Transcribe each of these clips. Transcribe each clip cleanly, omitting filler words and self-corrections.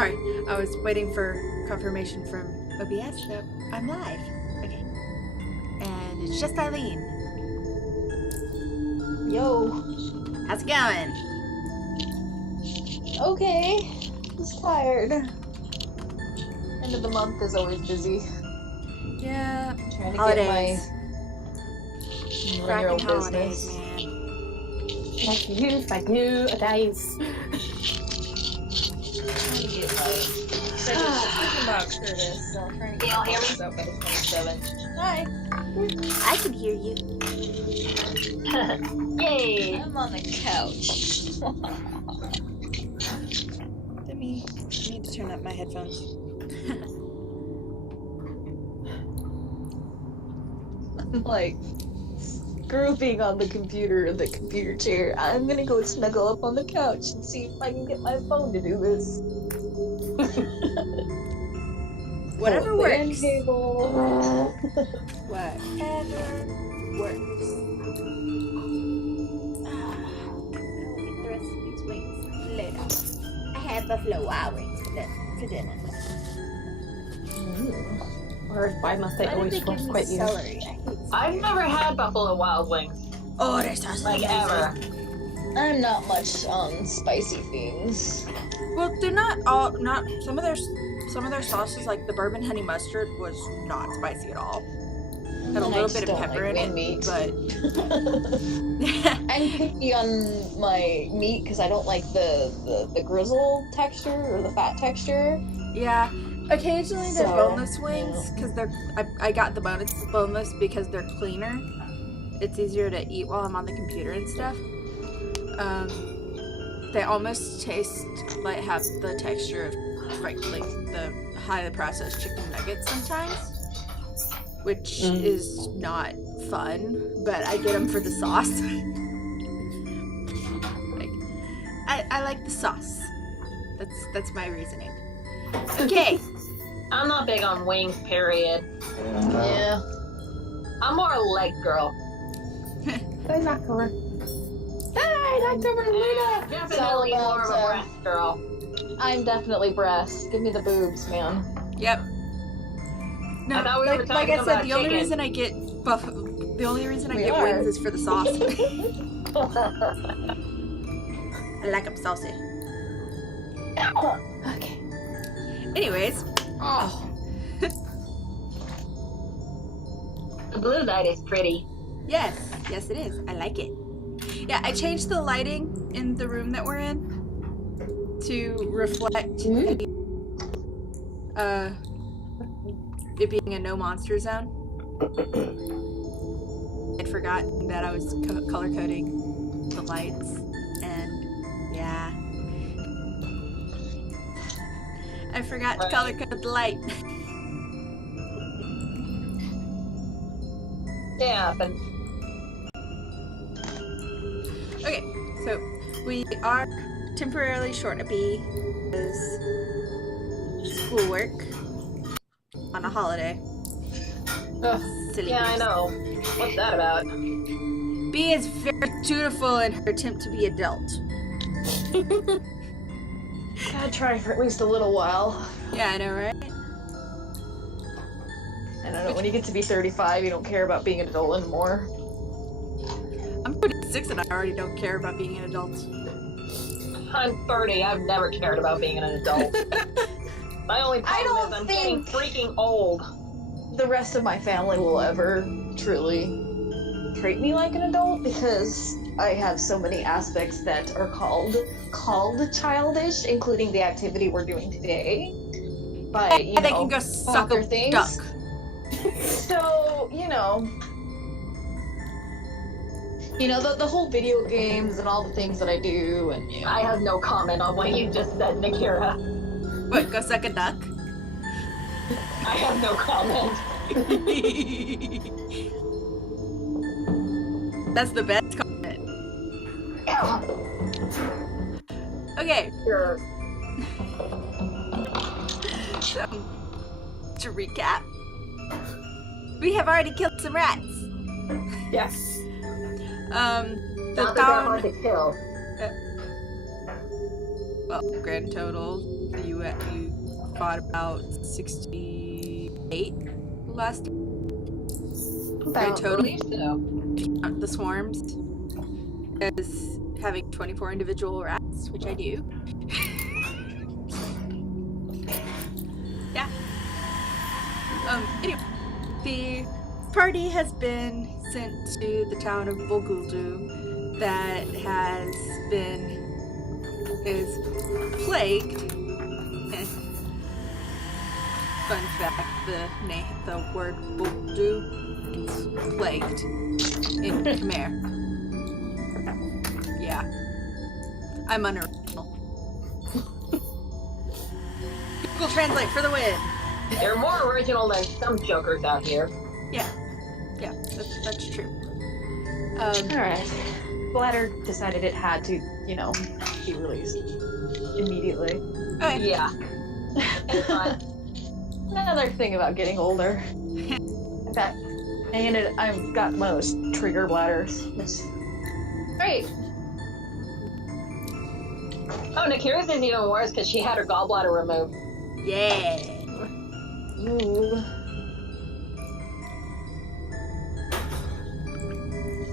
Sorry, I was waiting for confirmation from OBS that I'm live. Okay. And it's just Eileen. Yo. How's it going? Okay. Just tired. End of the month is always busy. Yeah. Trying to Holidays. get my run your own Holidays, business. man. Thank you, guys. Trying to get my sleeping box for this, so I'm trying to get my box out by the 27th. Hi. I can hear you. Yay! I'm on the couch. Let me need to turn up my headphones. I'm like grouping on the computer chair. I'm gonna go snuggle up on the couch and see if I can get my phone to do this. Whatever works. Table. Whatever works. I'll eat the rest of these wings later. I had buffalo wild wings for dinner. Or why must they always force quit you? Celery. I hate I've never had Buffalo Wild Wings. Oh, they're so Like, ever. I'm not much on spicy things. Well, they're not all. Not some of their sauces, like the bourbon honey mustard, was not spicy at all. Had a little bit of pepper in it, meat. but I'm picky on my meat because I don't like the grizzle texture or the fat texture. yeah. Occasionally they're So, boneless wings because I got the boneless because they're cleaner. It's easier to eat while I'm on the computer and stuff. They almost taste like have the texture of like the highly processed chicken nuggets sometimes, which is not fun. But I get them for the sauce. Like I like the sauce. That's my reasoning. Okay. I'm not big on wings, period. Yeah. I'm more a leg girl. Hey, Dr. Marlena! Definitely more of a breast girl. I'm definitely breast. Give me the boobs, man. Yep. No, I thought we were like talking I said, about the only chicken. reason I get the only reason I We get are. wings is for the sauce. I like them saucy. Okay. Anyways, Oh. The blue light is pretty. yes, it is. I like it. Yeah, I changed the lighting in the room that we're in to reflect it being a no monster zone. I'd forgotten that I was color coding the lights, and yeah, I forgot to color code the light. Yeah, but Okay, so we are temporarily short a bee because schoolwork on a holiday. Silly yeah, I bees. know. What's that about? Bee is very dutiful in her attempt to be adult. Gotta try for at least a little while. Yeah, I know, right? I don't know, when you get to be 35, you don't care about being an adult anymore. I'm 36 and I already don't care about being an adult. I'm 30. I've never cared about being an adult. My only problem is I'm getting freaking old. The rest of my family will ever truly treat me like an adult because I have so many aspects that are called childish, including the activity we're doing today. But you And they know, can go suck a other things. duck. So the whole video games and all the things that I do, and I have no comment on what you just said, Nikira. What, go suck a duck? I have no comment. That's the best comment. Okay, Sure. so to recap, we have already killed some rats. Yes. The Not that they're town, hard to kill. well, grand total You fought about 68 last time. About total. believe so. The swarms as having 24 individual rats, which I do. Yeah. Anyway, the party has been sent to the town of Bulguldu that is plagued. Fun fact, the word Bulguldu means plagued in Khmer. Yeah. I'm unoriginal. Google Translate for the win! You're more original than some jokers out here. Yeah, that's true. Alright. Bladder decided it had to, be released immediately. Okay. Yeah. It's fine. Another thing about getting older. I've got one of those trigger bladders. It's great. Oh, Nakira's is even worse because she had her gallbladder removed. Yeah. Ooh.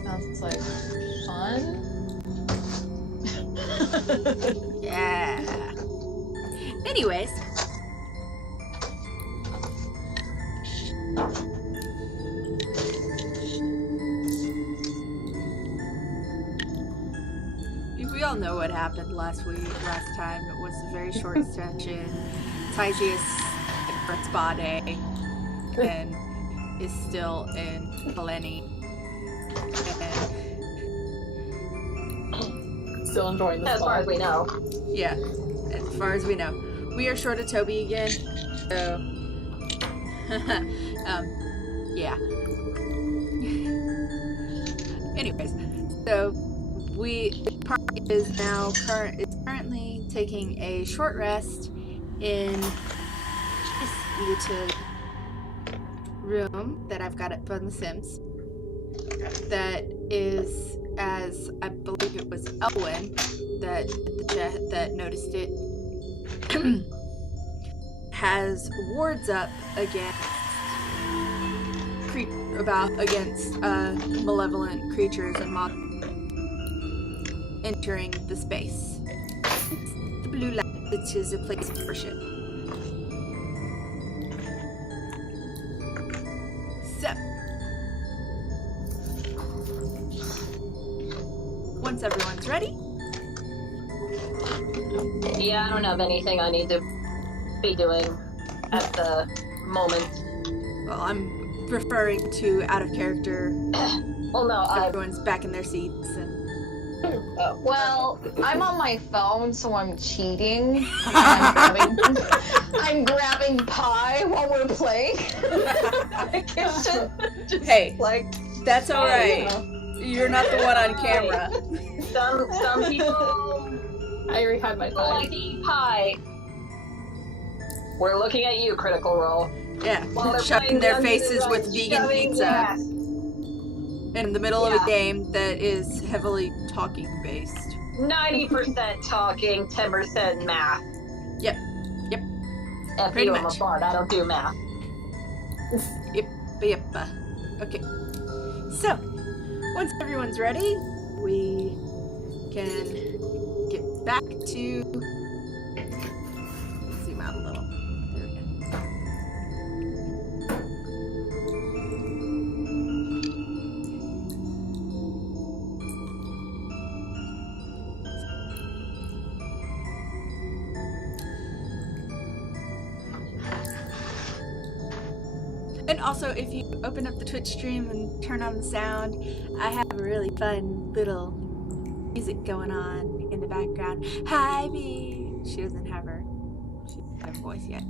Sounds like fun. Yeah. Anyways. We all know what happened last time. It was a very short session. Tygeus for its spa day and is still in Kaleni. And Still enjoying the As far as we know. yeah, as far as we know. We are short of Toby again, so yeah. Anyways, so the party is currently taking a short rest in this utility room that I've got up on The Sims. That is, as I believe it was Elwyn that noticed it, has wards up against malevolent creatures and monsters entering the space. The blue light, which is a place of worship. So, once everyone's ready, Yeah, I don't have anything I need to be doing at the moment. well, I'm referring to out of character. Well, no, Everyone's back in their seats and. Well, I'm on my phone, so I'm cheating. I'm grabbing pie while we're playing. It's just Hey, like that's all right. You're not the one on camera. Some people I already had my like pie. to eat pie. We're looking at you, Critical Role. Yeah, While they're shoving playing their Dungeons faces and with Dragons, vegan shoving pizza gas. in the middle of Yeah. a game that is heavily talking based. 90% talking, 10% math. Yep. F Pretty you, I'm a much. bard, I don't do math. Yep. Okay. So, once everyone's ready, we can get back to. Zoom out a little. There we go. And also, if you open up the Twitch stream and turn on the sound, I have a really fun little music going on in the background. Hi, B. She doesn't have her voice yet.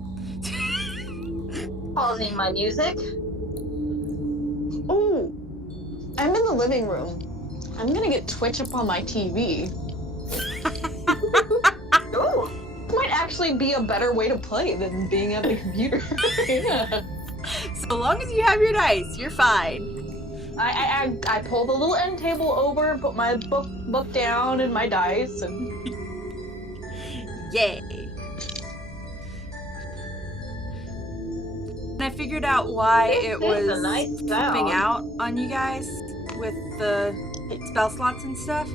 Pausing my music. ooh, I'm in the living room. I'm gonna get Twitch up on my TV. Ooh. Might actually be a better way to play than being at the computer. Yeah. So long as you have your dice, you're fine. I pull the little end table over, put my book down and my dice, and Yay. I figured out why it This is was a nice popping sound. out on you guys with the spell slots and stuff.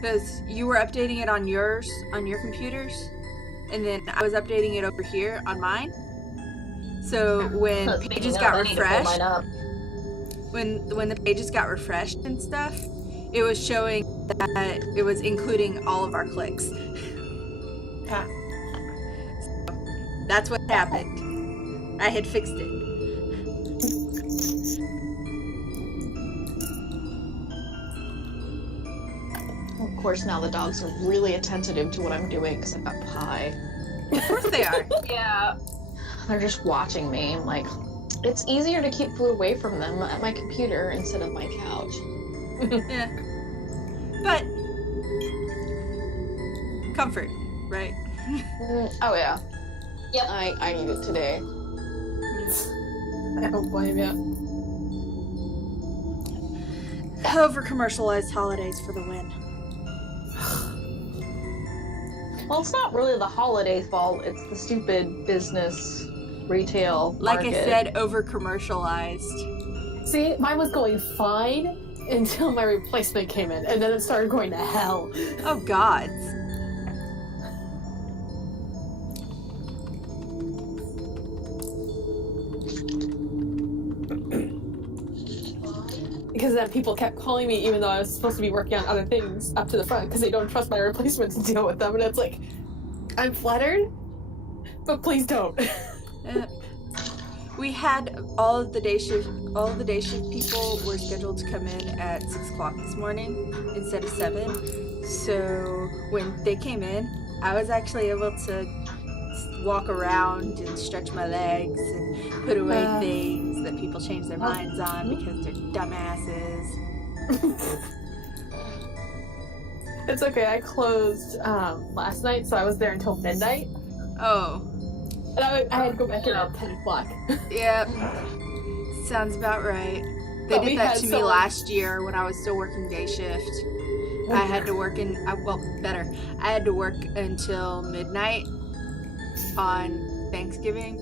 Because you were updating it on your computers, and then I was updating it over here on mine. So when Speaking pages of, got I need to pull refreshed, mine up. when the pages got refreshed and stuff, it was showing that it was including all of our clicks. Ah. That's what happened. I had fixed it. Of course, now the dogs are really attentive to what I'm doing because I've got pie. Of course they are. Yeah. They're just watching me. I'm like, it's easier to keep food away from them at my computer instead of my couch. Yeah. But comfort, right? Oh yeah. Yep. I need it today. I don't blame you. Over commercialized holidays for the win. Well, it's not really the holiday fault. It's the stupid business retail Like market. I said, over commercialized. See, mine was going fine until my replacement came in, and then it started going to hell. Oh gods. Because then people kept calling me even though I was supposed to be working on other things up to the front because they don't trust my replacement to deal with them, and it's like, I'm flattered, but please don't. We had all of the day shift people were scheduled to come in at 6 o'clock this morning instead of 7. So when they came in, I was actually able to walk around and stretch my legs and put away things that people change their minds on because they're dumbasses. It's okay, I closed last night, so I was there until midnight. Oh, And I had to go back in at 10 o'clock. yep. Sounds about right. They But we did that had to me someone- last year when I was still working day shift. I had to work I had to work until midnight on Thanksgiving,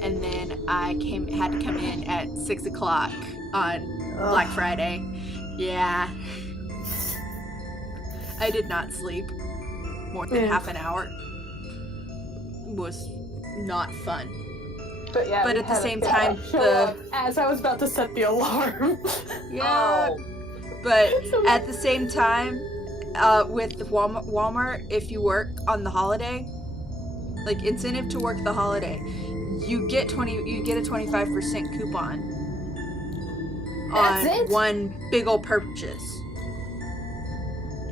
and then I had to come in at 6 o'clock on Black Friday. Yeah. I did not sleep more than half an hour. It was not fun. But yeah, But we at the had a same guy time, show up as I was about to set the alarm. Yeah. Oh. But at the same time, with the Walmart, if you work on the holiday, like incentive to work the holiday, you get a 25% coupon That's on it? one big old purchase.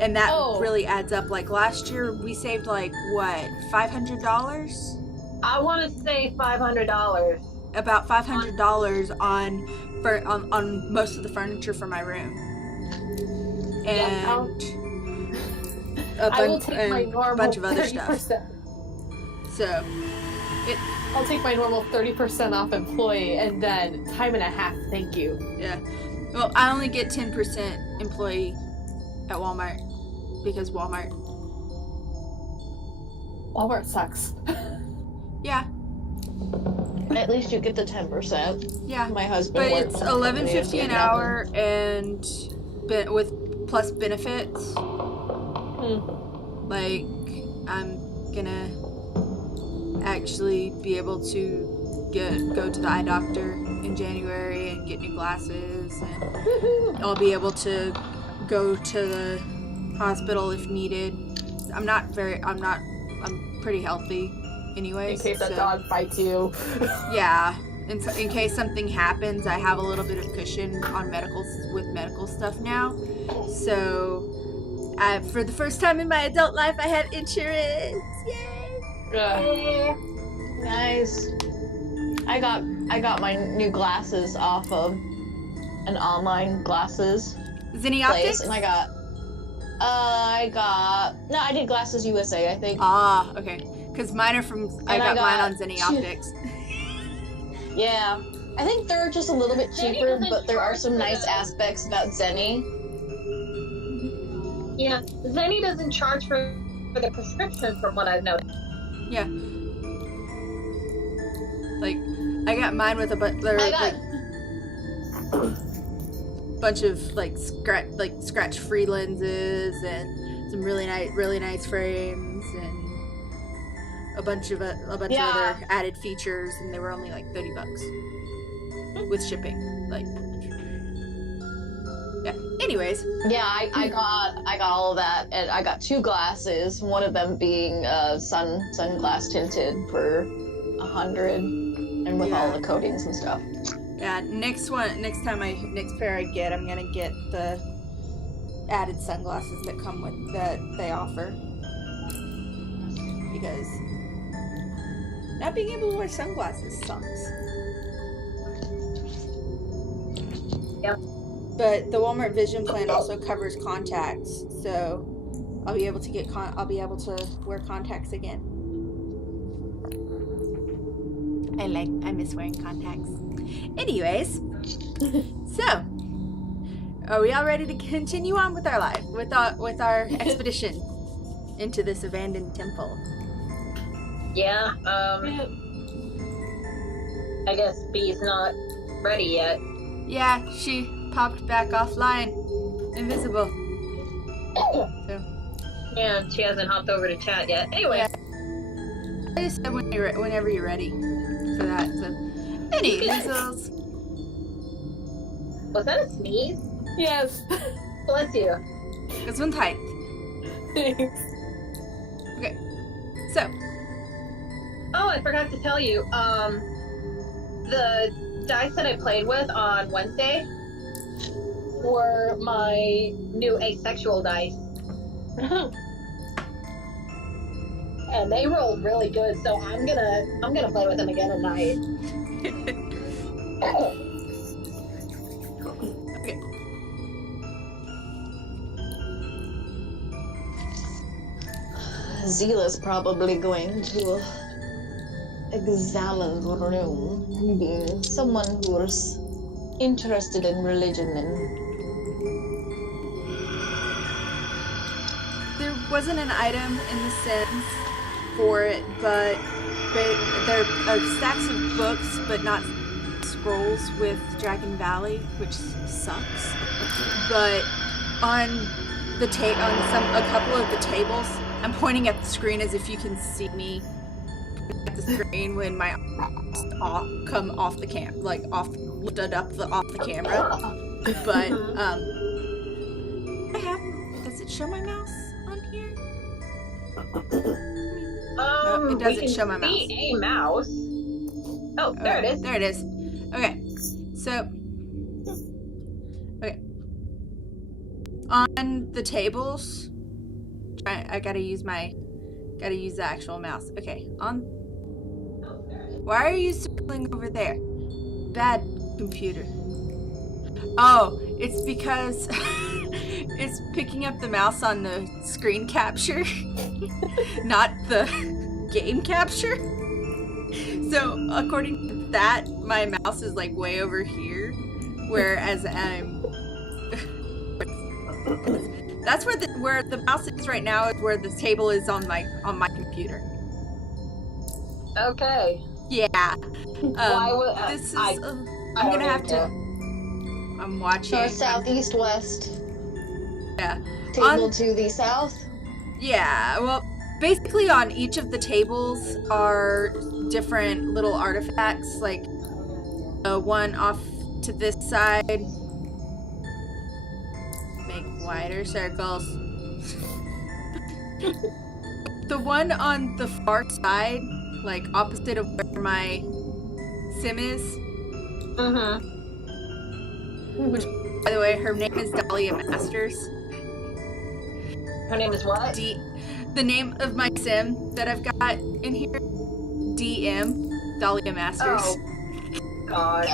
And that Oh. really adds up. Like last year, we saved like what, $500? I want to say $500. About $500 on most of the furniture for my room. And I will take my normal bunch of other 30%. stuff. So, I'll take my normal 30% off employee and then time and a half, thank you. yeah. Well, I only get 10% employee at Walmart because Walmart. Walmart sucks. Yeah, At least you get the 10%. yeah. My husband But works it's in a company $11.50 and an nothing. hour, and with plus benefits. Like, I'm gonna actually be able to go to the eye doctor in January and get new glasses, and I'll be able to go to the hospital if needed. I'm pretty healthy anyway. In case that dog bites you. Yeah. In case something happens, I have a little bit of cushion on medical stuff now. So, for the first time in my adult life, I have insurance. Yay! Nice. I got my new glasses off of an online glasses Zenny place, Optics? and I did Glasses USA, I think. Ah, okay. Because mine are from. I And got mine on two- Zenny Optics. Yeah, I think they're just a little bit Zenny cheaper, doesn't but there are charge some for nice them. aspects about Zenny. Yeah, Zenny doesn't charge for the prescription from what I've noticed. Yeah. Like, I got mine with a bunch of like scratch-free lenses and some really nice frames and a bunch of other added features, and they were only like $30 with shipping. Like, yeah. Anyways. Yeah, I got all of that, and I got 2 glasses. One of them being sunglass tinted for $100, and with all the coatings and stuff. Yeah, next pair I get, I'm gonna get the added sunglasses that they offer, because not being able to wear sunglasses sucks. Yep. But the Walmart Vision Plan also covers contacts, so I'll be able to wear contacts again. I miss wearing contacts. Anyways, so are we all ready to continue on with our life, with our expedition into this abandoned temple? Yeah. I guess Bee's not ready yet. Yeah, she popped back offline, invisible. So. Yeah, she hasn't hopped over to chat yet. Anyway. Yeah. I just said whenever you're ready for that. So, anyways. Was that a sneeze? Yes. Bless you. Gesundheit. Thanks. Okay. So. Oh, I forgot to tell you. The dice that I played with on Wednesday were my new asexual dice. And they rolled really good, so I'm gonna play with them again tonight. Okay. Zila's probably going to examine the room, being someone who's interested in religion and... There wasn't an item in the Sims for it, but there are stacks of books, but not scrolls with Dragon Valley, which sucks. But on a couple of the tables, I'm pointing at the screen as if you can see me at the screen when my arms come off the lifted up off the camera. But does it show my mouse on here? No, it doesn't show my mouse. A mouse. Oh, there it is. There it is. Okay, so on the tables, I gotta use the actual mouse. Okay, why are you circling over there? Bad computer. Oh, it's because it's picking up the mouse on the screen capture, not the game capture. So according to that, my mouse is like way over here, whereas that's where the mouse is right now, is where the table is on my computer. Okay. Yeah. Why would this is? I'm gonna have to. I'm watching. North, south, east, west. Yeah. Table to the south. Yeah. Well, basically on each of the tables are different little artifacts, like one off to this side. Make wider circles. The one on the far side, like opposite of where my sim is. Which, by the way, her name is Dahlia Masters. Her name is what? The name of my sim that I've got in here, DM, Dahlia Masters. Oh, God.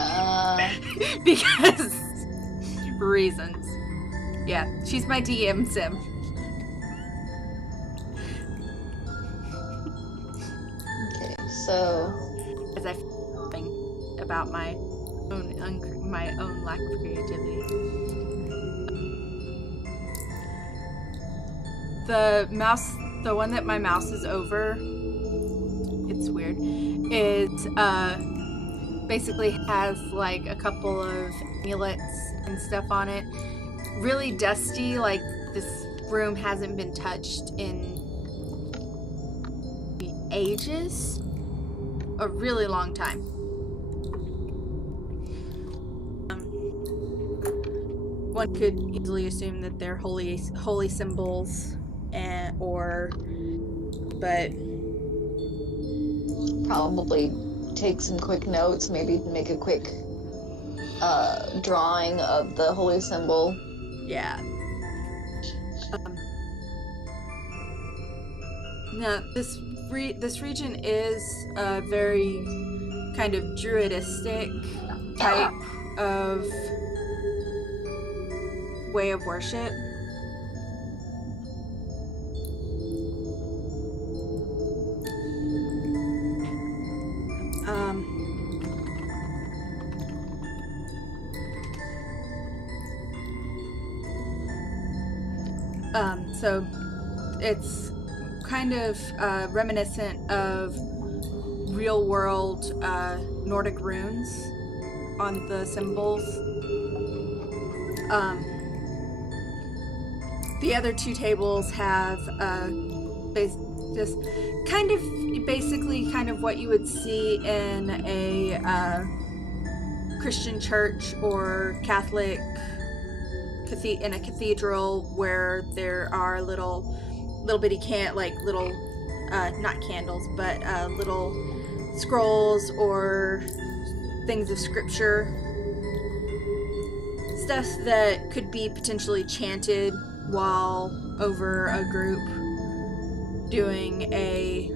Because reasons. Yeah, she's my DM sim. Okay, so... As I think about my own lack of creativity. The one that my mouse is over, it's weird, is basically has like a couple of amulets and stuff on it. Really dusty, like this room hasn't been touched in ages. A really long time. One could easily assume that they're holy symbols, but Probably take some quick notes, maybe make a quick drawing of the holy symbol. yeah. Now this region is a very kind of druidistic type of way of worship. So it's kind of reminiscent of real world Nordic runes on the symbols. The other two tables have just basically what you would see in a Christian church or Catholic in a cathedral, where there are little bitty not candles, but little scrolls or things of scripture, stuff that could be potentially chanted while over a group doing a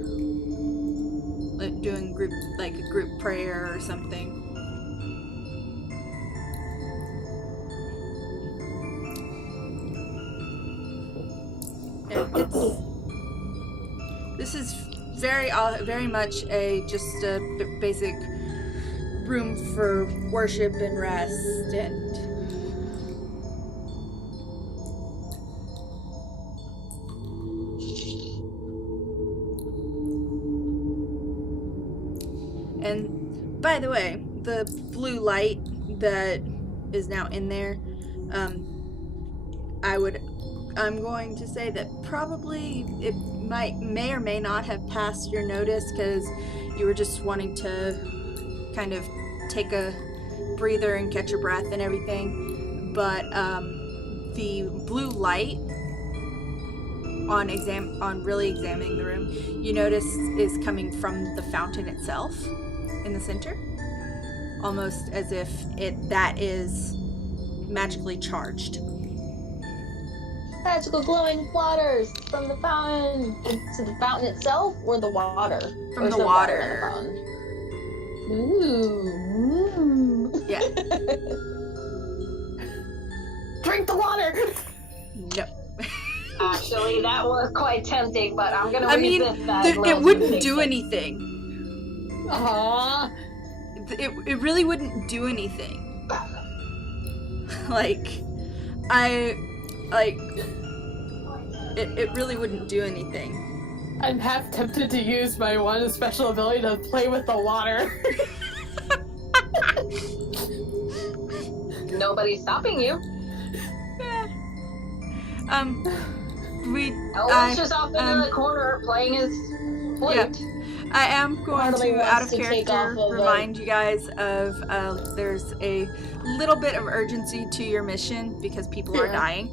group prayer or something. This is very much just a basic room for worship and rest and by the way, the blue light that is now in there, I'm going to say that probably it may or may not have passed your notice, because you were just wanting to kind of take a breather and catch your breath and everything. But the blue light on really examining the room, you notice is coming from the fountain itself in the center, almost as if that is magically charged. Magical glowing waters from the fountain. To the fountain itself, or the water? From the water. Ooh. Yeah. Drink the water! No. Actually, that was quite tempting, but I'm gonna resist that. It wouldn't do anything. Aww. It really wouldn't do anything. It really wouldn't do anything. I'm half tempted to use my one special ability to play with the water. Nobody's stopping you. Yeah. Elwood's just off into the corner playing his flute. Yeah. I am going Hardly to, out wants of to take character, off of remind you guys of there's a little bit of urgency to your mission because people are dying.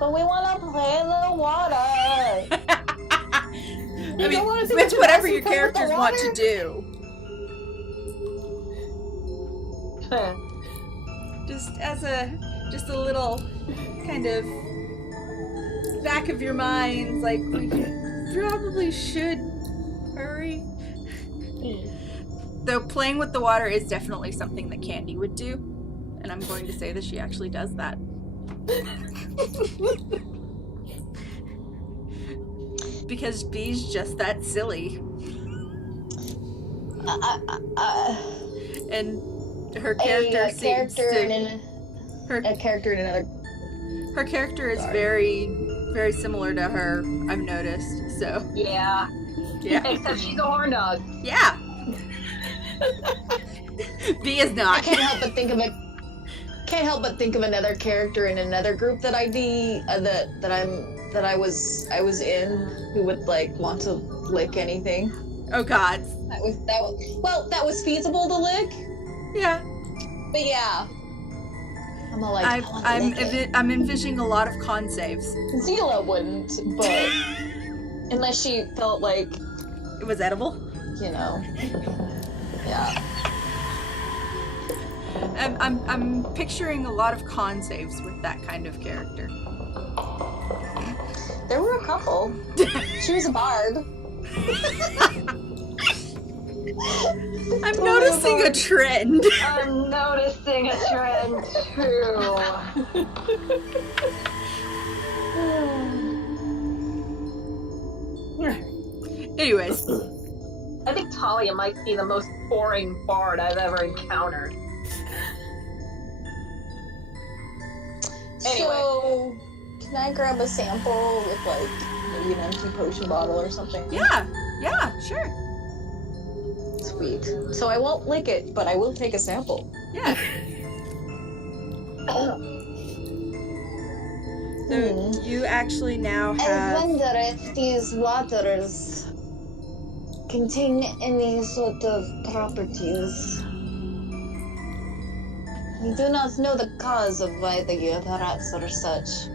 But we want to play in the water. It's whatever your characters want to do. Just a little kind of back of your minds, like, we probably should hurry. Though playing with the water is definitely something that Candy would do, and I'm going to say that she actually does that. Because B's just that silly. And her character seems to... A character in another... Her character is very, very similar to her, I've noticed, so... Yeah. Yeah. Except she's a horn dog. Yeah! B is I not. can't help but think of another character in another group that I was in who would like want to lick anything. Oh God. That was feasible to lick, Yeah. but yeah. I'm all like, I'm envisioning a lot of con saves. Zila wouldn't, but unless she felt like It was edible. yeah. I'm picturing a lot of con saves with that kind of character. There were a couple. She was a bard. I'm noticing a trend. I'm noticing a trend too. Anyways, I think Talia might be the most boring bard I've ever encountered. Anyway. So, can I grab a sample with like maybe an empty potion bottle or something? yeah, sure. Sweet. So I won't lick it, but I will take a sample. Yeah. So you actually now I have. wonder if these waters contain any sort of properties. We do not know the cause of why the rats are such.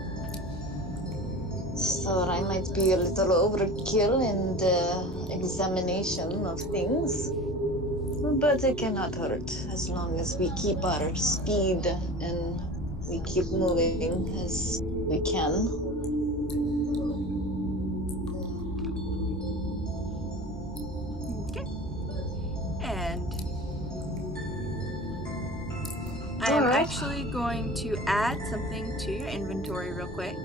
So I might be a little overkill in the examination of things. But it cannot hurt as long as we keep our speed and we keep moving as we can. Okay. And I am actually going to add something to your inventory real quick.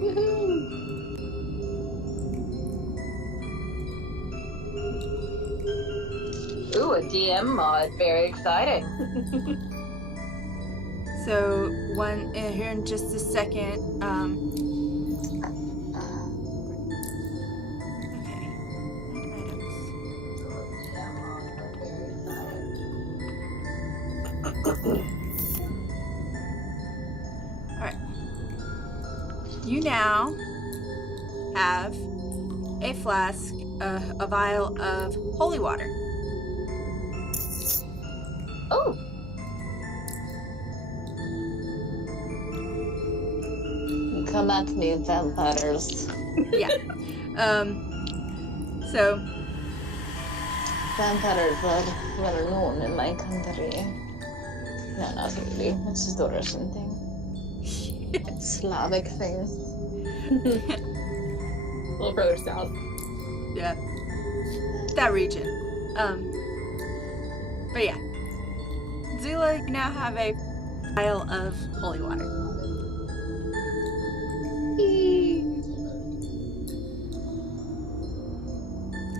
Woohoo! Ooh, a DM mod. Very exciting. So here in just a second. Alright. You now have a flask, a vial of holy water. Oh, Come at me, vampires. Yeah. So Vampires are well known in my country. No, not really. It's just a Russian thing. Slavic thing. A little further south. yeah, that region. But yeah, Zula, you now have a vial of holy water.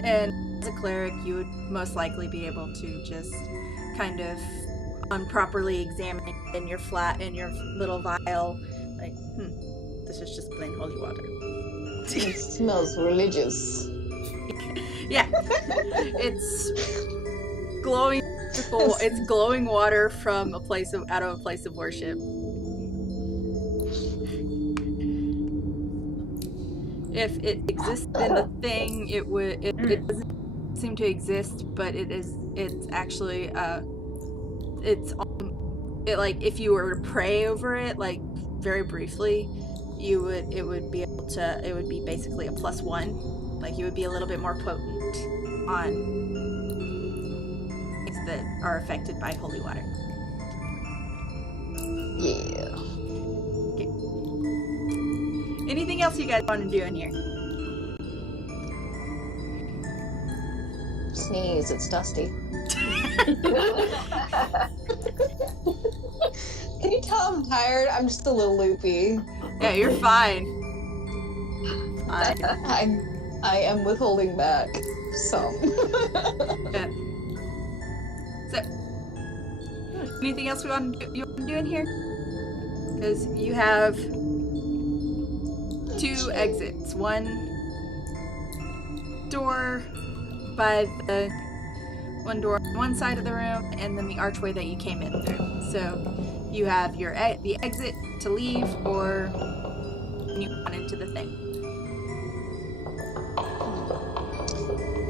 And as a cleric, you would most likely be able to just kind of properly examine it in your little vial, like, this is just plain holy water. It smells religious. Yeah, it's glowing. It's glowing water from out of a place of worship. If it exists in the thing, it doesn't seem to exist, but it's actually like if you were to pray over it, like very briefly, it would be basically a +1. Like you would be a little bit more potent on things that are affected by holy water. Yeah. Okay. Anything else you guys want to do in here? Sneeze, it's dusty. Can you tell I'm tired? I'm just a little loopy. Yeah, you're fine. Fine. I am withholding back some. Yeah. So, anything else you want to do in here? Because you have 2 exits. One door by the One door on one side of the room, and then the archway that you came in through. So you have your the exit to leave, or you run into the thing.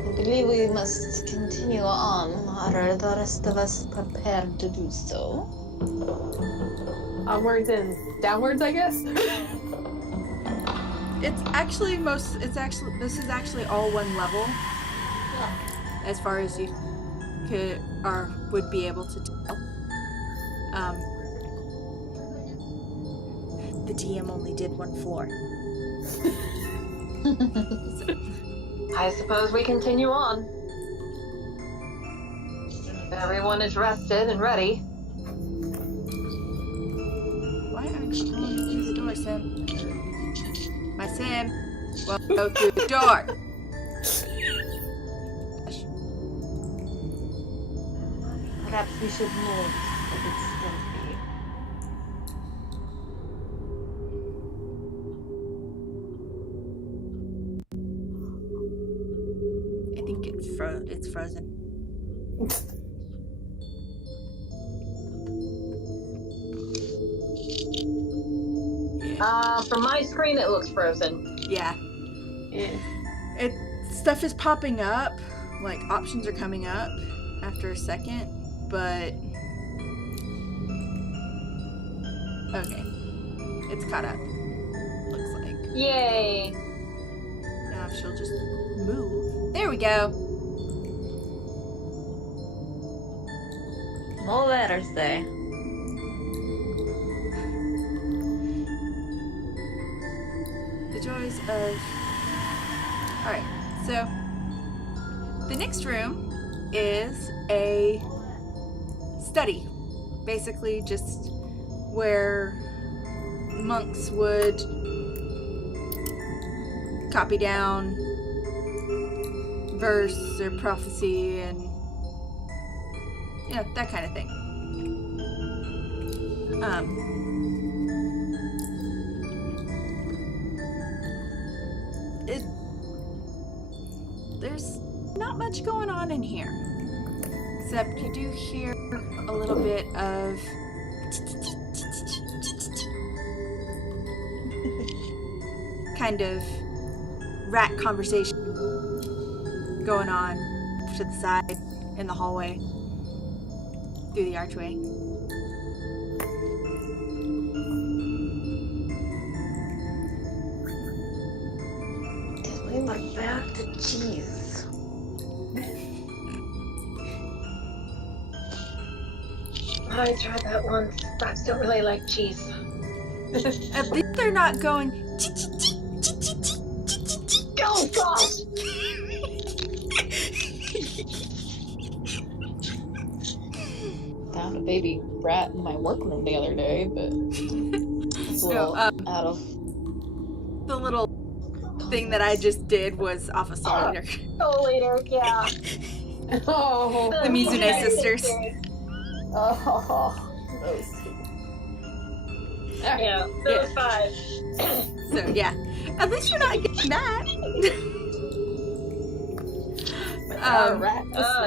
I believe we must continue on. Are the rest of us prepared to do so? Onwards and downwards, I guess. This is actually all one level, as far as you could or would be able to tell. The DM only did one floor. I suppose we continue on. Everyone is rested and ready. Why aren't you going through the door, Sim? My Sim, well, go through the door. Perhaps we should move a bit stealthy. I think it's frozen. From my screen, it looks frozen. Yeah. Stuff is popping up, like options are coming up after a second, but okay, it's caught up. Looks like. Yay! Now she'll just move. There we go. All letters there. The joys of. Alright, so the next room is a study. Basically, just where monks would copy down verse or prophecy and, you know, that kind of thing. There's not much going on in here, except you do hear a little bit of kind of rat conversation going on to the side in the hallway through the archway. We were back to cheese. I tried that once. Rats don't really like cheese. At least they're not going. Oh gosh! Found a baby rat in my workroom the other day, but it's a little out of. The little thing that I just did was off of Soul Eater. Soul Eater, yeah. Oh, The Mizune sisters. Oh, those. Yeah, those five. So yeah, at least you're not getting that. Rat.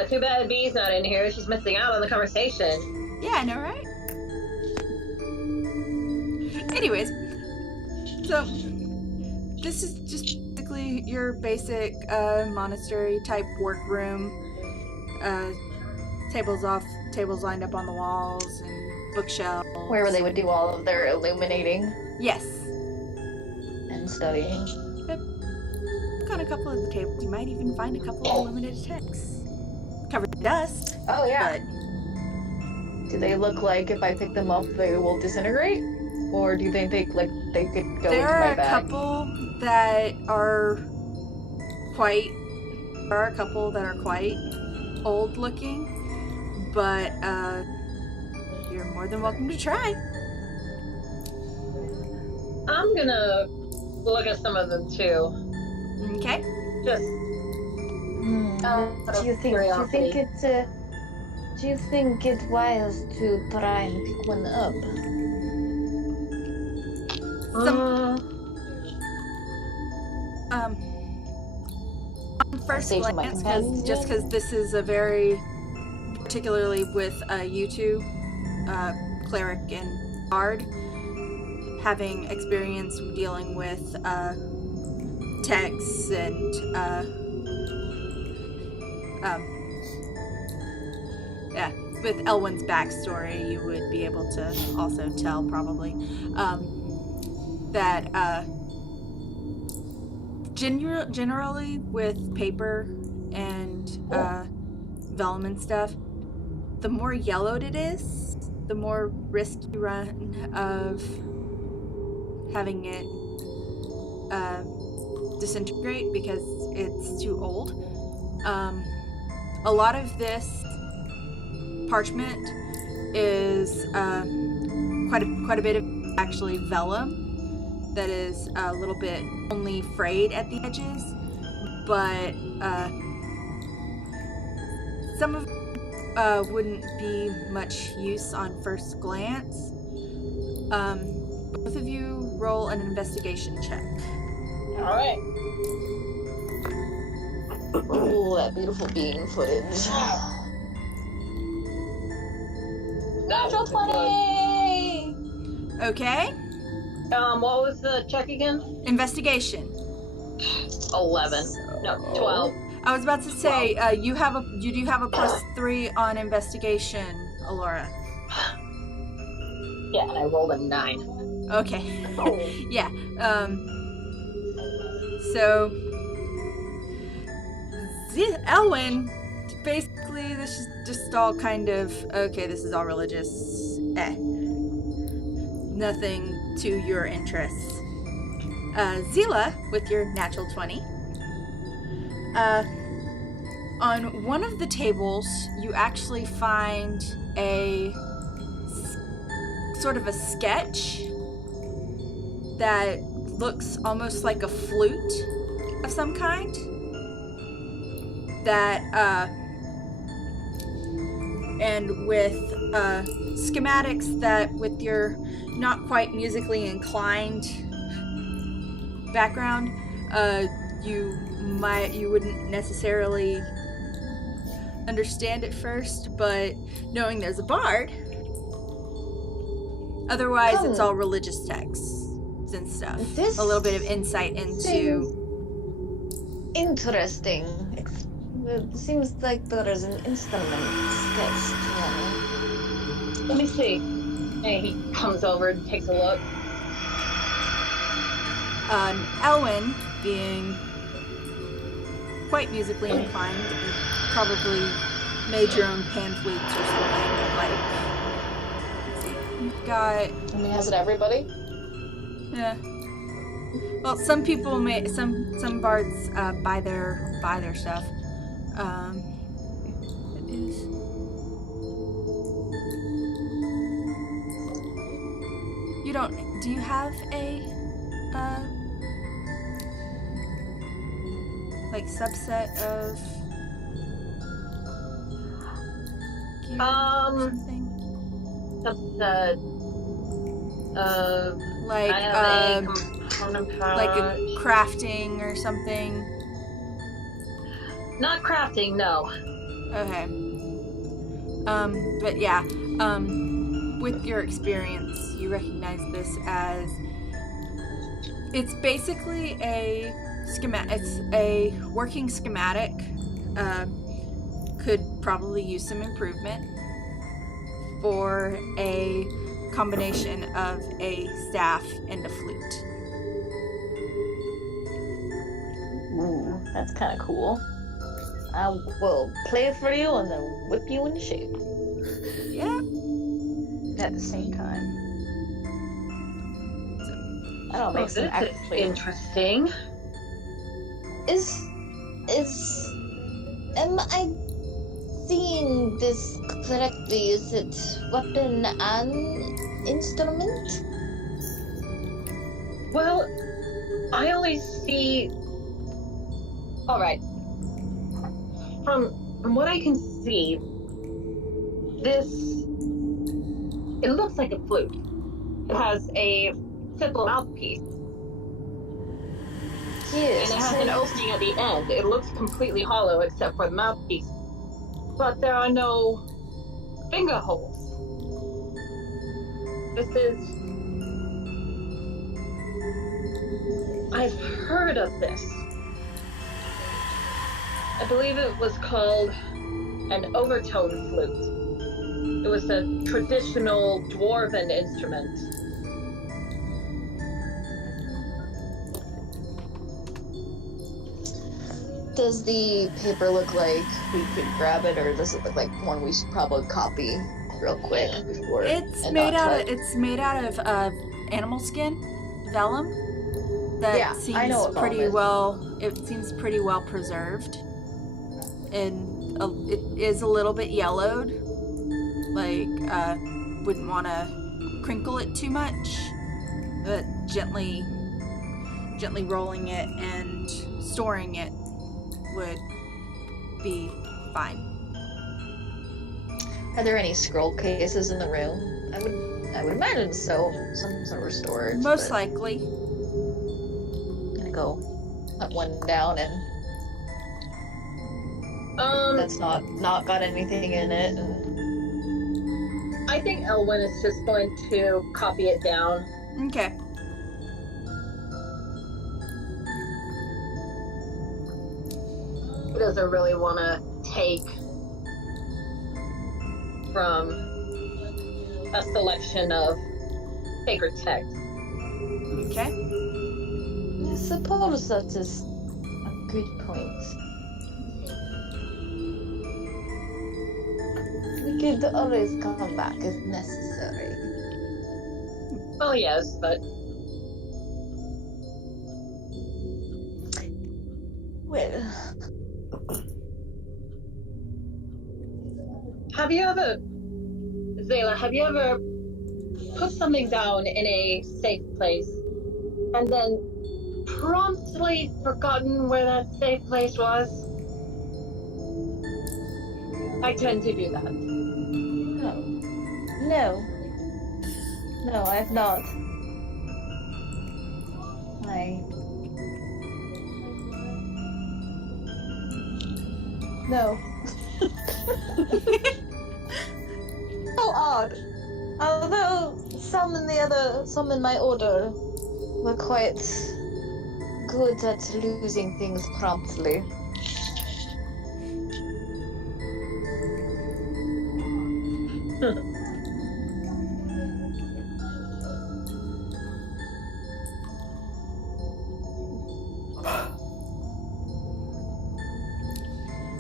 Too bad Bee's not in here. She's missing out on the conversation. Yeah, I know, right? Anyways, so this is just basically your basic monastery type workroom. Tables lined up on the walls and bookshelves. Where they would do all of their illuminating Yes. and studying. On a couple of the tables, you might even find a couple of illuminated texts covered in dust. Oh yeah. But Do they look like if I pick them up they will disintegrate? Or do they think like they could go there into are my a bag? couple that are quite. There are a couple that are quite old looking, but you're more than welcome to try. I'm gonna look at some of them too. Okay. Just Do you think it's wise to try and pick one up? On first save my glance, companions. because this is a very particularly with you two, cleric and bard, having experience dealing with texts and with Elwyn's backstory, you would be able to also tell probably that generally with paper and vellum and stuff, the more yellowed it is, the more risk you run of having it disintegrate because it's too old. A lot of this parchment is quite a bit of actually vellum that is a little bit only frayed at the edges, but some of it wouldn't be much use on first glance. Both of you roll an investigation check. All right. Oh, that beautiful bean footage. Natural 20! Okay. What was the check again? Investigation. 11. No, 12. I was about to say, you do have a +3 on investigation, Alora. Yeah, and I rolled a 9. Okay. Oh. Yeah. So Elwyn, basically this is just all kind of, okay, this is all religious. Nothing to your interests. Zila, with your natural 20. On one of the tables, you actually find a sort of a sketch that looks almost like a flute of some kind. That, and with schematics that, with your not quite musically inclined background, you wouldn't necessarily understand at first, but knowing there's a bard, otherwise it's all religious texts and stuff. This a little bit of insight into. Interesting. It seems like there is an instrument sketched. Let me see. And he comes over and takes a look. Elwyn, being quite musically inclined, probably made your own pan flutes or something. Like, you've got. I mean, has it everybody? Yeah. Well, some people may. Some bards buy their stuff. It is. You don't. Do you have a like subset of gear or something? Subset of like I have a component pouch. like a crafting or something. Not crafting, no. Okay. But yeah, with your experience, you recognize this as, it's basically a schematic. It's a working schematic. Could probably use some improvement for a combination of a staff and a flute. Ooh, that's kind of cool. I will play it for you and then whip you into shape. Yeah. At the same time. I don't make some This is actually. interesting. Am I seeing this correctly? Is it weapon and instrument? Well, I only see. All right. From what I can see, it looks like a flute. It has a simple mouthpiece. Yes. And it has an opening at the end. It looks completely hollow except for the mouthpiece. But there are no finger holes. This is... I've heard of this. I believe it was called an overtone flute. It was a traditional dwarven instrument. Does the paper look like we could grab it, or does it look like one we should probably copy real quick before? It's made out of animal skin, vellum. That Yeah, seems I know what vellum pretty is. well. It seems pretty well preserved, and it is a little bit yellowed. Like wouldn't want to crinkle it too much, but gently rolling it and storing it would be fine. Are there any scroll cases in the room? I would imagine so. Some sort of storage. Most but likely. I'm gonna go hunt one down, and that's not got anything in it. And I think Elwyn is just going to copy it down. Okay. He doesn't really want to take from a selection of sacred text. Okay. I suppose that is a good point. We could always come back if necessary. Well, yes, but Well, have you ever, Zayla, put something down in a safe place and then promptly forgotten where that safe place was? I tend to do that. No, I've not. No. So odd. Although some in my order were quite good at losing things promptly.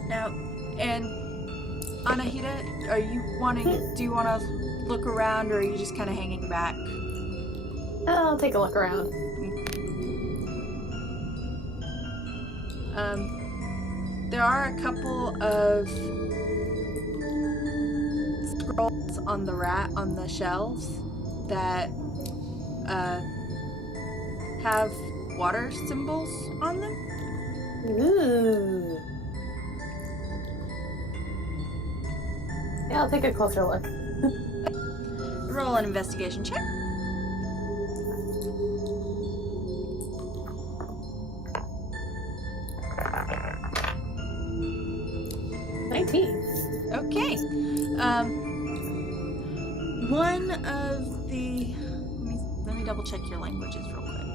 Now, and Anahita, do you want to look around, or are you just kind of hanging back? I'll take a look around. There are a couple of scrolls on the shelves that have water symbols on them. Ooh. Yeah, I'll take a closer look. Roll an investigation check. Okay. One of the... Let me double check your languages real quick.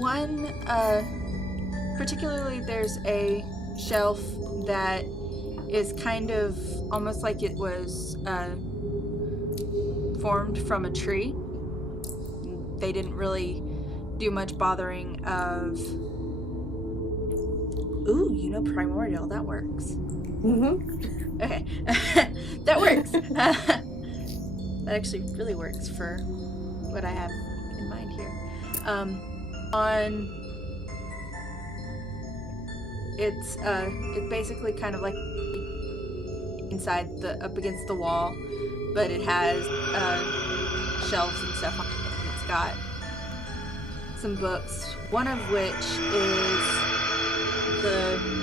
One, particularly there's a shelf that is kind of almost like it was formed from a tree. They didn't really do much bothering of... Ooh, primordial. That works. Mm-hmm. Okay. That works. That actually really works for what I have in mind here. It's basically kind of like inside up against the wall, but it has shelves and stuff on it. And it's got some books, one of which is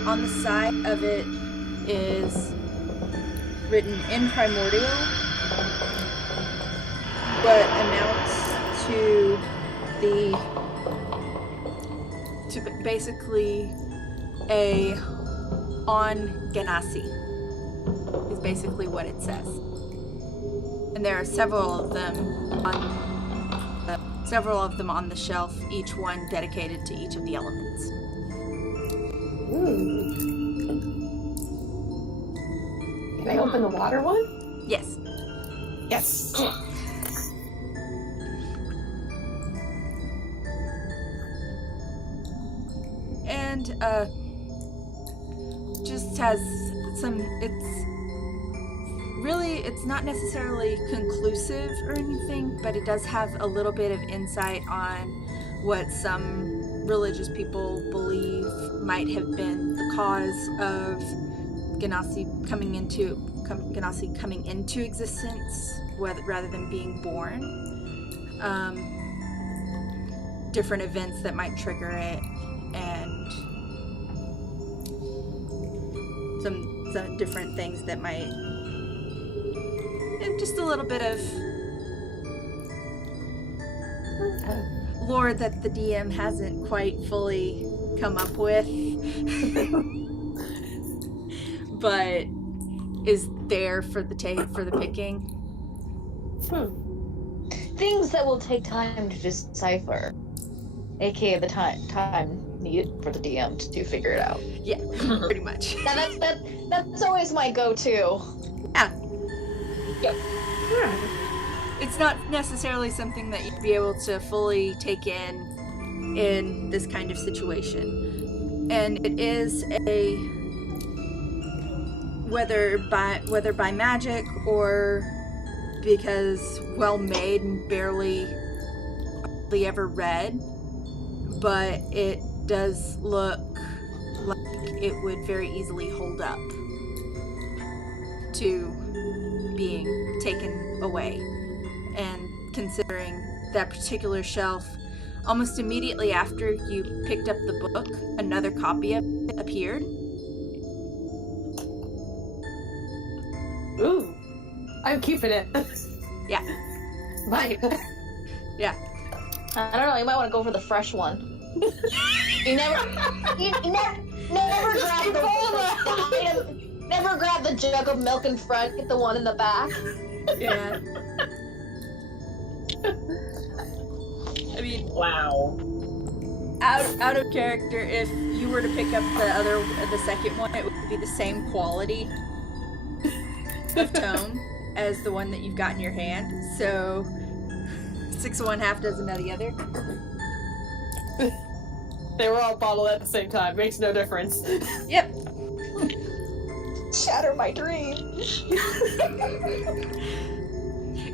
on the side of it is written in primordial, but amounts to basically a on Ganassi, is basically what it says. And there are several of them on the shelf, each one dedicated to each of the elements. Ooh. Can I open the water one? Yes. Yes. And just has some, it's not necessarily conclusive or anything, but it does have a little bit of insight on what some religious people believe might have been the cause of Ganassi coming into existence, rather than being born. Different events that might trigger it, and some different things that might, and just a little bit of lore that the DM hasn't quite fully come up with, but is there for the picking. Things that will take time to decipher, aka the time needed for the DM to figure it out. Yeah, pretty much. That's always my go-to. Yeah. Yep. It's not necessarily something that you'd be able to fully take in this kind of situation. And it is a, whether by magic or because well made and barely ever read, but it does look like it would very easily hold up to being taken away. And considering that particular shelf, almost immediately after you picked up the book, another copy of it appeared. Ooh. I'm keeping it. Yeah. Right. Yeah. I don't know, you might want to go for the fresh one. You never grab the jug of milk in front, get the one in the back. Yeah. I mean, Wow. out of character, if you were to pick up the second one, it would be the same quality of tone as the one that you've got in your hand. So 6 of one, half dozen of the other. They were all bottled at the same time. Makes no difference. Yep. Shatter my dream.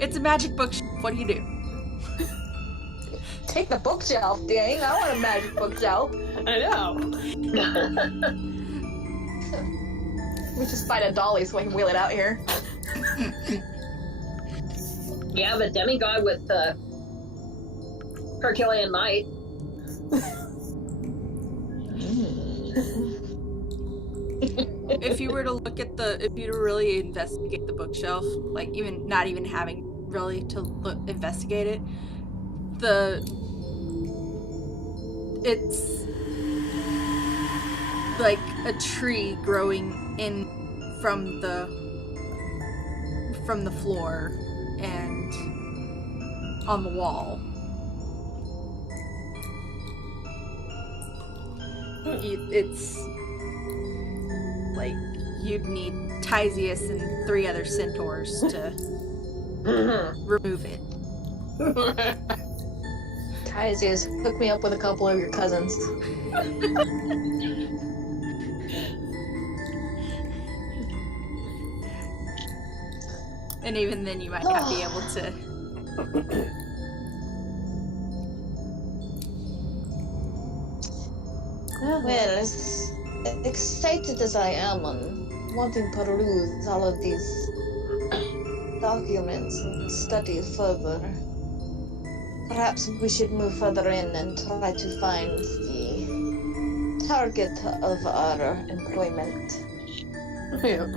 It's a magic bookshelf. What do you do? Take the bookshelf, dang. I want a magic bookshelf. I know. We just find a dolly so I can wheel it out here. Yeah, the demigod with the Herculean might. If you were to if you were to really investigate the bookshelf, like not even having really to investigate it, it's like a tree growing in from the floor and on the wall. It's like you'd need Tysius and 3 other centaurs to remove it. Tysius, hook me up with a couple of your cousins. And even then you might not be able to. Well, as excited as I am on wanting to peruse all of these documents and study further, perhaps we should move further in and try to find the target of our employment. Yeah.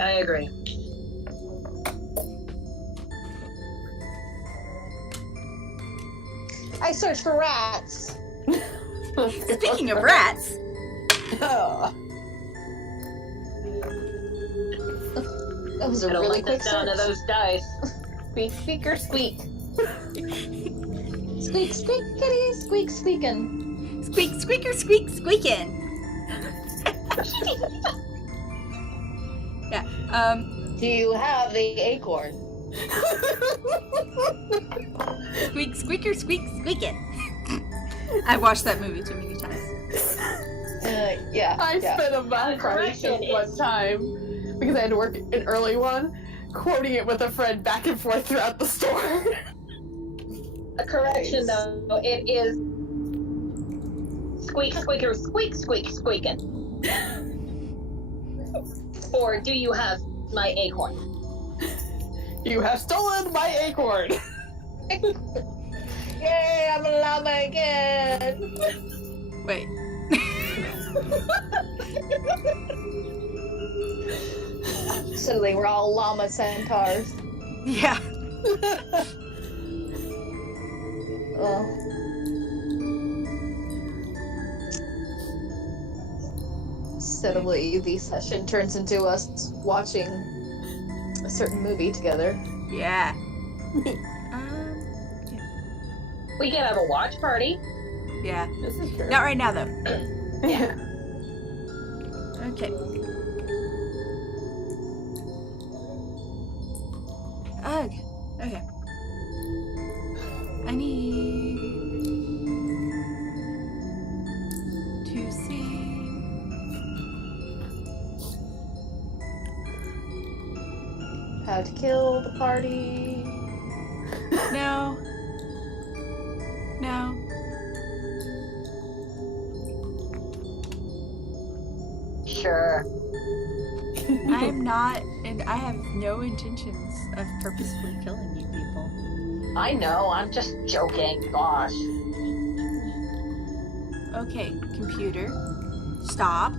I agree. I search for rats. Speaking of rats, Oh. That was a I don't really like quick the sound of search. those dice. Squeak, squeak, or squeak. Squeak, squeakity, squeak, squeakin'. Squeak, squeaker, squeak, squeaking. Yeah. Do you have the acorn? Squeak, squeaker, squeak, squeaking. I've watched that movie too many times. Yeah. I yeah. spent a math Correction, crisis one it's- time because I had to work an early one, quoting it with a friend back and forth throughout the store. A correction, though, it is squeak, squeaker, squeak, squeak, squeaking. Or do you have my acorn? You have stolen my acorn. Yay, I'm a llama again! Wait. Suddenly we're all llama centaurs. Yeah. Oh. Suddenly the session turns into us watching a certain movie together. Yeah. We can have a watch party. Yeah. This is true. Not right now, though. Yeah. Okay. Ugh. Okay. I need to see. How to kill the party. No. No. Sure. I am not, and I have no intentions of purposefully killing you people. I know, I'm just joking. Gosh. Okay, computer. Stop.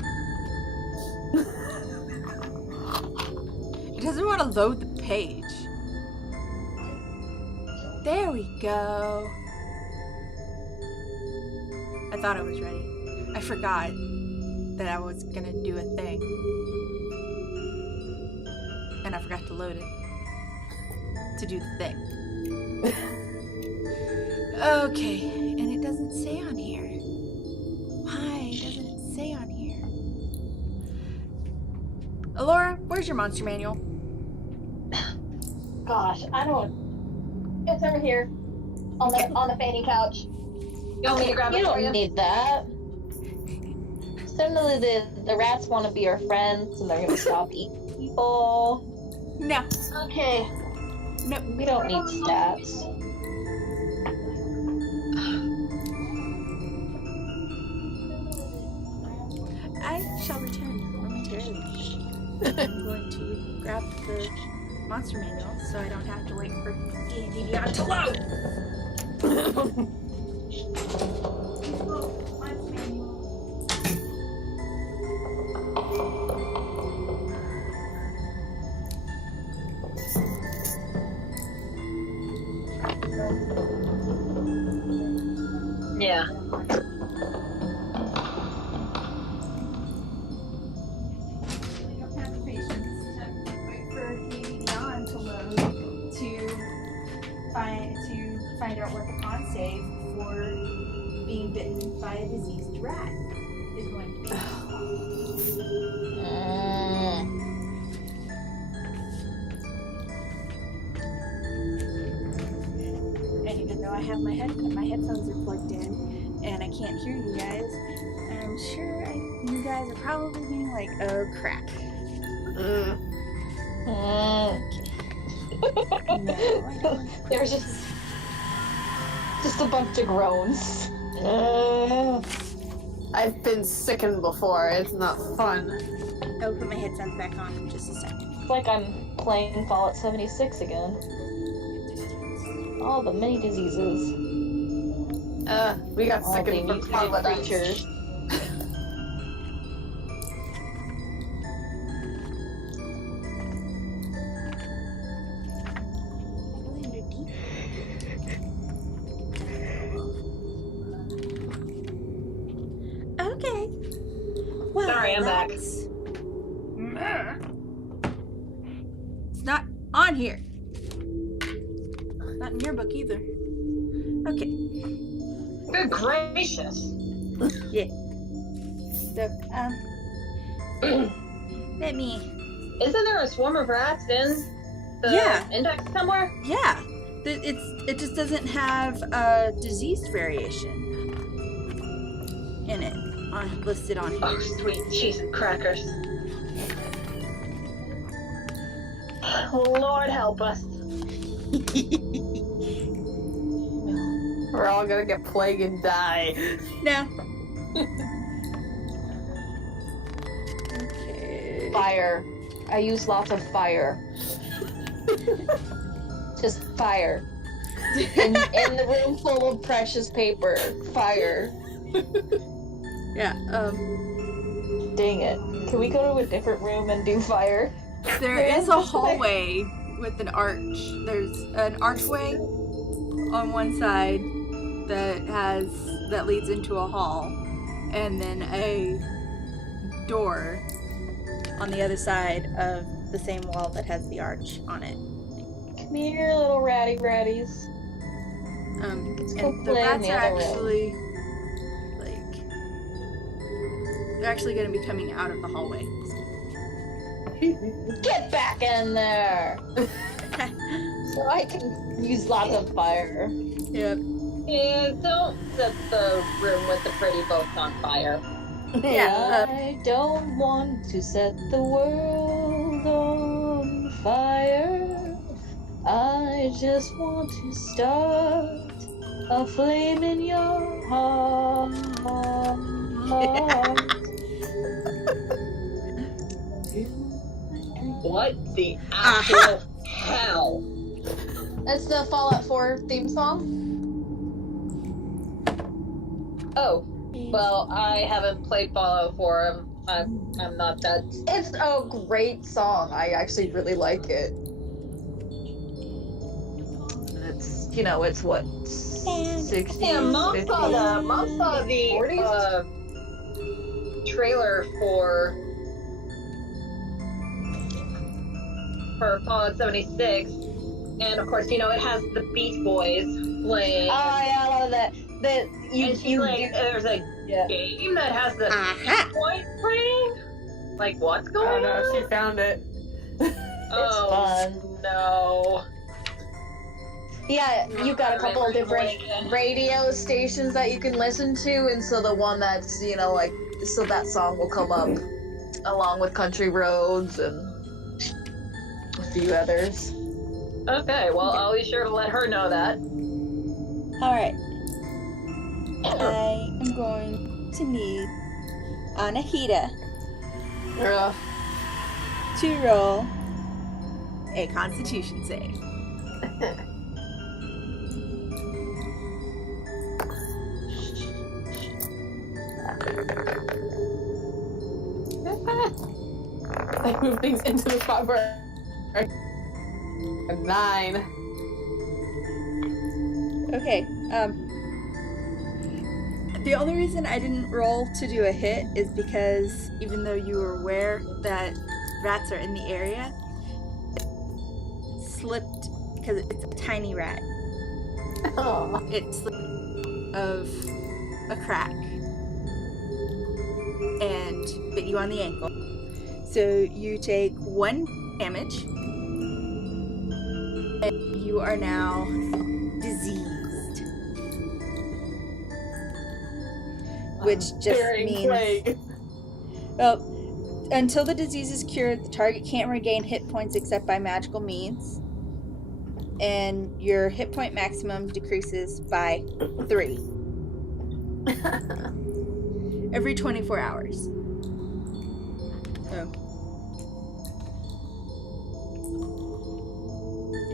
It doesn't want to load the page. There we go. I thought I was ready. I forgot that I was gonna do a thing. And I forgot to load it. To do the thing. Okay, and it doesn't say on here. Why doesn't it say on here? Alora, where's your monster manual? Gosh, I don't. It's over here. On the fanny couch. You want me to grab You it for don't you? need that. Suddenly the rats want to be our friends and they're gonna stop eating people. No. Okay. No. We don't need stats. I shall return momentarily. I'm going to grab the monster manual so I don't have to wait for D&D Beyond to load. Oh, monster manual. Yeah. We don't have the patience to wait for D&D Beyond to load to find out what the con save for being bitten by a diseased rat is going to be. And even though I have my headphones are plugged in and I can't hear you guys, I'm sure you guys are probably being like, oh crap. No, I don't. There's just a bunch of groans. I've been sickened before. It's not fun. I'll put my headphones back on in just a second. It's like I'm playing Fallout 76 again. All the many diseases. We got All the sickened from mutated Paladins. creatures. Okay. Sorry, I'm back. It's not on here. Not in your book either. Okay. Good gracious. Yeah. So, let me. Isn't there a swarm of rats in the index somewhere? Yeah. It just doesn't have a disease variation in it listed on here. Oh, sweet cheese and crackers. Lord help us. We're all gonna get plague and die. No. Okay. Fire. I use lots of fire. Just fire. In the room full of precious paper. Fire. Yeah, Dang it. Can we go to a different room and do fire? there is a hallway with an arch. There's an archway on one side that leads into a hall, and then a door on the other side of the same wall that has the arch on it. Come here, little ratty ratties. And go the play in rats the are other room. actually they're actually going to be coming out of the hallway. Get back in there! So I can use lots of fire. Yep. Yeah, don't set the room with the pretty boats on fire. Yeah. I don't want to set the world on fire. I just want to start a flame in your heart. What the actual hell? That's the Fallout 4 theme song. Oh, well, I haven't played Fallout 4. I'm not that. It's a great song. I actually really like it. It's, it's what, 60s, Yeah, Mom 50s? saw the 40s? Trailer for Fallout 76, and of course, it has the Beach Boys playing. Oh, yeah, I love that. There's a game that has the Beach Boys playing. Like, what's going on? Oh no, she found it. Oh, fun. no. Yeah, you've got a couple of different radio stations that you can listen to, and so the one that's, so that song will come up along with Country Roads and a few others. Okay, well, I'll be sure to let her know that. Alright. I am going to need Anahita to roll a Constitution save. I move things into the spot where a 9. Okay, the only reason I didn't roll to do a hit is because even though you were aware that rats are in the area, it slipped, because it's a tiny rat. Oh. It slipped of a crack and bit you on the ankle. So you take 1 damage, and you are now diseased. Which just means, plague. well, until the disease is cured, the target can't regain hit points except by magical means, and your hit point maximum decreases by 3 every 24 hours. So,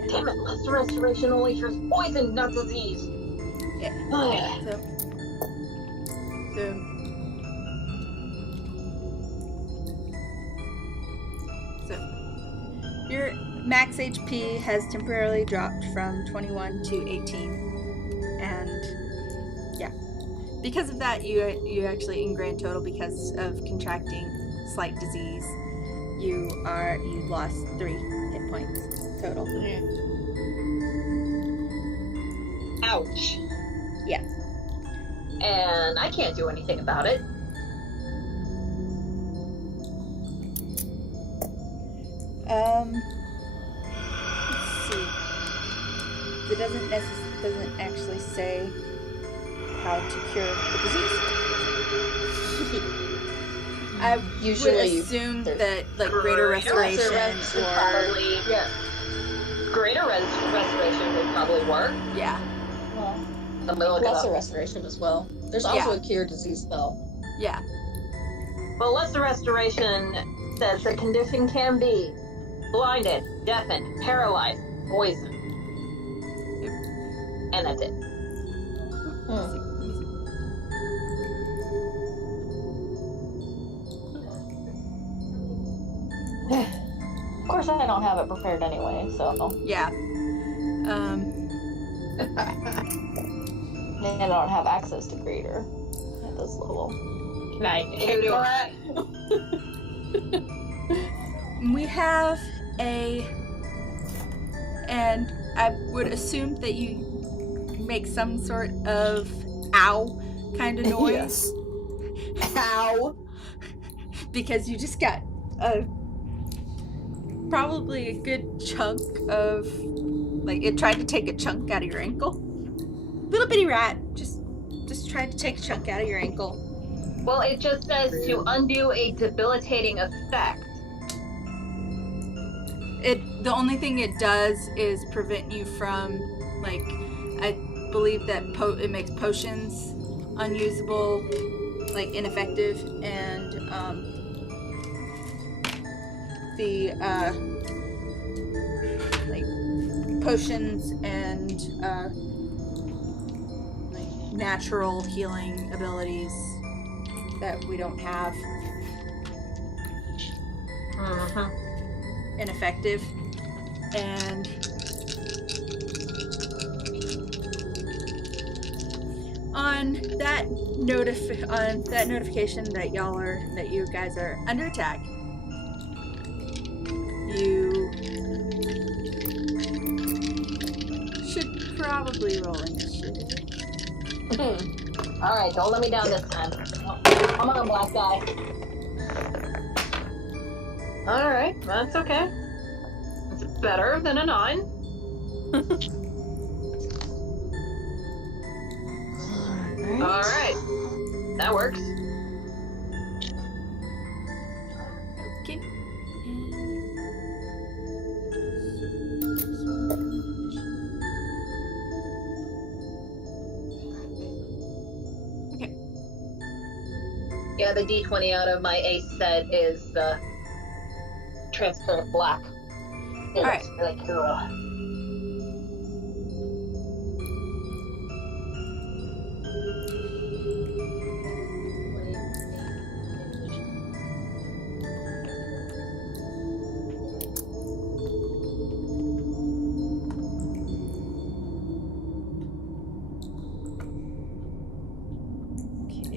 Damn it, restoration only cures poison, not disease. yeah. Oh. So your max HP has temporarily dropped from 21 to 18, and yeah, because of that, you actually, in grand total, because of contracting slight disease, you lost 3 hit points total. Ouch. Yeah. And I can't do anything about it. Let's see. It doesn't actually say how to cure the disease. I Usually would assume that like greater restoration Restoration or probably, greater restoration would probably work. yeah. Well, I'm gonna look it lesser up. restoration as well. There's also a cure disease spell. Yeah. Well, lesser restoration says the condition can be blinded, deafened, paralyzed, poisoned. And that's it. Of course, I don't have it prepared anyway, so. Yeah. And I don't have access to greater at this level. Can I Neither do I. We have and I would assume that you make some sort of ow kind of noise. Yes. Ow. Because you just got probably a good chunk of, like, it tried to take a chunk out of your ankle. Little bitty rat just tried to take a chunk out of your ankle. Well, it just says to undo a debilitating effect. The only thing it does is prevent you from, like, I believe that it makes potions unusable, like ineffective, and the like potions and like natural healing abilities that we don't have ineffective. And on that notification that you guys are under attack, you should probably roll initiative. Alright, don't let me down this time. Come on, black guy. Alright, that's okay. It's better than a 9. Alright. That works. Okay. Okay. Yeah, the D20 out of my ace set is the transparent black. It Alright. looks really cool. Okay.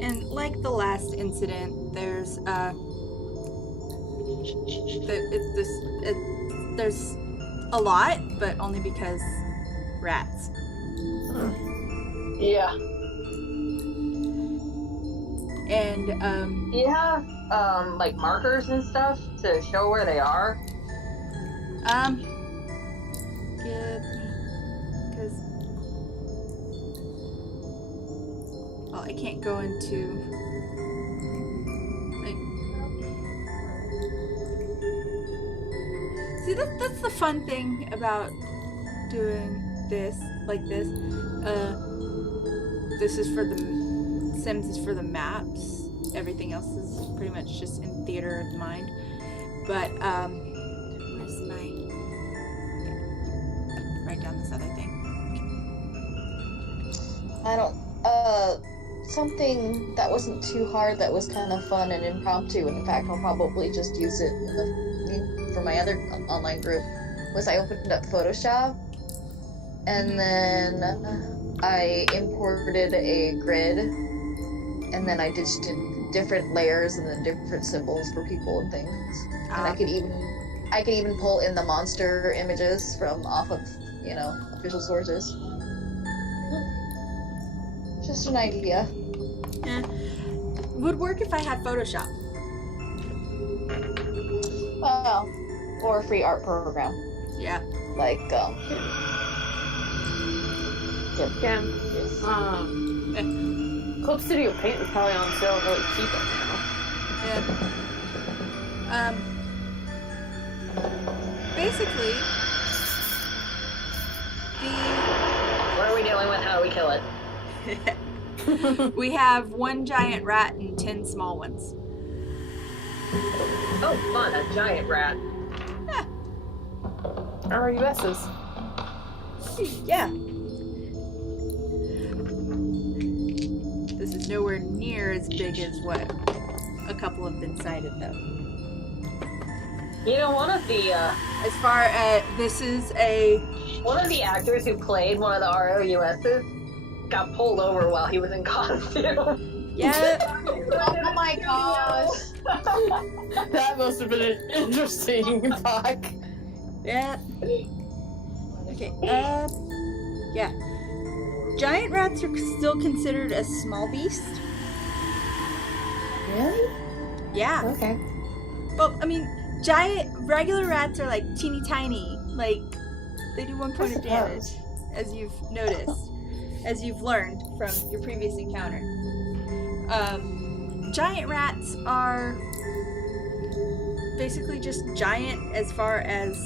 And like the last incident, there's there's a lot, but only because rats. Yeah. And Do you have like markers and stuff to show where they are? because I can't go into like. See, that's the fun thing about doing this like this. This is for the Sims is for the maps. Everything else is pretty much just in theater of the mind. But where's my write down this other thing? I don't. Something that wasn't too hard, that was kind of fun and impromptu, and in fact, I'll probably just use it for my other online group, was I opened up Photoshop, and then I imported a grid, and then I just did different layers and then different symbols for people and things. And I could even pull in the monster images from off of, official sources. Just an idea. Yeah. Would work if I had Photoshop. Well, or a free art program. Yeah. Like, Yeah. Club Studio Paint is probably on sale really cheap right now. Yeah. Basically, What are we dealing with? How do we kill it? we have 1 giant rat and 10 small ones. Oh, fun! A giant rat. RUSs. Yeah. This is nowhere near as big as what a couple have been cited, though. You know, one of the actors who played one of the ROUSs got pulled over while he was in costume. Yeah. oh my gosh. That must have been an interesting talk. Yeah. Okay. Yeah. Giant rats are still considered a small beast. Really? Yeah. Okay. Well, I mean, regular rats are like teeny tiny. Like, they do 1 point of damage, as you've noticed, as you've learned from your previous encounter. Giant rats are basically just giant as far as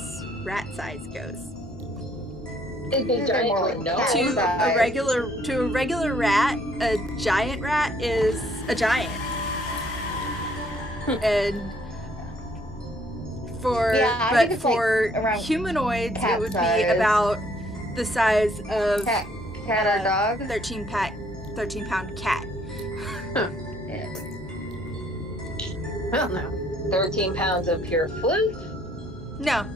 rat size goes. Is the giant window? To a regular rat, a giant rat is a giant. And for humanoids it would size. be about the size of Cat or dog? 13 pound cat. Huh. Yeah. Well, no. 13 pounds of pure floof? No.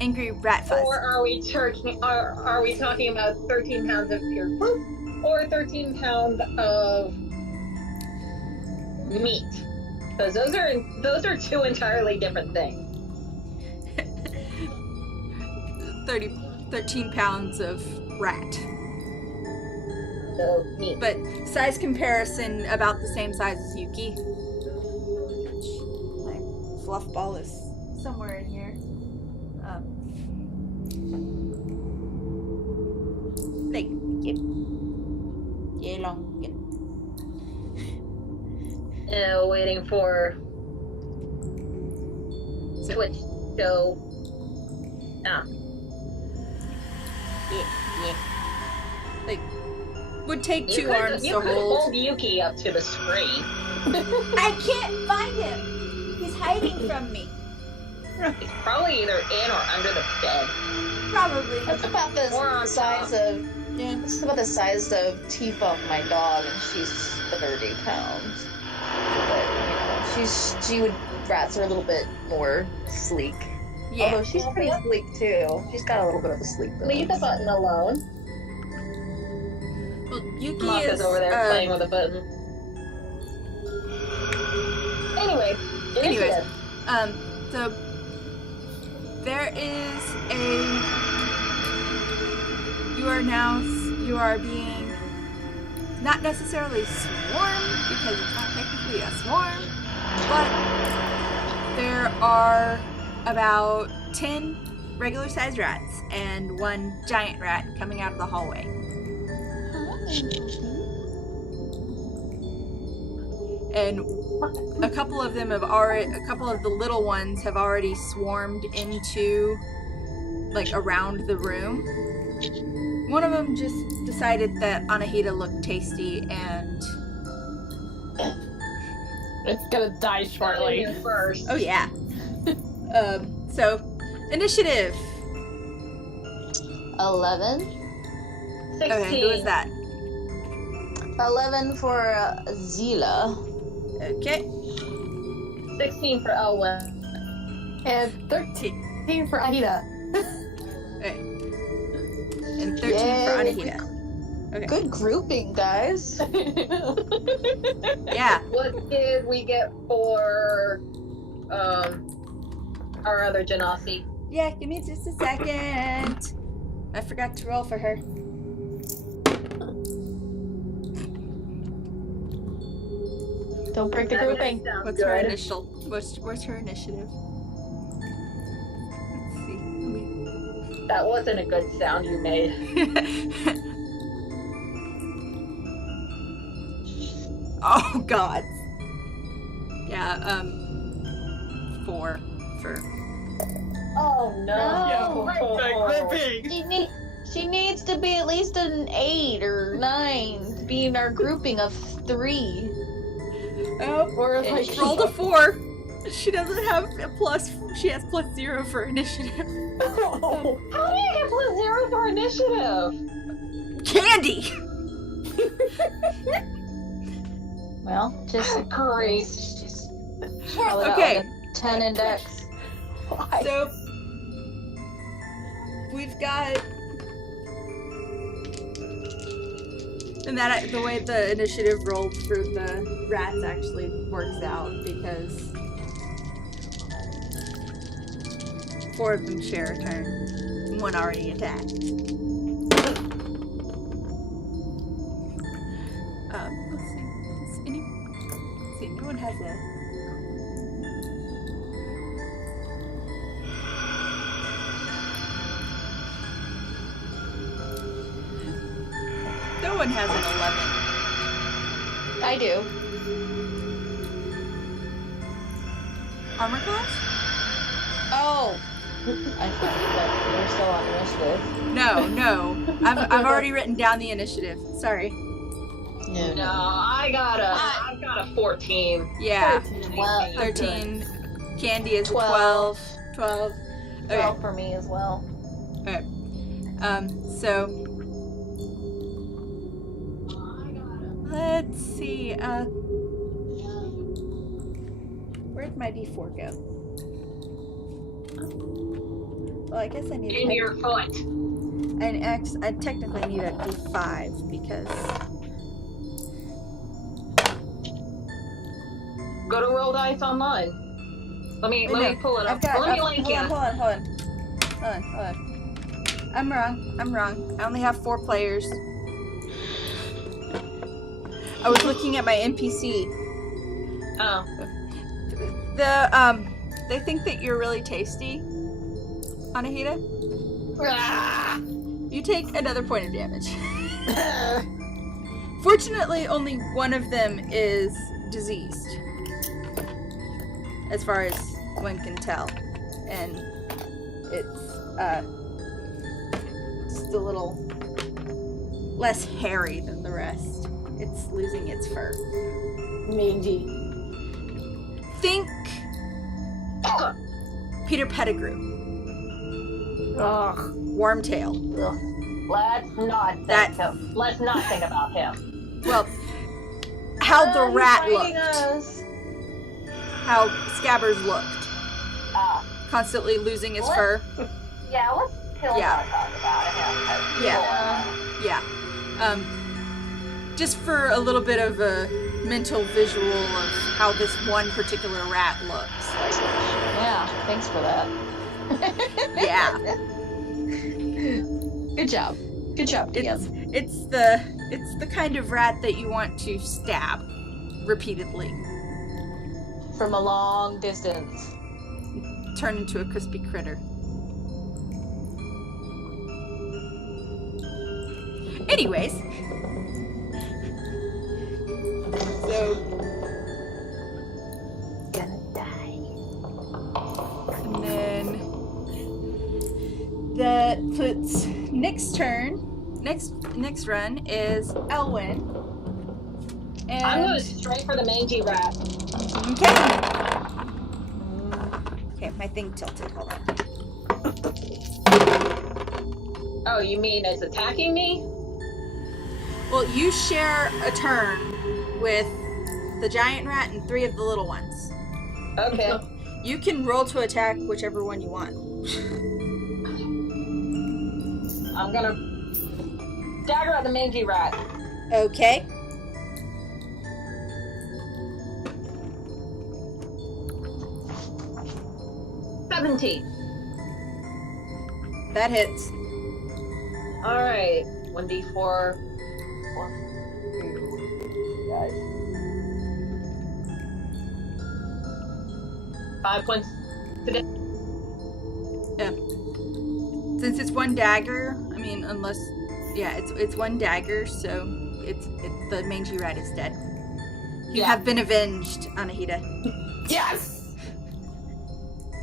Angry rat fuzz. Or are we talking about 13 pounds of pure floof? Or 13 pounds of meat? Because those are 2 entirely different things. 13 pounds of rat. So meat. But size comparison, about the same size as Yuki. My fluff ball is somewhere in here. Like, yep. Yeah, long. Yep. Waiting for Twitch. So, Yeah. Like, would take you 2 arms you to could hold. hold Yuki up to the screen. I can't find him. He's hiding from me. He's probably either in or under the bed. Probably. That's about the Or on size top. of. Yeah. This is about the size of Tifa, my dog, and she's 30 pounds. But rats are a little bit more sleek. Yeah. Although she's pretty sleek too. She's got a little bit of a sleekness. Leave the button alone. Well, Yuki Maka's is over there playing with a button. Anyway, Anyways, so there is you are being not necessarily swarmed because it's not technically a swarm, but there are about 10 regular sized rats and 1 giant rat coming out of the hallway. And a couple of the little ones have already swarmed into, like, around the room. One of them just decided that Anahita looked tasty and... It's gonna die shortly. First. Oh, yeah. So, initiative. 11. 16. Okay, who is that? 11 for Zila. Okay. 16 for Elwyn. And 13 for Aida. Okay. and 13 for Yay. Anahita. Okay. Good grouping, guys. Yeah. What did we get for our other Genasi? Yeah, give me just a second. I forgot to roll for her. Don't break the grouping. What's her initial? Where's her initiative? Let's see. That wasn't a good sound you made. Oh God. Yeah. 4 for. Oh no! She needs to be at least an 8 or 9 to be in our grouping of 3. Oh, Or and like she rolled a 4. She doesn't have a plus. She has +0 for initiative. Oh. How do you get +0 for initiative? Candy. Well, just Great. Okay. 10 index. So we've got, and that the way the initiative rolled for the rats actually works out because 4 of them share a turn. 1 already attacked. Let's see. Let's see. No one has a. No one has an 11. I do. Armor class? Oh! I thought that we're still on initiative. No. I've already written down the initiative. Sorry. No, I've got a 14. Yeah. 12. 13. Candy is 12. 12. Okay. 12 for me as well. Okay. So let's see. Where'd my D4 go? Well, I guess I need In your foot. an X. I technically need a D5 because. Go to Roll Dice Online. Let me pull it up. Let me link you. Hold on. I'm wrong. I only have 4 players. I was looking at my NPC. Oh. They think that you're really tasty, Anahita. You take another point of damage. Fortunately, only one of them is diseased, as far as one can tell, and it's just a little less hairy than the rest. It's losing its fur. Mangy. Think Peter Pettigrew. Ugh. Wormtail. Let's not think about him. Well, how the rat He's looked. fighting us. How Scabbers looked. Constantly losing his fur. Yeah, let's kill Yeah. talk about him. Yeah. Just for a little bit of a mental visual of how this one particular rat looks. Like, Yeah, thanks for that. yeah. Good job. Good job, DM. It's the kind of rat that you want to stab repeatedly. From a long distance. Turn into a crispy critter. Anyways. So. Gonna die. And then. That puts next turn. Next run is Elwyn. And I'm going straight for the mangy rat. Okay, my thing tilted. Hold on. Oh, you mean it's attacking me? Well, you share a turn with the giant rat and 3 of the little ones. Okay. You can roll to attack whichever one you want. I'm gonna Dagger at the mangy rat. Okay. $17. That hits. Alright. 1d4. 1, 2, 5 points. Since it's one dagger, I mean, unless, yeah, it's one dagger, so it's the mangy rat is dead. You have been avenged, Anahita. Yes!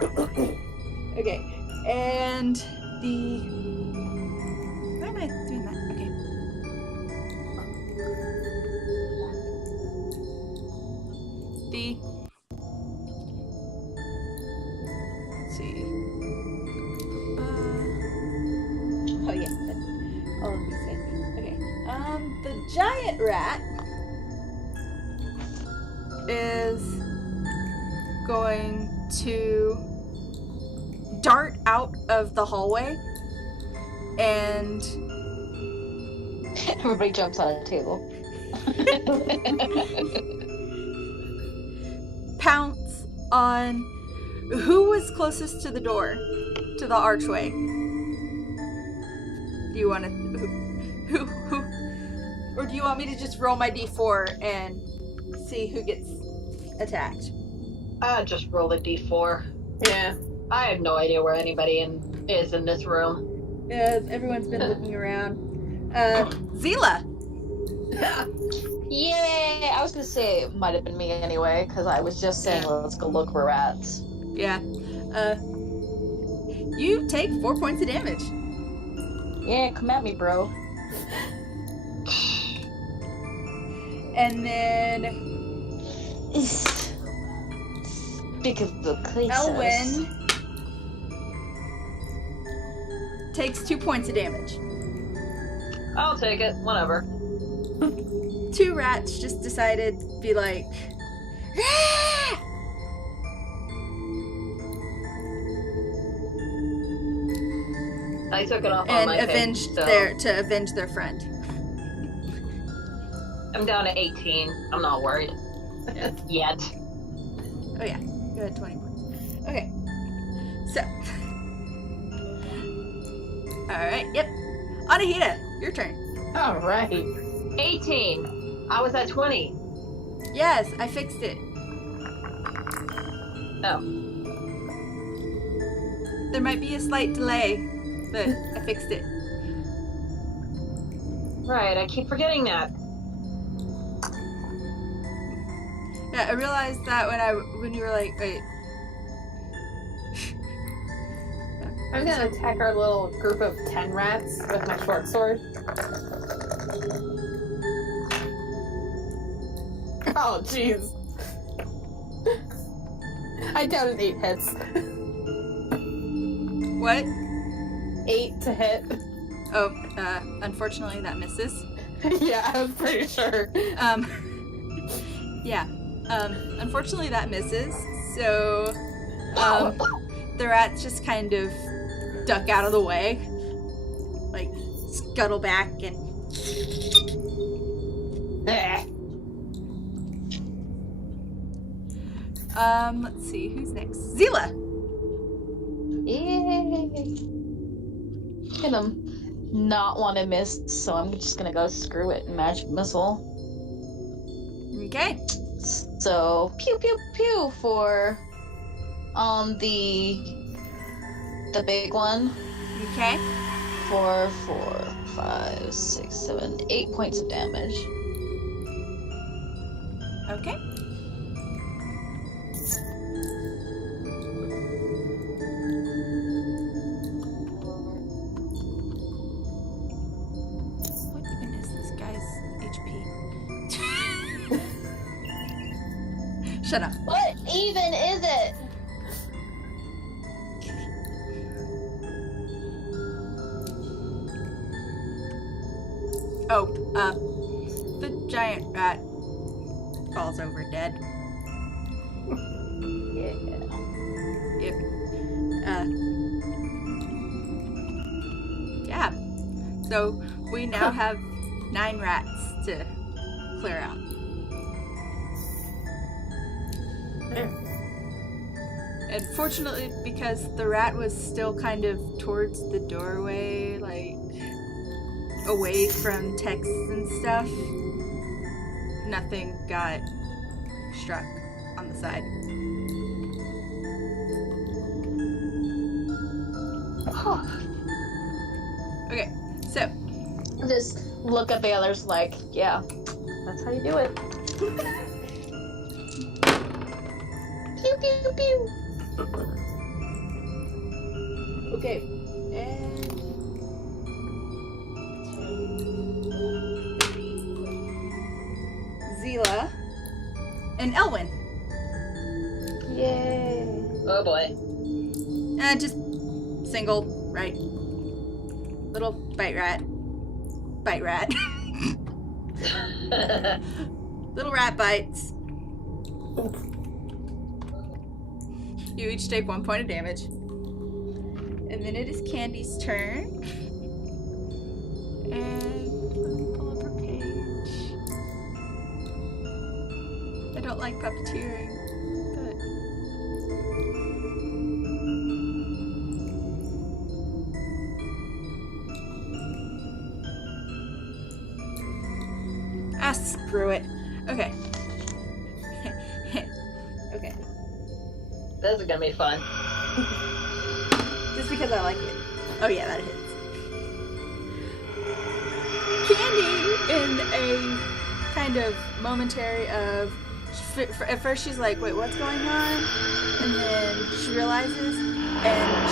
Okay, and the... Why am I doing that? Okay. The... Let's see. Oh yeah, that's all of these things. Okay. The giant rat is going to dart out of the hallway and Everybody jumps on a table. pounce on who was closest to the door, to the archway. Do you want to who or do you want me to just roll my d4 and see who gets attacked? Just roll the d4. Yeah. I have no idea where anybody is in this room. Yeah, everyone's been looking around. Zila. Yay! I was gonna say it might have been me anyway, because I was just saying let's go look for rats. Yeah. You take 4 points of damage. Yeah, come at me, bro. And then Speak of the places. Elwyn takes 2 points of damage. I'll take it. Whatever. 2 rats just decided to be like, "Ah!" I took it off on and my avenged page, so avenge their friend. I'm down to 18. I'm not worried. Yeah. Yet. Oh yeah, you had 20 points. Okay, so all right, yep. Anahita, your turn. All right. 18. I was at 20. Yes, I fixed it. Oh. There might be a slight delay, but I fixed it. Right, I keep forgetting that. Yeah, I realized that when you were like, wait. I'm gonna attack our little group of 10 rats with my short sword. Oh, jeez. I doubted 8 hits. What? 8 to hit. Oh, unfortunately that misses. Yeah, I was pretty sure. Yeah. Unfortunately that misses. So, the rats just kind of duck out of the way, like scuttle back and. Let's see who's next. Zila. Yay! Gonna not want to miss, so I'm just gonna go screw it and magic missile. Okay. So pew pew pew for the big one. Okay. 4, 5, 6, 7, 8 points of damage. Okay. What even is this guy's HP? Shut up. What even is it? Oh, the giant rat falls over dead. Yeah. Yep. Yeah. So we now have 9 rats to clear out. And fortunately, because the rat was still kind of towards the doorway, like away from texts and stuff, nothing got struck on the side. Okay, so Just look at the others like, yeah, that's how you do it. Pew pew pew. okay, and 2, 3, Zila, and Elwyn. Yay. Oh boy. Just single, right? Little bite rat. Bite rat. Little rat bites. You each take 1 point of damage. And then it is Candy's turn. And let me pull up her page. I don't like puppeteering, but screw it. Okay. Okay. This is gonna be fun. Just because I like it. Oh yeah, that hits. Candy, in a kind of momentary of... At first she's like, wait, what's going on? And then she realizes, and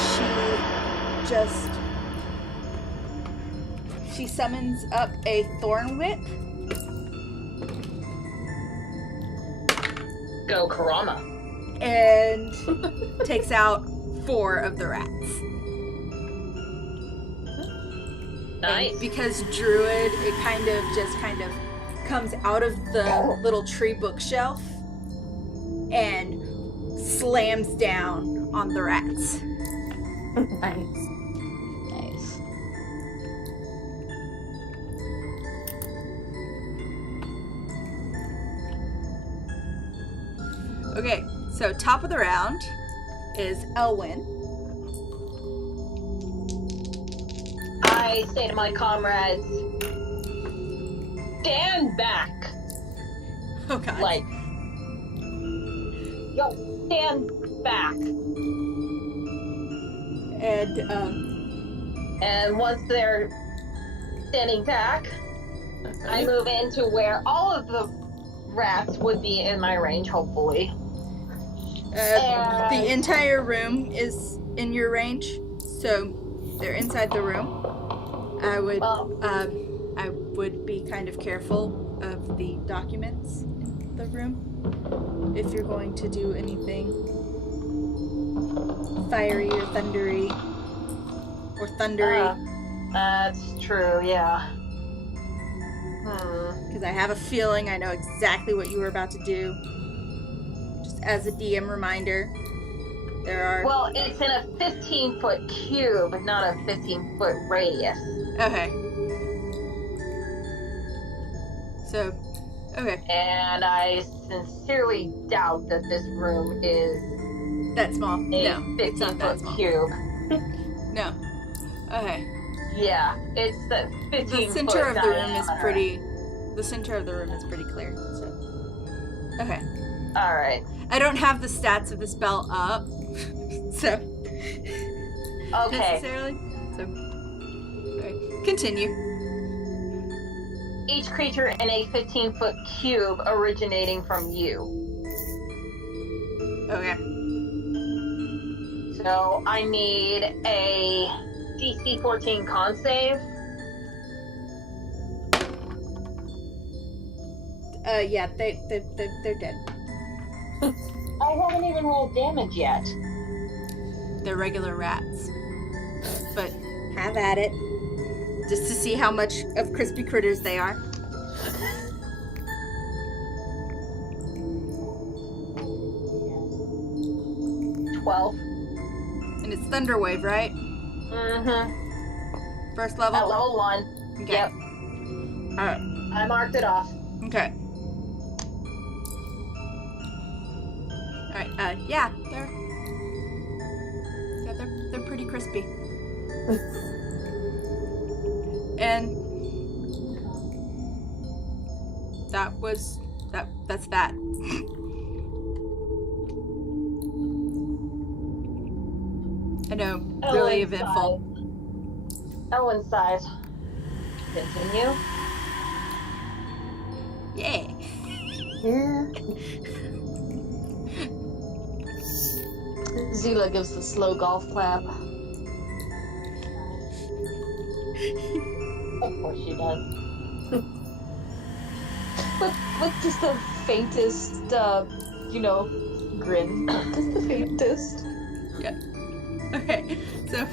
she summons up a thorn whip. Go Karama. And takes out 4 of the rats. Nice. And because Druid, it kind of comes out of the little tree bookshelf and slams down on the rats. Nice. Nice. Okay, so top of the round is Elwyn. I say to my comrades, stand back. Oh god. Like, yo, stand back. And once they're standing back, I move into where all of the rats would be in my range, hopefully. The entire room is in your range, so they're inside the room. I would be kind of careful of the documents in the room if you're going to do anything fiery or thundery. That's true, yeah. Because I have a feeling I know exactly what you were about to do. Just as a DM reminder, there are... Well, it's in a 15-foot cube, not a 15-foot radius. Okay. So, okay. And I sincerely doubt that this room is That small. a No, it's not that 15-foot small. cube. No. Okay. Yeah, it's the 15-foot The center of the room is diameter. pretty... The center of the room is pretty clear, so... Okay. Alright. I don't have the stats of the spell up, so... Okay. Necessarily. So... Okay. Continue. Each creature in a 15-foot cube originating from you. Okay. So I need a DC 14 con save. Yeah, they're dead. I haven't even rolled damage yet. They're regular rats. But have at it. Just to see how much of crispy critters they are. Well. And it's Thunderwave, right? Mm-hmm. First level? At level 1. Okay. Yep. Alright. I marked it off. Okay. Alright, yeah, they're pretty crispy. And that's that. I know, really eventful. Ellen sighs. Continue. Yeah. Zila gives the slow golf clap. Of course she does. With just the faintest, grin. Just the faintest. Yeah. Okay, so...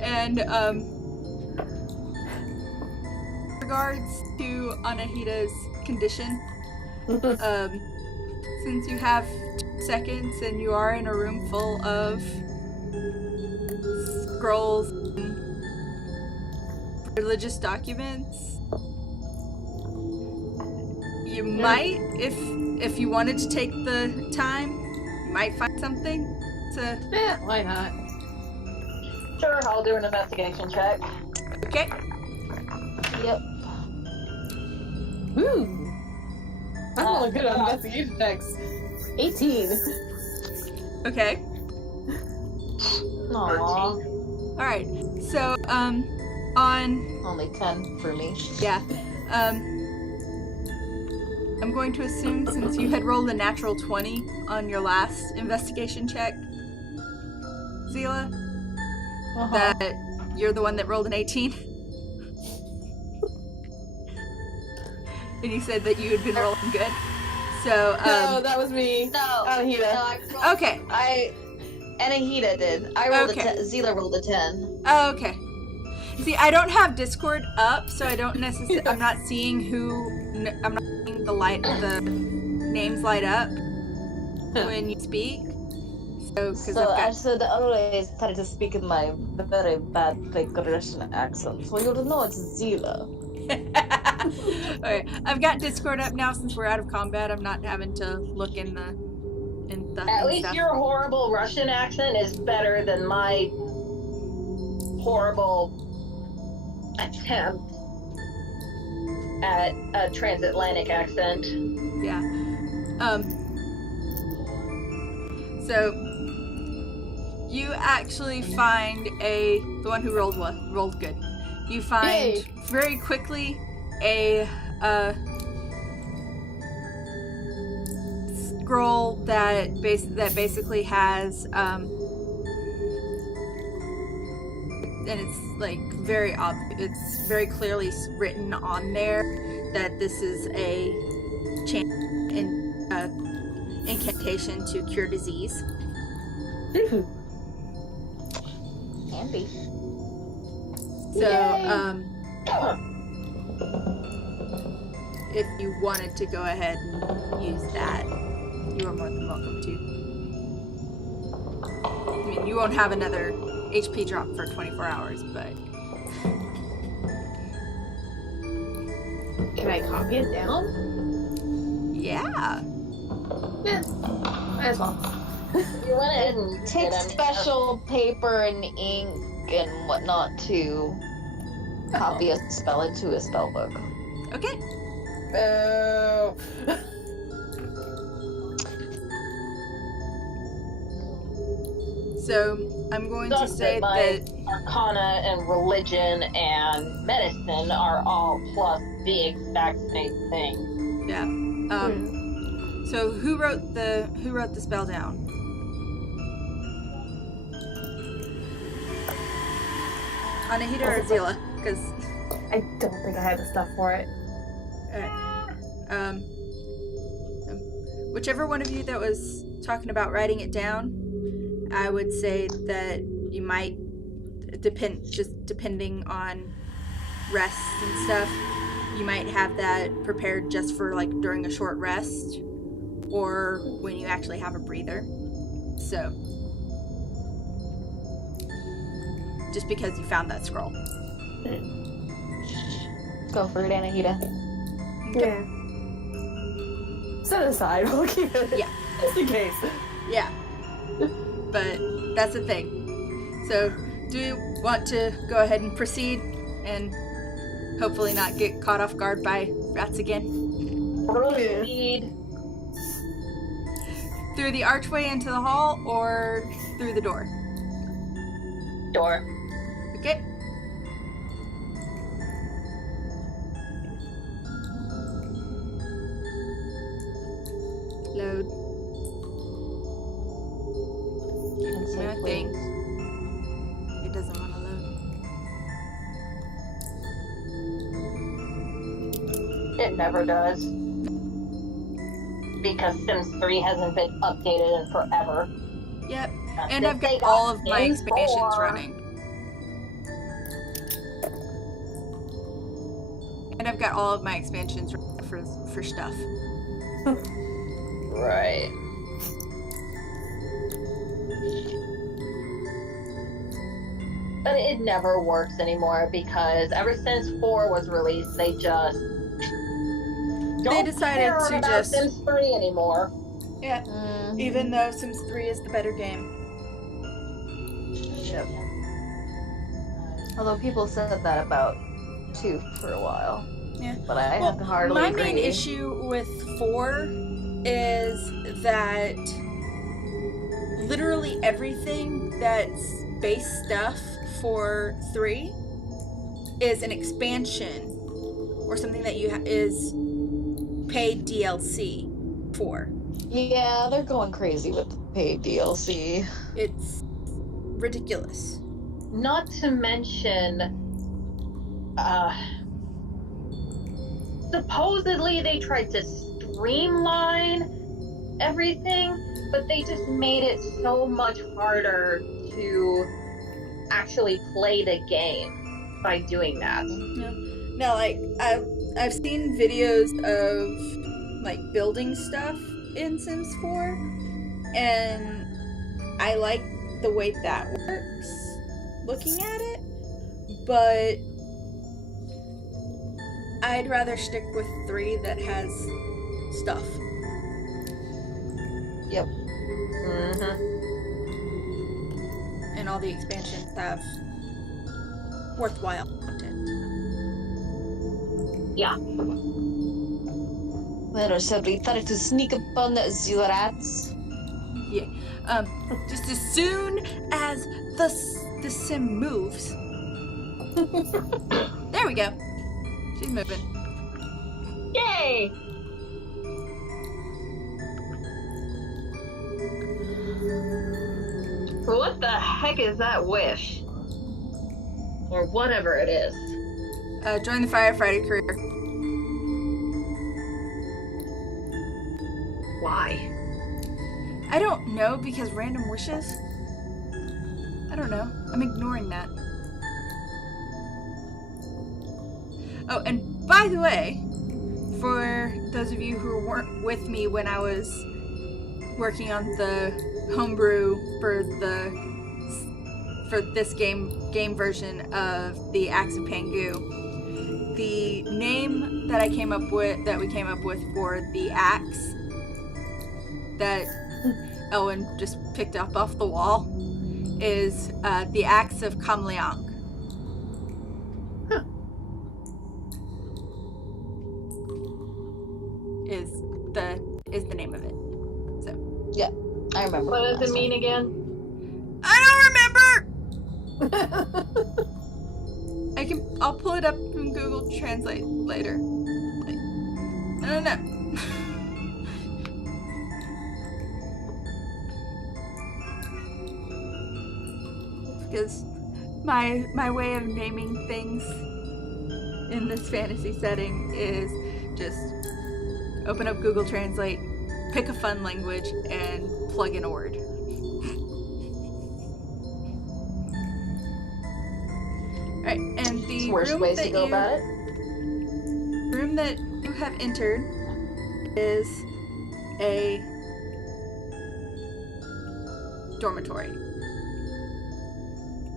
And, regards to Anahita's condition, since you have 2 seconds and you are in a room full of scrolls and religious documents, you might, if you wanted to take the time, you might find something to... Why not? Sure, I'll do an investigation check. Okay. Yep. Woo! I'm really good at investigation checks. 18. Okay. Aww. Alright. So, on... Only 10 for me. Yeah. I'm going to assume, since you had rolled a natural 20 on your last investigation check, Zila, that you're the one that rolled an 18. And you said that you had been rolling good. So, no, that was me. No. Anahita. Okay. Anahita did. I rolled Okay. a 10. Zila rolled a 10. Oh, okay. See, I don't have Discord up, so I don't necessarily. I'm not seeing I'm not seeing the names light up when you speak. So, because I should always try to speak in my very bad fake Russian accent, so you'll know it's Zila. Okay, I've got Discord up now since we're out of combat. I'm not having to look in the At least stuff. your horrible Russian accent is better than my horrible attempt at a transatlantic accent. Yeah. So you actually find the one who rolled good. You find very quickly a scroll that basically has and it's like it's very clearly written on there that this is a incantation to cure disease. Handy. So, if you wanted to go ahead and use that, you are more than welcome to. I mean, you won't have another HP drop for 24 hours, but... Can I copy it down? Yeah. Yeah. Might as well. You went ahead and Take did special paper and ink and whatnot to copy a spell into a spell book. Okay. Oh. So, I'm going to say my that... Arcana and religion and medicine are all plus the exact same thing. Yeah. So, who wrote the spell down? Anahita or Zila? Because... I don't think I had the stuff for it. Alright. Whichever one of you that was talking about writing it down, I would say that you might depending on rests and stuff, you might have that prepared just for like during a short rest or when you actually have a breather. So just because you found that scroll. Go for it, Anahita. Yeah. Set it aside. We'll keep it. Yeah. Just in case. Yeah. But that's the thing. So, do you want to go ahead and proceed and hopefully not get caught off guard by rats again? Proceed. Through the archway into the hall or through the door? Door. Okay. Load. Nothing. It doesn't want to load. It never does. Because Sims 3 hasn't been updated in forever. Yep. And I've got all of my expansions running. And I've got all of my expansions running for stuff. Right. But it never works anymore because ever since 4 was released, they just don't decided care to about just- Sims 3 anymore. Yeah. Even though Sims 3 is the better game. Yep. Although people said that about 2 for a while. Yeah. But I have hardly my agree. main issue with 4 is that literally everything that's base stuff for 3 is an expansion or something that is paid DLC for. Yeah, they're going crazy with the paid DLC. It's ridiculous. Not to mention, supposedly they tried to streamline everything, but they just made it so much harder to actually play the game by doing that. No, like I've seen videos of like building stuff in Sims 4, and I like the way that works looking at it, but I'd rather stick with 3 that has stuff. Yep. Mm-hmm. And all the expansions have worthwhile content. Yeah. Well, shall we try to sneak upon the rats? Yeah. Just as soon as the sim moves. There we go. She's moving. Yay! What the heck is that wish? Or whatever it is. Join the firefighter career. Why? I don't know, because random wishes? I don't know. I'm ignoring that. Oh, and by the way, for those of you who weren't with me when I was working on the homebrew for this game version of the Axe of Pangu, the name that we came up with for the axe that Elwyn just picked up off the wall is the Axe of Kamliang. Huh. Is the name of it. So Yeah, I remember. What does it mean again? I don't remember. I'll pull it up from Google Translate later. I don't know. Because my way of naming things in this fantasy setting is just open up Google Translate, pick a fun language, and plug in a word. Alright, and the Worst room ways that to go about it. room that you have entered is a dormitory.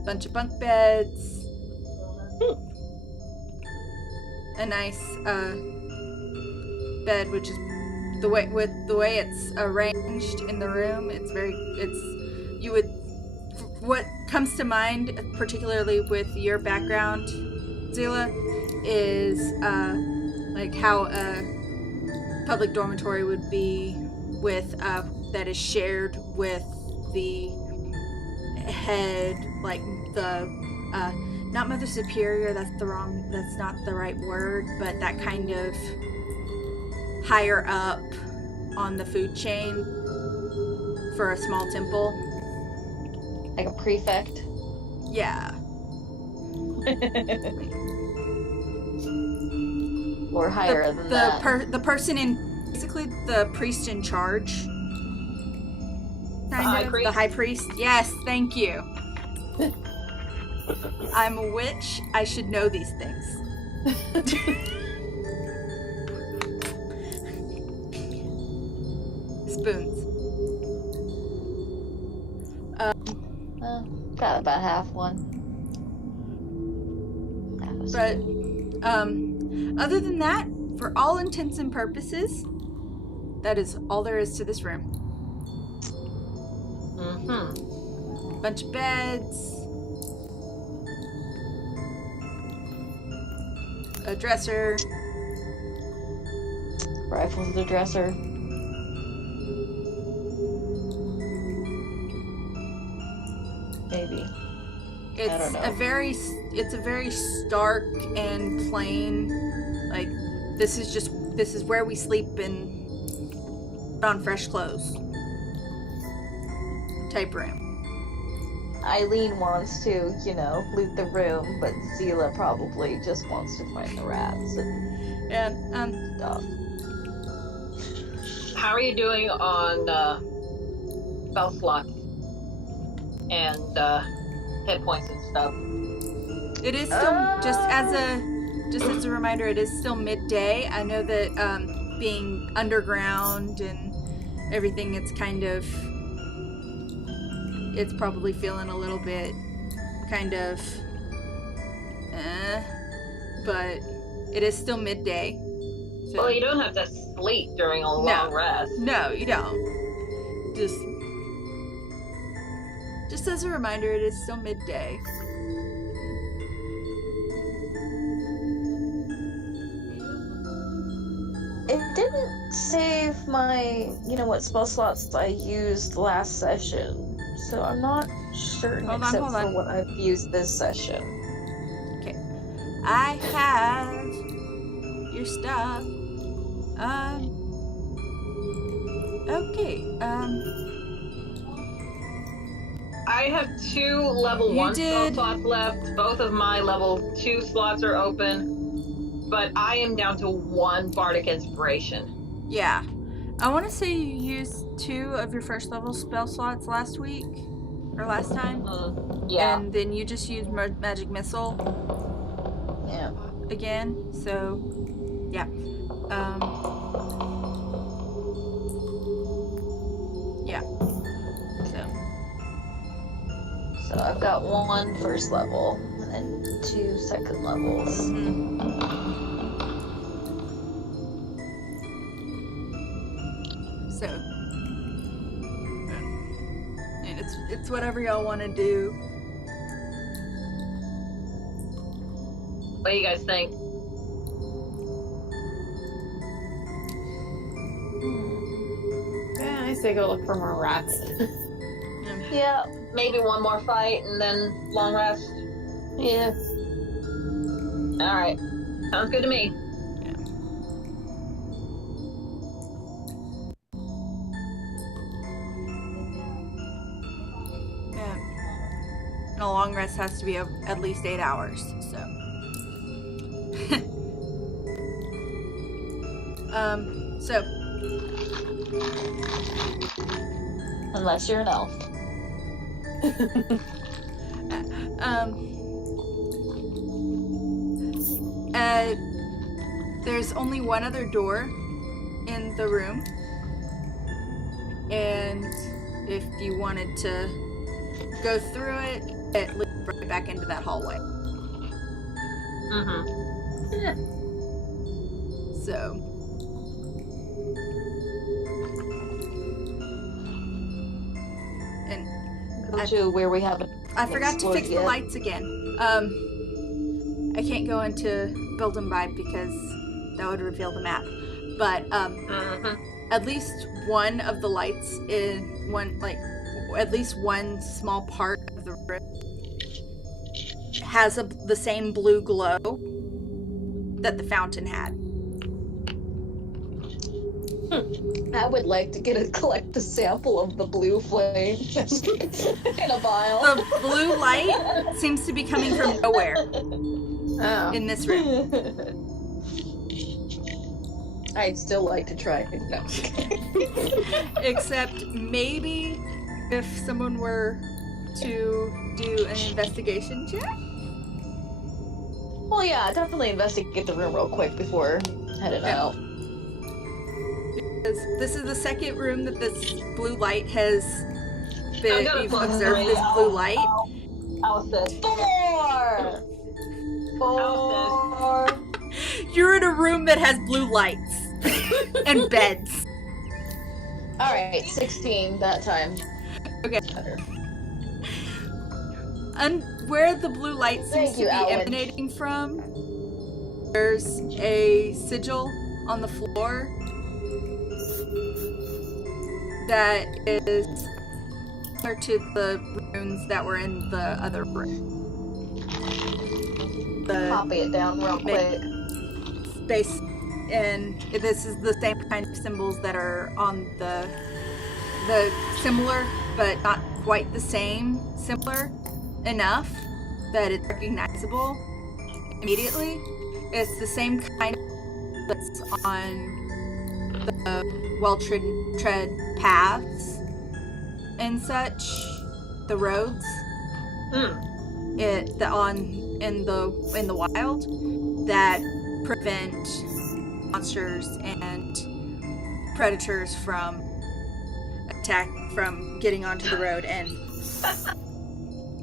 bunch of bunk beds, a nice bed, which is the way it's arranged in the room. What comes to mind, particularly with your background, Zila, is like how a public dormitory would be with that is shared with the head, like the not Mother Superior. That's not the right word, but that kind of higher up on the food chain for a small temple. Like a prefect. Yeah. Or higher than that. The person in, basically the priest in charge. The high priest? The high priest. Yes, thank you. I'm a witch. I should know these things. Spoons. Got about half one. But, other than that, for all intents and purposes, that is all there is to this room. Mm-hmm. Bunch of beds, a dresser, Rifles in the dresser. Maybe. I don't know. It's a very stark and plain, like, this is where we sleep and put on fresh clothes type room. Eileen wants to, loot the room, but Zila probably just wants to find the rats and stuff. How are you doing on spell slots and hit points and stuff? It is still just as a reminder, it is still midday. I know that being underground and everything, it's probably feeling a little bit kind of but it is still midday. So. Well, you don't have to sleep during a long rest. No, you don't. Just as a reminder, it is still midday. It didn't save my, what spell slots I used last session, so I'm not certain hold for on. what I've used this session. Okay. I have your stuff. Okay. I have 2 level 1 spell slots left. Both of my level 2 slots are open, but I am down to 1 bardic inspiration. Yeah. I want to say you used 2 of your first level spell slots last week or last time. Yeah. And then you just used magic missile. Yeah. Again. So, yeah. Yeah. So I've got 1 first level and 2 second levels. So, and it's whatever y'all want to do. What do you guys think? Yeah, I say go look for more rats. Yeah. Maybe 1 more fight and then long rest? Yeah. Alright. Sounds good to me. Yeah. And a long rest has to be at least 8 hours, so. So. Unless you're an elf. There's only one other door in the room, and if you wanted to go through it, at least right back into that hallway. Mm-hmm. So. And Go to where we haven't. I forgot to fix the yet. lights again. I can't go into build and buy because that would reveal the map. But at least one of the lights in at least one small part of the room has the same blue glow that the fountain had. I would like to collect a sample of the blue flame in a vial. The blue light seems to be coming from nowhere in this room. I'd still like to try. No. Except maybe if someone were to do an investigation check. Well, yeah, definitely investigate the room real quick before heading out. Because this is the second room that this blue light has been. I'm You've gonna observed this blue light. Alice. 4. You're in a room that has blue lights and beds. All right, 16 that time. Okay. Better. And where the blue light seems Thank to you, be Alan. emanating from, there's a sigil on the floor that is similar to the runes that were in the other room. Copy it down real quick. Space, and this is the same kind of symbols that are on the similar, but not quite the same, similar enough that it's recognizable immediately. It's the same kind that's on the well-tread paths and such, the roads. In the wild that prevent monsters and predators from getting onto the road and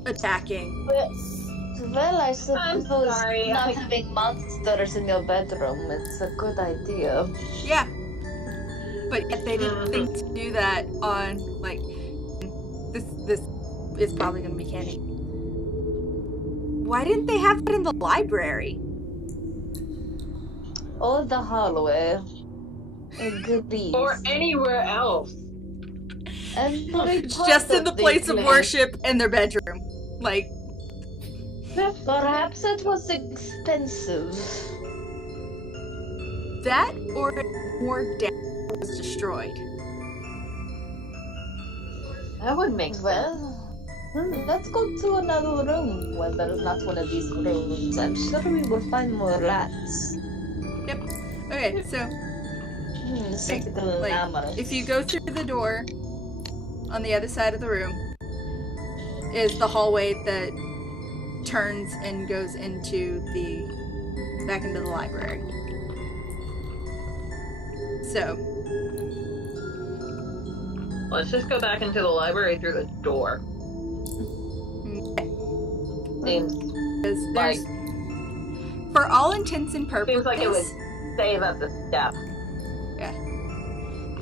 attacking. Well, I suppose sorry, not having monsters in your bedroom is a good idea. Yeah, but yet they didn't think to do that on this is probably going to be Candy. Why didn't they have that in the library? Or the hallway. Agreed. Or anywhere else. Just in the place of worship in their bedroom. Like, Perhaps it was expensive. that or more damage was destroyed. That would make sense. Let's go to another room. Well, there's not one of these rooms. I'm sure we will find more rats. Yep. Okay, so if you go through the door on the other side of the room is the hallway that turns and goes back into the library. So Let's just go back into the library through the door. Seems there's for all intents and purposes. seems like it would save up the step. Yeah.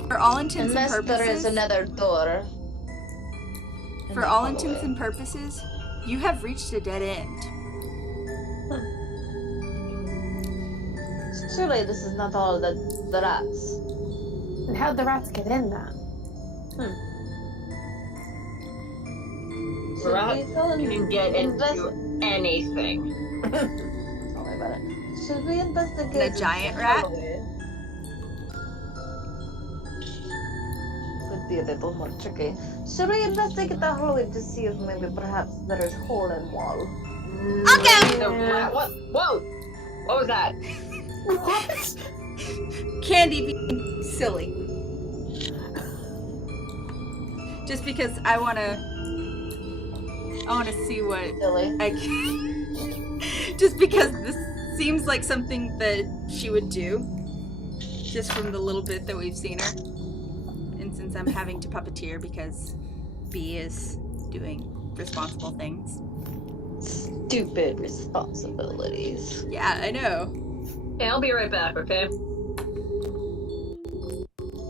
For all intents Unless and purposes. there is another door. For all intents and purposes, you have reached a dead end. Surely this is not all the rats. And how'd the rats get in then? Rat can get into anything. Don't worry about it. Should we investigate The giant rat? Could be a little more tricky. Should we investigate the hallway to see if maybe perhaps there is hole in wall? Okay. The rat. What? Whoa! What was that? What? Candy being silly. Just because I wanna see what Silly. just because this seems like something that she would do. Just from the little bit that we've seen her. And since I'm having to puppeteer because B is doing responsible things. stupid responsibilities. Yeah, I know. Yeah, I'll be right back, okay?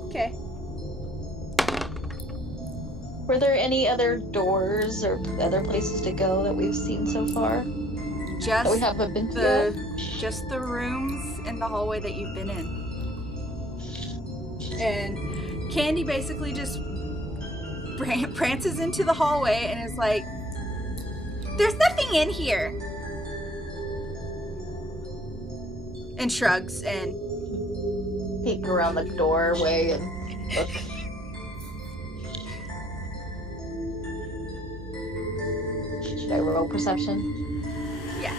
Okay. Were there any other doors or other places to go that we've seen so far? That we Just haven't been to yet? just the rooms in the hallway that you've been in. And Candy basically just prances into the hallway and is like, "There's nothing in here." And shrugs and Peek around the doorway and look. Should I roll perception? yeah.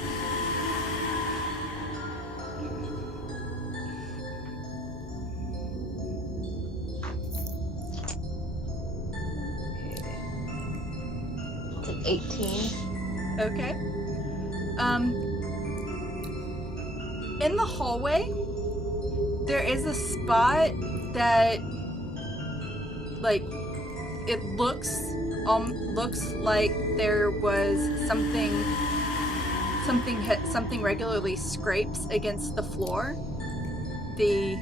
It's an 18. Okay. In the hallway, there is a spot that, like, it looks like there was something regularly scrapes against the floor. The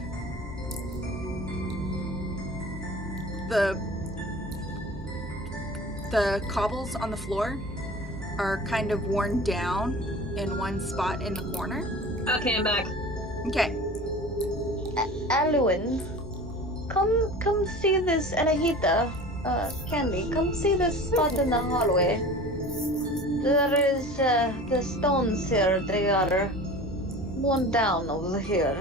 cobbles on the floor are kind of worn down in one spot in the corner. Okay, I'm back. Okay. Alwyn, come see this, Anahita, Candy, come see this spot in the hallway. There is, the stones here, they are worn down over here.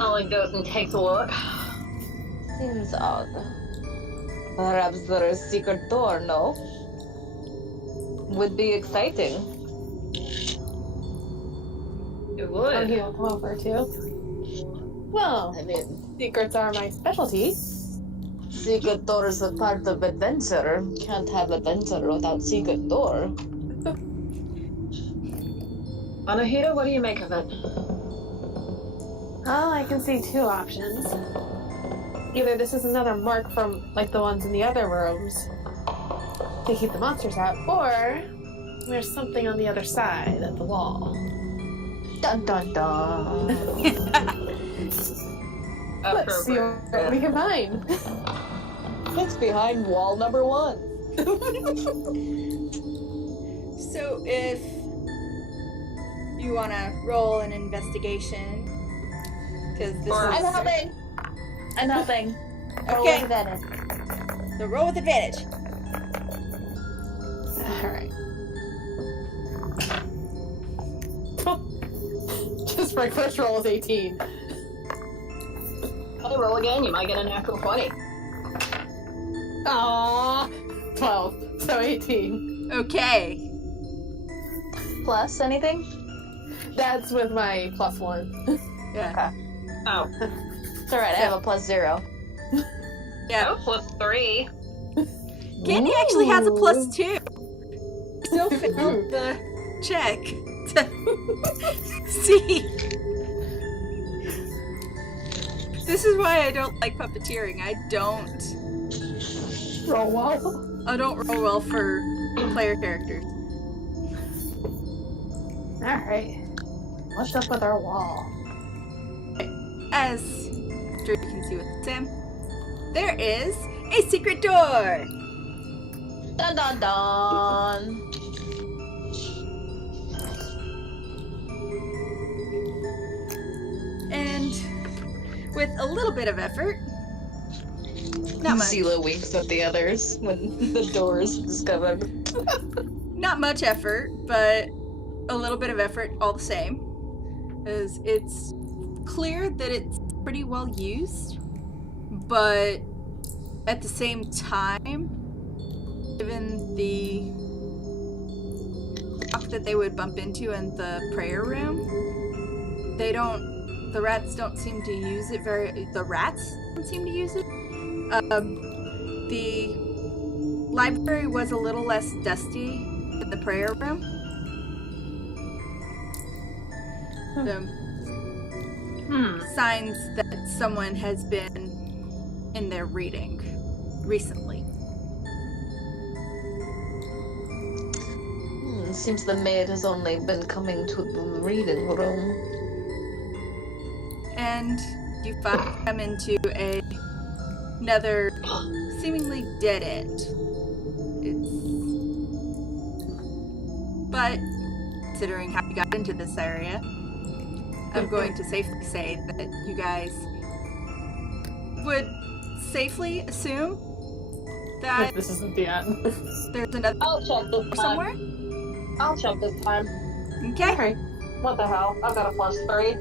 Ollie goes and takes a look. Seems odd. Perhaps there is a secret door, no? Would be exciting. It Oh, would. he'll come over too. Well, I mean, secrets are my specialty. secret door is a part of adventure. Can't have adventure without secret door. Anahita, what do you make of it? Oh, I can see two options. Either this is another mark from, like, the ones in the other rooms to keep the monsters out, or there's something on the other side of the wall. Dun dun dun. Let's see what we can find. It's behind wall number 1. So if you want to roll an investigation, because this Or- I'm is helping. I'm helping. Roll Okay. with advantage. the roll with advantage. Alright. Just my first roll is 18. Hey, roll again, you might get a natural 20. Aww. 12. So 18. Okay. Plus anything? That's with my +1. Yeah. Oh. It's alright, I have a +0. Yeah. Oh, +3. Candy actually has a Ooh. +2. Still failed the check to see. This is why I don't like puppeteering. I don't Roll well. roll well for player characters. Alright. What's up with our wall? As Drew can see with Tim, there is a secret door. Dun dun dun. And with a little bit of effort, not much, Zila winks at the others when the door is discovered. not much effort, but a little bit of effort all the same. As it's clear that it's pretty well used, but at the same time, given the rock that they would bump into in the prayer room, the rats don't seem to use it the rats don't seem to use it. The library was a little less dusty than the prayer room. Signs that someone has been in there reading recently. seems the maid has only been coming to the reading room. And you come into another seemingly dead end. But considering how you got into this area, I'm going to safely say that you guys would safely assume that This isn't the end. there's another I'll check this time. somewhere. I'll check this time. Okay. Alright. What the hell? I've got a +3.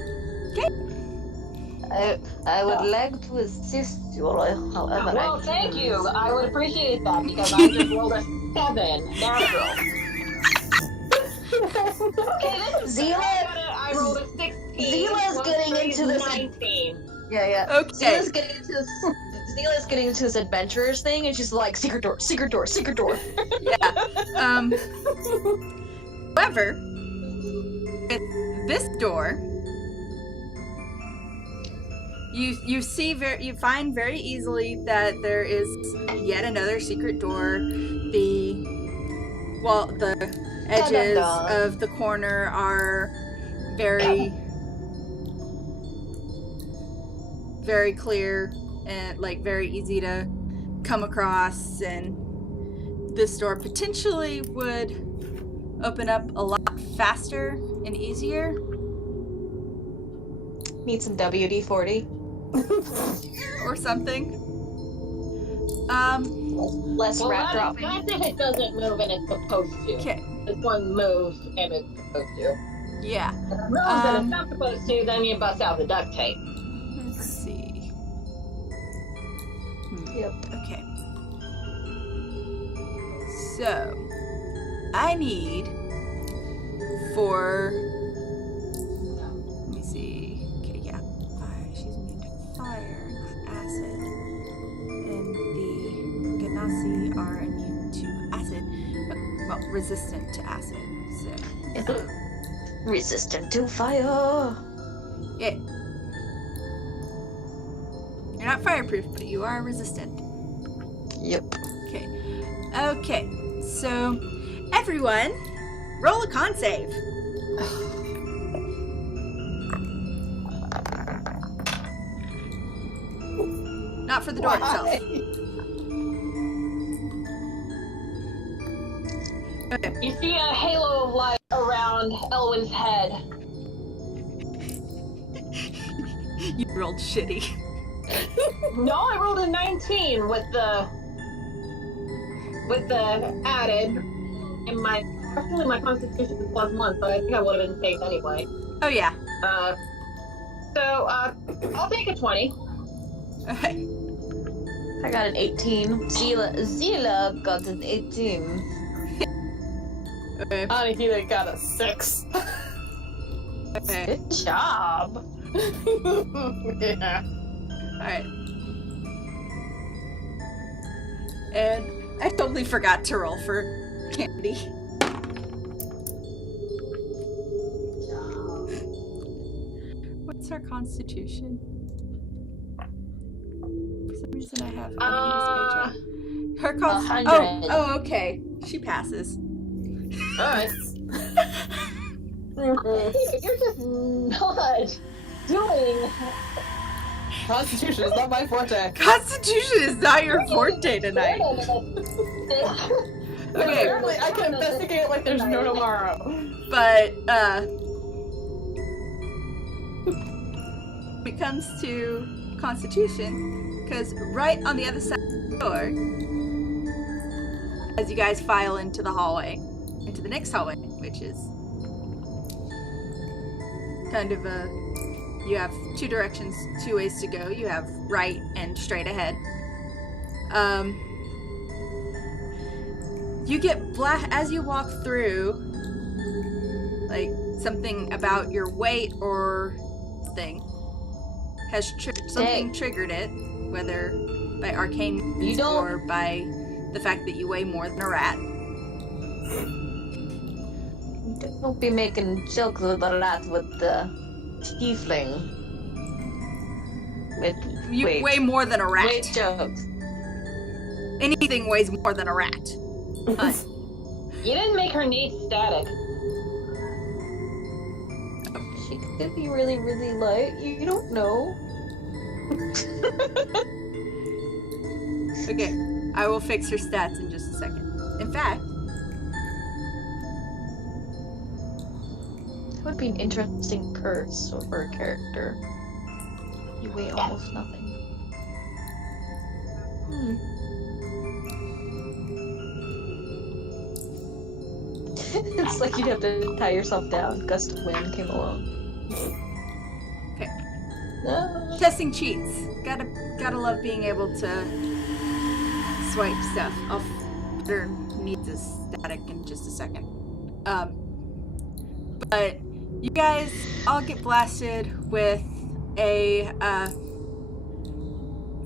I would like to assist you, however Well, I thank can. you. I would appreciate that because I just rolled a 7 natural. Okay, this is Zila- I rolled a 16. Zila's plus getting 3 into is this- 19. Yeah. Okay. Zila's getting into this adventurers thing, and she's like, secret door, secret door, secret door. Yeah. However, with this door, you find very easily that there is yet another secret door. The edges Da-da-da. of the corner are very very clear and like very easy to come across, and this door potentially would open up a lot faster and easier. Need some WD-40. Or something. Less Well, rat that's dropping. if it doesn't move and it's supposed to. Okay. This one moves and it's supposed to. Yeah. If it moves and it's not supposed to, then you bust out the duct tape. Let's see. Yep. Okay. So, I need for. Let me see. Okay, yeah. Fire. She's immune to fire, not acid. And the Ganassi are immune to acid. Well, resistant to acid. So, Resistant to fire. yeah. You're not fireproof, but you are resistant. Yep. Okay, so everyone, roll a con save. Not for the door itself. Okay. You see a halo of light around Elwyn's head. You rolled shitty. No, I rolled a 19 with the added, and actually my constitution is +1, so I think I would have been safe anyway. Oh yeah. So I'll take a 20. Okay. I got an 18. Zila got an 18. Okay. Anahita got a 6. Okay. Good job. Yeah. Alright. And I totally forgot to roll for Candy. What's her constitution? For some reason I have Anahita's page up. Her constitution. 100. Oh, okay. She passes. Alright. You're just not doing. Constitution is not my forte. Constitution is not your forte tonight. Okay. Apparently, I can investigate like there's no tomorrow. But, when it comes to Constitution, because right on the other side of the door, as you guys file into the hallway, into the next hallway, which is kind of you have two directions, two ways to go. You have right and straight ahead. You get as you walk through, like something about your weight or thing has something triggered it, whether by arcane means or by the fact that you weigh more than a rat. Don't be making jokes about that with the tiefling. You weigh more than a rat. Wait jokes. Anything weighs more than a rat. You didn't make her need static. She could be really, really light. You don't know. Okay, I will fix her stats in just a second. In fact, That would be an interesting curse for a character. You weigh almost nothing. It's like you'd have to tie yourself down. Gust of wind came along. okay. No. Testing cheats. Gotta love being able to swipe stuff. I'll put her needs a static in just a second. But you guys all get blasted with a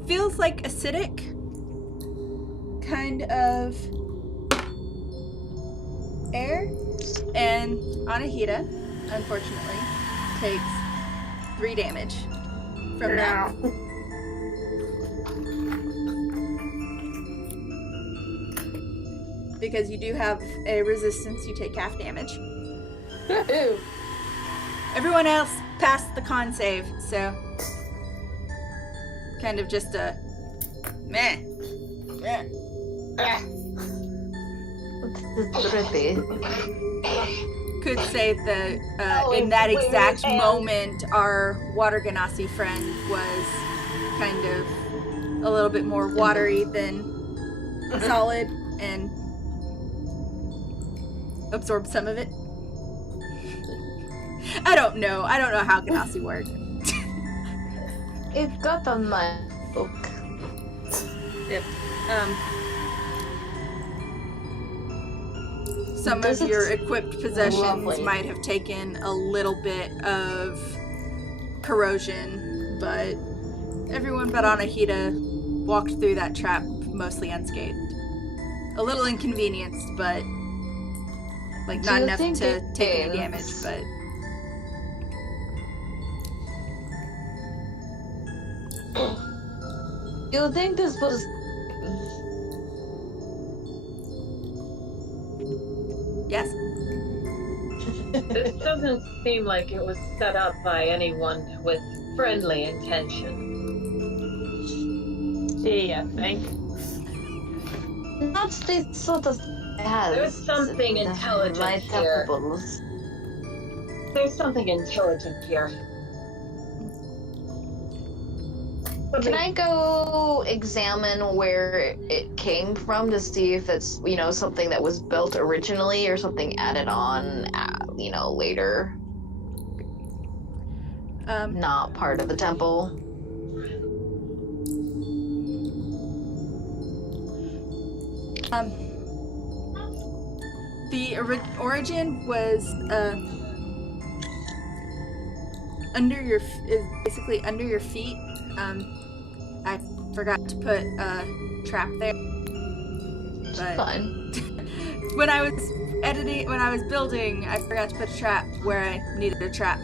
feels like acidic kind of air, and Anahita, unfortunately, takes 3 damage from that. Because you do have a resistance, you take half damage. Ew. Everyone else passed the con save, so kind of just a meh. Drippy. Could say that in that exact moment, our water ganassi friend was kind of a little bit more watery than solid and absorbed some of it. I don't know how ganassi work. It got on my book. Yep. Some Does of it- your equipped possessions Lovely. might have taken a little bit of corrosion, but everyone but Anahita walked through that trap mostly unscathed. A little inconvenienced, but like Do not you enough think to it take any is- damage, but You think this was... yes. This doesn't seem like it was set up by anyone with friendly intention. Do you think? Not this sort of... Has There's something intelligent light here. apples. There's something intelligent here. Can I go examine where it came from to see if it's, something that was built originally or something added on, later? Not part of the temple. The origin was basically under your feet. I forgot to put a trap there. But Fine. when I was building, I forgot to put a trap where I needed a trap.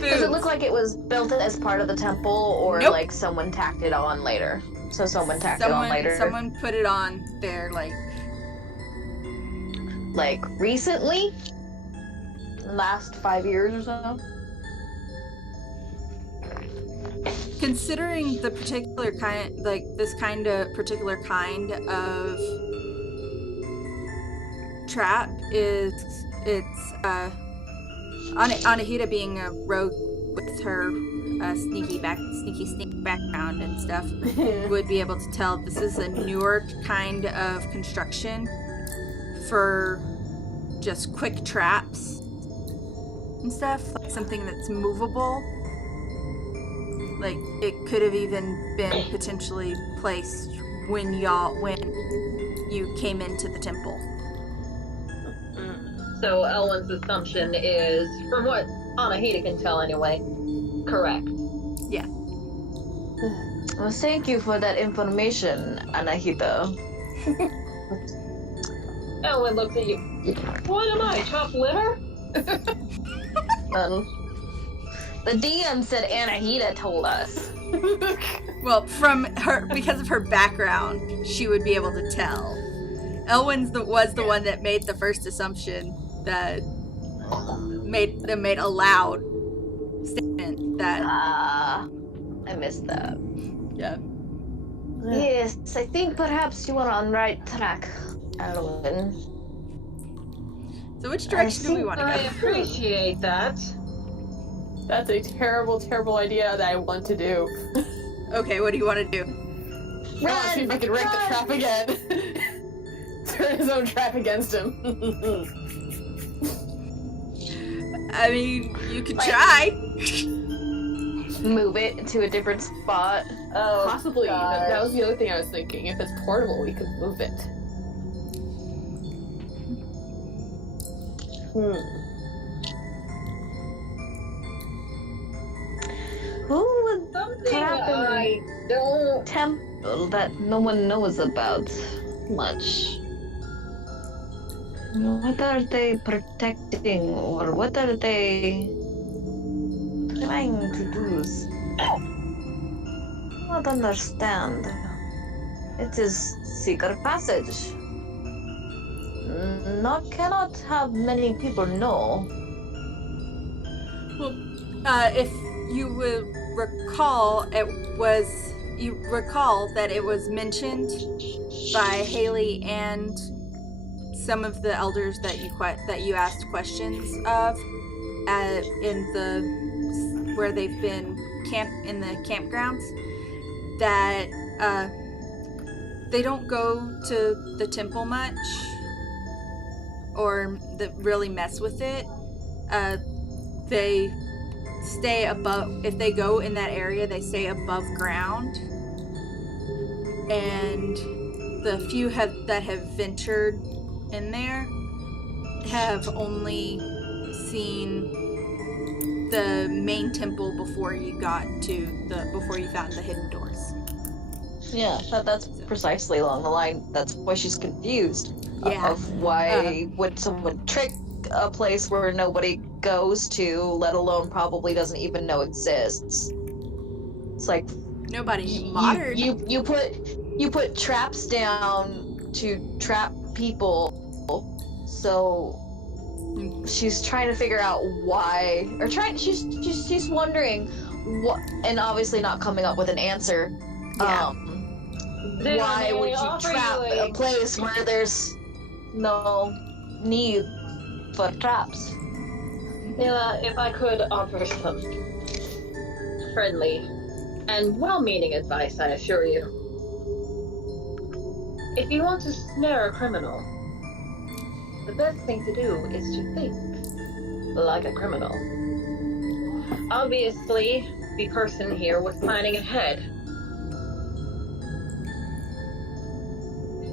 Does it look like it was built as part of the temple, or Nope. like someone tacked it on later? So someone tacked it on later? Someone put it on there, Like recently? Last 5 years or so? considering the particular kind, particular kind of trap it's Anahita being a rogue with her sneaky sneak background and stuff would be able to tell this is a newer kind of construction for just quick traps and stuff, like something that's movable. Like it could have even been potentially placed when you came into the temple. So Elwyn's assumption is, from what Anahita can tell anyway, correct. Yeah. Well, thank you for that information, Anahita. Elwyn looks at you. What am I, chopped liver? The DM said Anahita told us. Well, from her, because of her background, she would be able to tell. Elwyn's was the one that made the first assumption that made a loud statement that. I missed that. Yeah. Yes, I think perhaps you are on right track, Alwyn. So which direction do we want to I go? appreciate that. That's a terrible, terrible idea that I want to do. Okay, what do you want to do? I want to see if we can rank the trap again. Turn his own trap against him. I mean, you could try. Move it to a different spot. Oh, Possibly. gosh. That was the other thing I was thinking. If it's portable, we could move it. Who would Something trap in I don't. temple that no one knows about much? What are they protecting, or what are they trying to do? I don't understand. It is secret passage. Cannot have many people know. Well, if you would recall, that it was mentioned by Haley and some of the elders that you asked questions of, where they've been in the campgrounds, that they don't go to the temple much or really mess with it. They stay above. If they go in that area, they stay above ground. And the few that have ventured in there have only seen the main temple before you found the hidden doors. Yeah, that's precisely along the line. That's why she's confused. Yeah. Of why would someone trick a place where nobody goes to, let alone probably doesn't even know exists. It's like Nobody modern. you put traps down to trap people, so she's trying to figure out why, or she's wondering what, and obviously not coming up with an answer. Yeah. Why would you trap a place where there's no need for traps? Nila, if I could offer some friendly and well-meaning advice, I assure you. If you want to snare a criminal, the best thing to do is to think like a criminal. Obviously, the person here was planning ahead.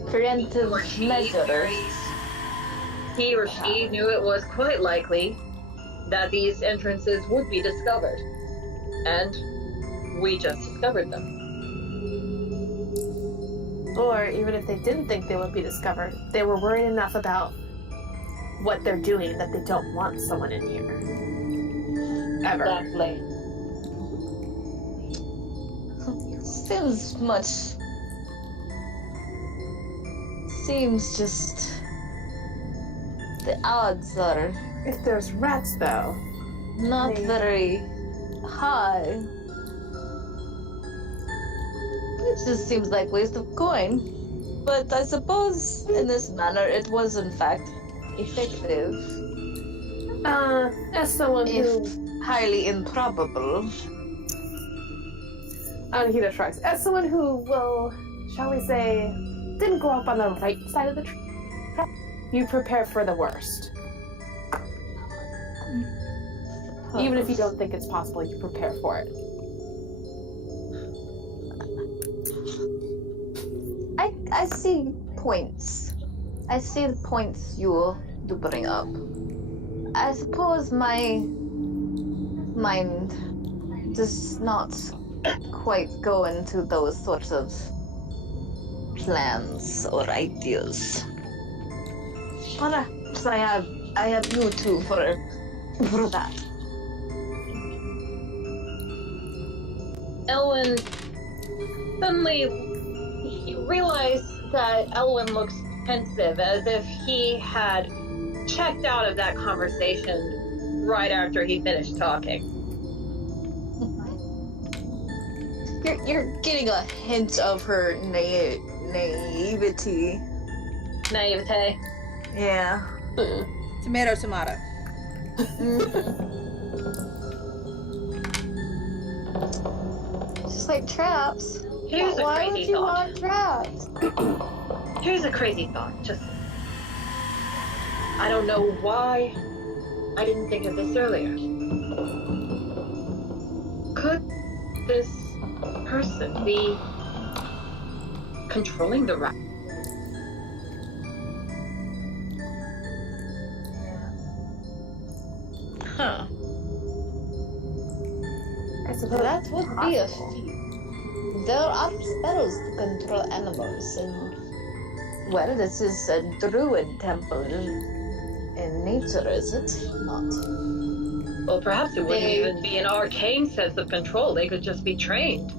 Preventive measures. He or she knew it was quite likely that these entrances would be discovered. And we just discovered them. Or even if they didn't think they would be discovered, they were worried enough about what they're doing that they don't want someone in here. Ever. Exactly. Seems just the odds are If there's rats, though. not very high. It just seems like waste of coin. But I suppose in this manner it was in fact effective. As someone who... If highly improbable. Anahita shrugs. As someone who will, shall we say, didn't grow up on the right side of the trap, you prepare for the worst. Even if you don't think it's possible, you prepare for it. I see points. I see the points you bring up. I suppose my mind does not quite go into those sorts of plans or ideas. Perhaps I have you two for that. Elwyn, suddenly he realized that Elwyn looks pensive, as if he had checked out of that conversation right after he finished talking. You're getting a hint of her naivety. Naivete. Yeah. Tomato, tomato. Just like traps. Here's a Why would crazy you thought. want traps? Here's a crazy thought. I don't know why I didn't think of this earlier. Could this person be controlling the rat? Huh. I suppose That would be a possible. feat. There are spells to control animals, and well, this is a druid temple in nature, is it not? Well, perhaps it wouldn't They- even be an arcane sense of control. They could just be trained.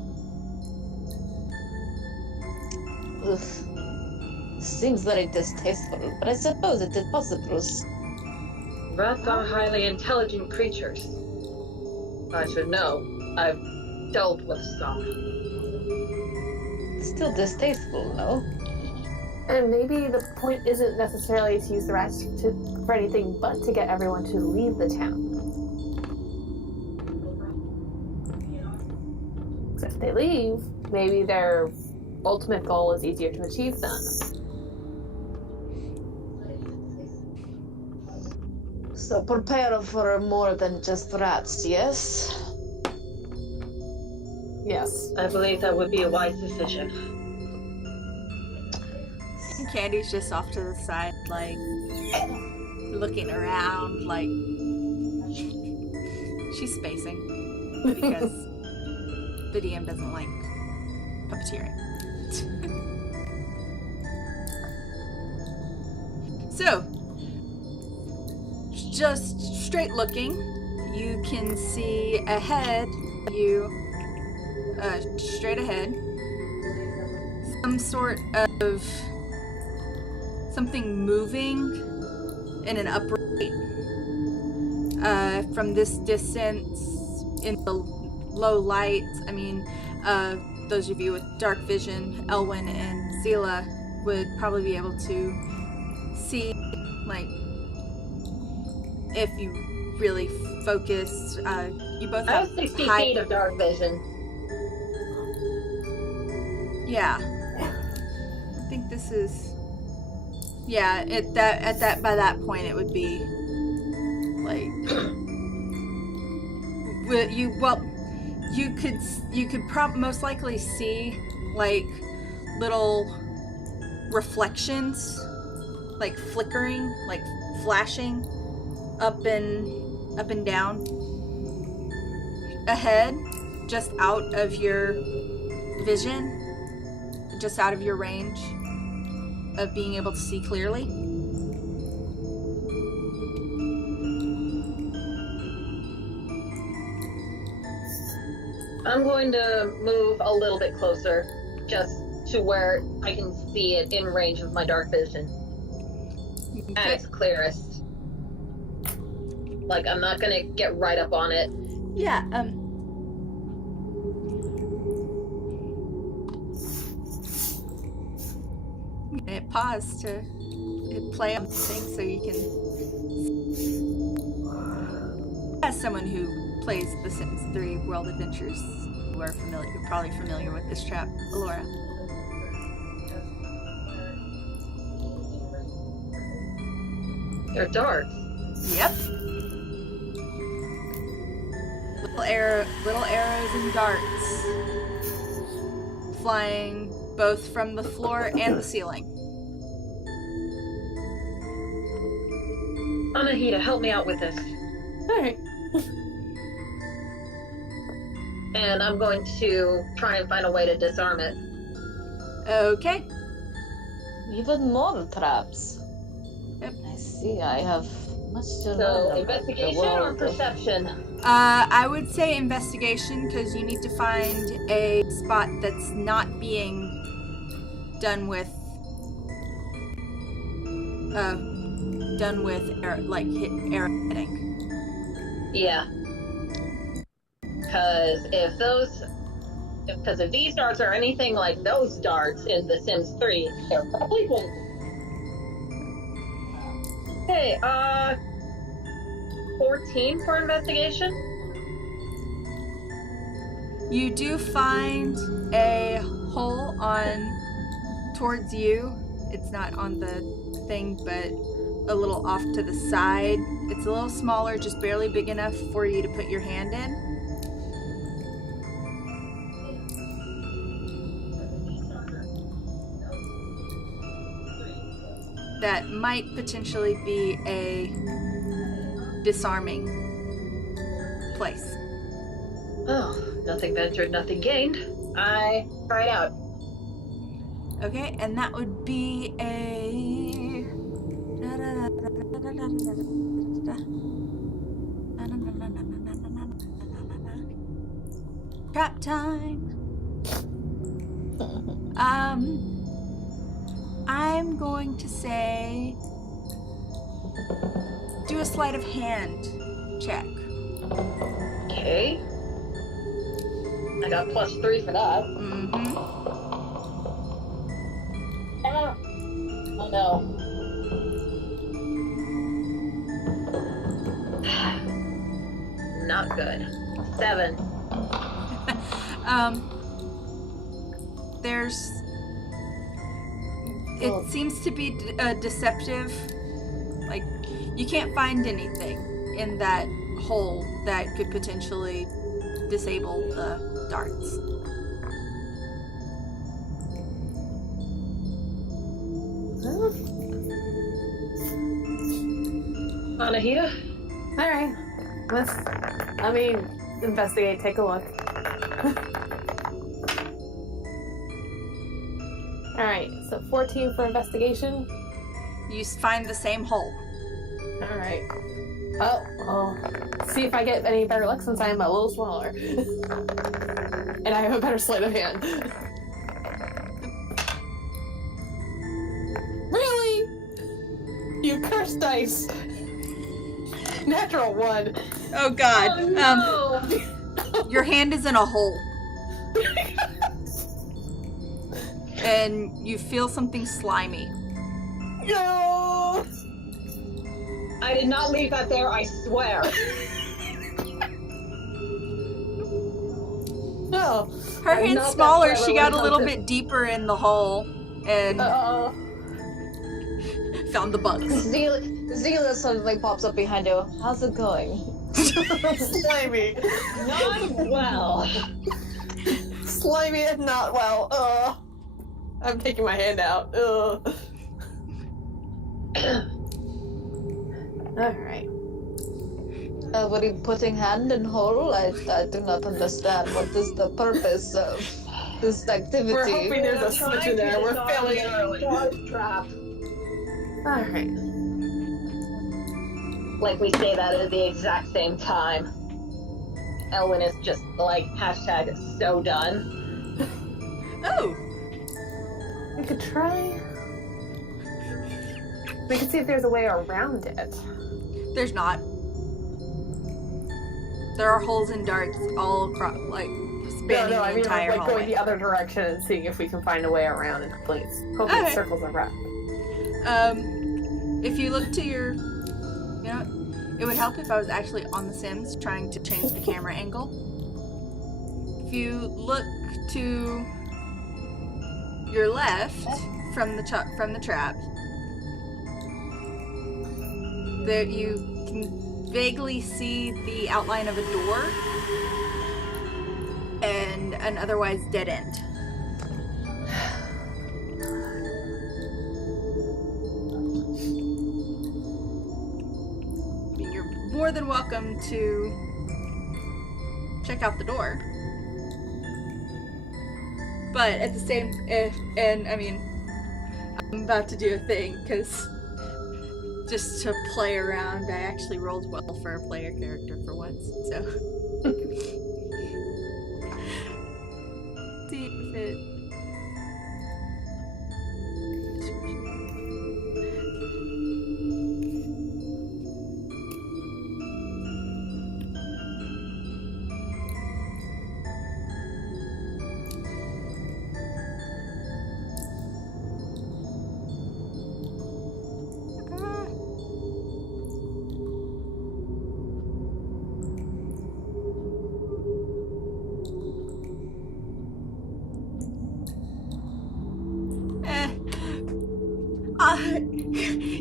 Oof. Seems very distasteful, but I suppose it is possible. Rats are highly intelligent creatures. I should know. I've dealt with some. Still distasteful, no? And maybe the point isn't necessarily to use the rats for anything but to get everyone to leave the town. Because if they leave, maybe their ultimate goal is easier to achieve then. So prepare for more than just rats, yes? Yes. I believe that would be a wise decision. And Candy's just off to the side, like, looking around, like, she's spacing. Because the DM doesn't like puppeteering. So, just straight looking, you can see ahead straight ahead, some sort of something moving in an upright. From this distance, in the low light, I mean, those of you with dark vision, Elwyn and Zila, would probably be able to see, like, if you really focus. You both I have have 60 high- feet of dark vision. Yeah. I think this is. Yeah, by that point it would be like you could most likely see like little reflections, like flickering, like flashing up and down ahead, just out of your vision, just out of your range of being able to see clearly. I'm going to move a little bit closer, just to where I can see it in range of my dark vision. At its clearest. Like, I'm not gonna get right up on it. Yeah, pause to play on the thing so you can. As someone who plays The Sims 3 World Adventures, you're probably familiar with this trap, Alora. They're dark. Yep. Little arrows and darts flying both from the floor and the ceiling. Anahita, help me out with this. Alright. And I'm going to try and find a way to disarm it. Okay. Even more traps. Yep. I see, I have Much to So, learn investigation about the or world. perception? I would say investigation, because you need to find a spot that's not being done with arrow hitting. Yeah. Because if these darts are anything like those darts in The Sims 3, they're probably going. Okay, 14 for investigation. You do find a hole towards you. It's not on the thing, but a little off to the side. It's a little smaller, just barely big enough for you to put your hand in. That might potentially be a disarming place. Oh, nothing ventured, nothing gained. I try it out. Okay, and that would be a... Trap time. I'm going to say do a sleight of hand check. Okay. I got +3 for that. Mm-hmm. Ah. Oh no. Not good. 7. It seems to be deceptive. Like, you can't find anything in that hole that could potentially disable the darts. Anna here? Alright. Investigate, take a look. Alright, so 14 for investigation. You find the same hole. Alright. Oh, see if I get any better luck since I am a little smaller. And I have a better sleight of hand. Really? You cursed dice. Natural 1. Oh God. Oh no! Your hand is in a hole. And you feel something slimy. No! I did not leave that there, I swear. No. Her I'm hand's not that smaller, clever she when got it a comes little to- bit deeper in the hole and found the bugs. Zila suddenly pops up behind you. How's it going? Slimy. Not well. Slimy and not well. I'm taking my hand out. Alright. What are you putting hand in hole? I do not understand. What is the purpose of this activity? We're hoping there's a switch in there. We're failing early. Dart trap. Alright. Like we say that at the exact same time. Elwyn is just like #so done. Oh, We could try. We could see if there's a way around it. there's not. There are holes and darts all across, like, spanning No, I the mean entire like going hallway. the other direction and seeing if we can find a way around it, please. Hopefully Okay. it circles around. If you look to your, you know, it would help if I was actually on The Sims trying to change the camera angle. If you look to your left from the trap, there you can vaguely see the outline of a door and an otherwise dead end. I mean, you're more than welcome to check out the door. But at the same, I'm about to do a thing, because just to play around. I actually rolled well for a player character for once, so. See if it.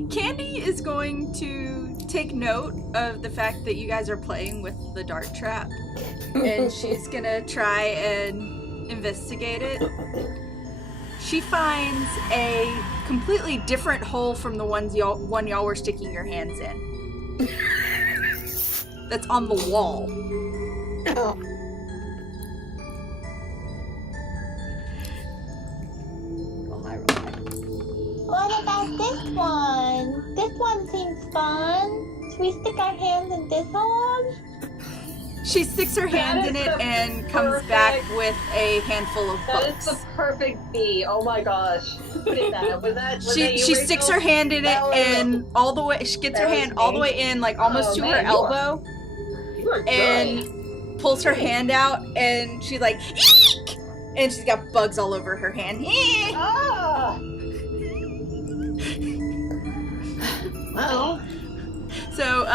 Candy is going to take note of the fact that you guys are playing with the dart trap, and she's gonna try and investigate it. She finds a completely different hole from the one y'all were sticking your hands in. That's on the wall. Oh. What about this one? This one seems fun. Should we stick our hands in this hole? She sticks her hand in it and comes back with a handful of That books. is the perfect bee. Oh my gosh. What is that? Was that She you, sticks Rachel? her hand in it and all the way. She gets her That was hand all the me. way in, like almost Oh, to man, her you are- elbow, You are good. and pulls her hand out, and she's like, "Eek!" And she's got bugs all over her hand. Ah! Well, So,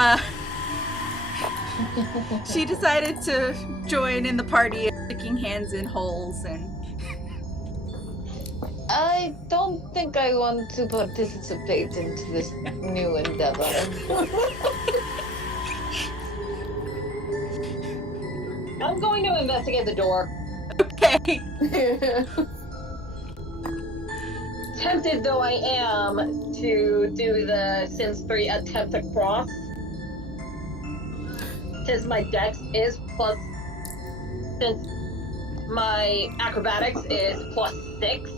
she decided to join in the party of sticking hands in holes, and I don't think I want to participate into this new endeavor. I'm going to investigate the door. okay. Tempted though I am to do the Sims 3 attempt to cross. Since my dex is plus, since my acrobatics is +6.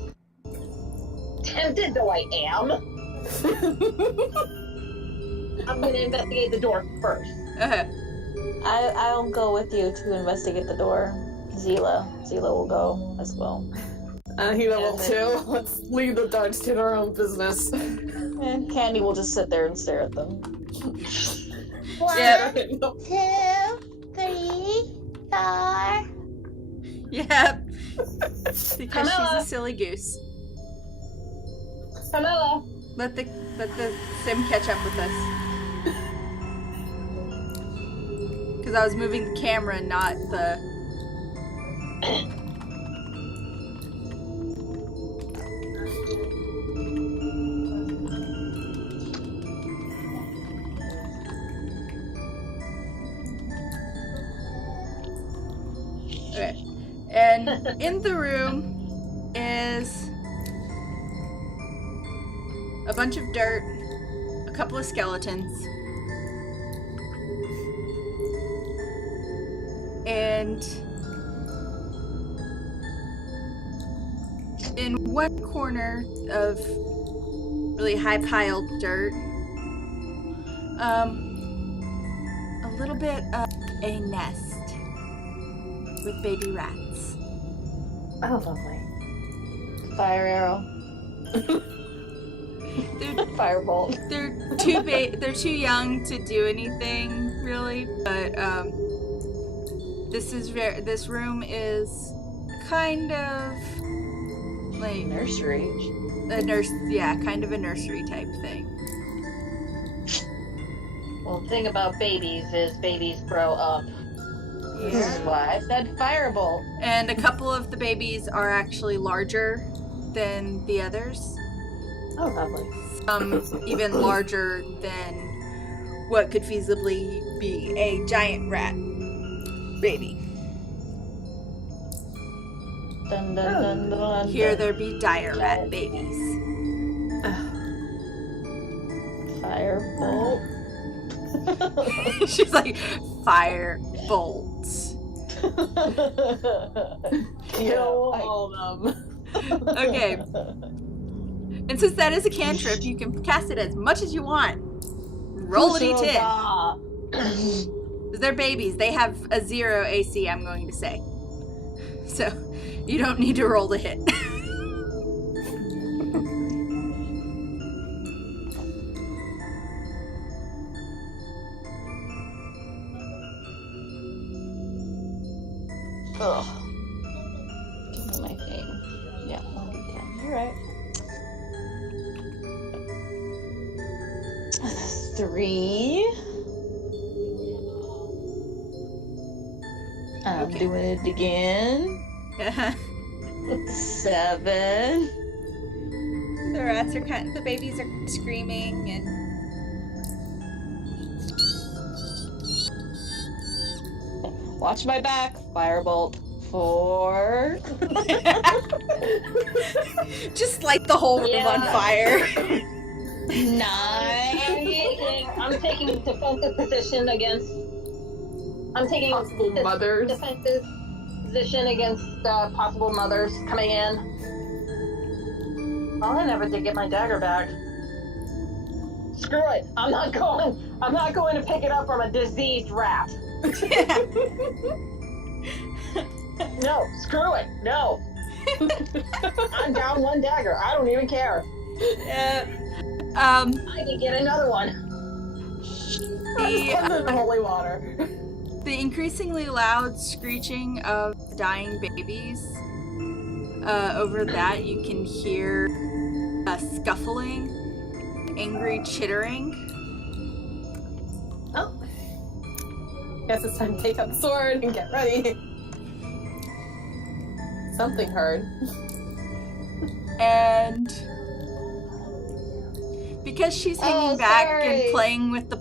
Tempted though I am, I'm gonna investigate the door first. I'll go with you to investigate the door. Zila will go as well. he level 2. Let's leave the darts to their own business. And Candy will just sit there and stare at them. Yep. 2, 3, 4. Yep. Because she's Carmela. a silly goose. Carmela, Let the sim catch up with us. Because I was moving the camera, not the. Okay. And in the room is a bunch of dirt, a couple of skeletons, and in one corner of really high piled dirt, a little bit of a nest with baby rats. Oh, lovely. Fire arrow. They're, Firebolt. they're too young to do anything really, but this room is kind of like Nursery. kind of a nursery type thing. well, the thing about babies is babies grow up. This is why I said firebolt. And a couple of the babies are actually larger than the others. Oh, lovely. Some even larger than what could feasibly be a giant rat baby. Dun, dun, dun, dun, Here dun. there be dire rat babies. Firebolt. She's like, fire bolts. Kill all of them. Okay. And since that is a cantrip, you can cast it as much as you want. Roll a d10. Kusroga. They're babies. They have a 0 AC, I'm going to say. So, you don't need to roll to hit. Ugh. Give me my thing. Yeah, 1d10. You're right. 3. I'm Okay. doing it again. 7. The rats are the babies are screaming and... Watch my back. Firebolt. 4. Just light the whole room on fire. 9. I'm taking defensive position against. I'm taking Possible mothers. defensive position against possible mothers coming in. Oh, I never did get my dagger back. Screw it! I'm not going to pick it up from a diseased rat. No, screw it. No. I'm down 1 dagger. I don't even care. Yeah. I can get another one. Put it in the holy water. The increasingly loud screeching of dying babies. Over that, you can hear a scuffling, angry chittering. Oh. Guess it's time to take out the sword and get ready. Something heard. And because she's hanging back and sorry. playing with the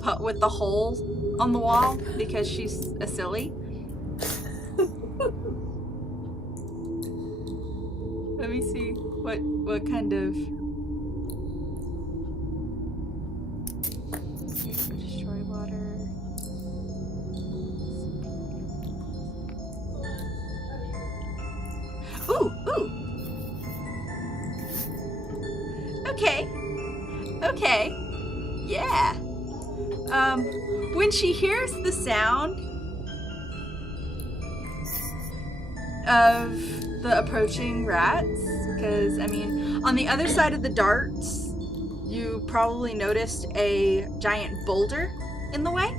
hole on the wall because she's a silly. Let me see what kind of destroy water. Ooh. Okay. Yeah. When she hears the sound of the approaching rats, because, I mean, on the other side of the darts, you probably noticed a giant boulder in the way.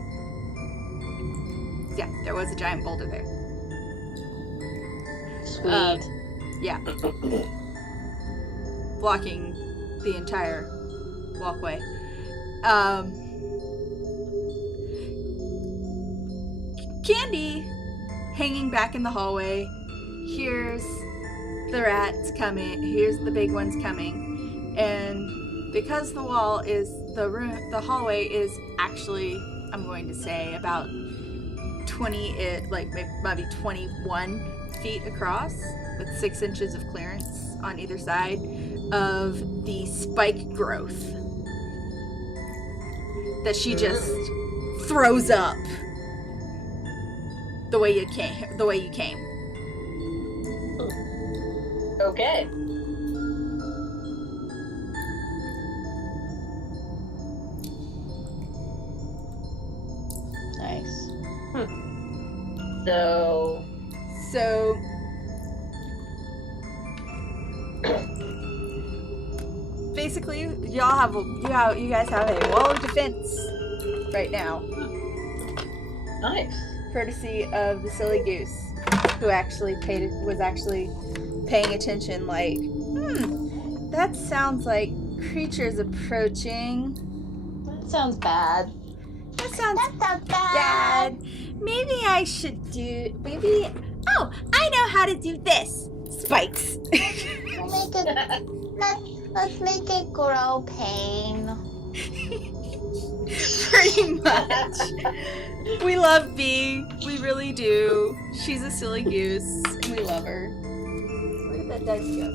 Yeah, there was a giant boulder there. Sweet. Yeah. Blocking the entire walkway. Candy, hanging back in the hallway, hears the rats coming, hears the big ones coming, and because the hallway is actually, I'm going to say, about 20, maybe 21 feet across, with 6 inches of clearance on either side of the spike growth that she just throws up the way you came. Okay. Nice. So basically, you guys have a wall of defense right now, Nice. courtesy of the silly goose, who was actually paying attention. Like, that sounds like creatures approaching. That sounds bad. That sounds bad. Maybe I should do. Oh, I know how to do this. Spikes. Let's make it grow pain. Pretty much. We love Bee. We really do. She's a silly goose, and we love her. Where did that dice go?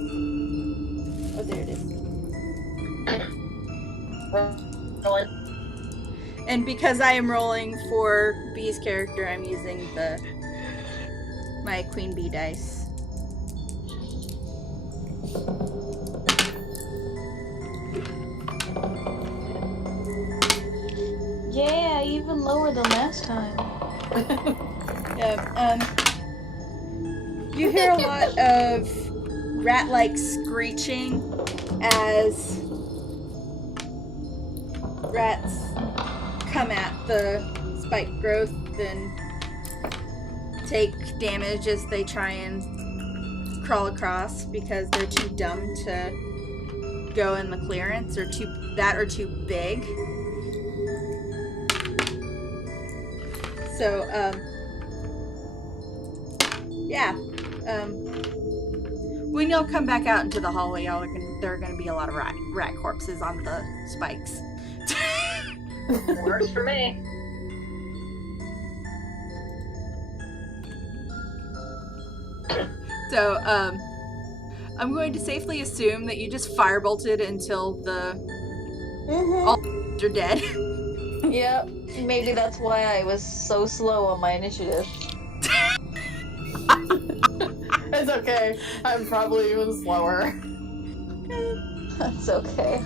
Oh, there it is. Rolling. And because I am rolling for Bee's character, I'm using my Queen Bee dice. even lower than last time. Yeah, you hear a lot of rat-like screeching as rats come at the spike growth and take damage as they try and crawl across because they're too dumb to go in the clearance or too big. So, when y'all come back out into the hallway, there are going to be a lot of rat corpses on the spikes. Works for me. So, I'm going to safely assume that you just firebolted until all are dead. Yep. Maybe that's why I was so slow on my initiative. It's okay. I'm probably even slower. That's okay.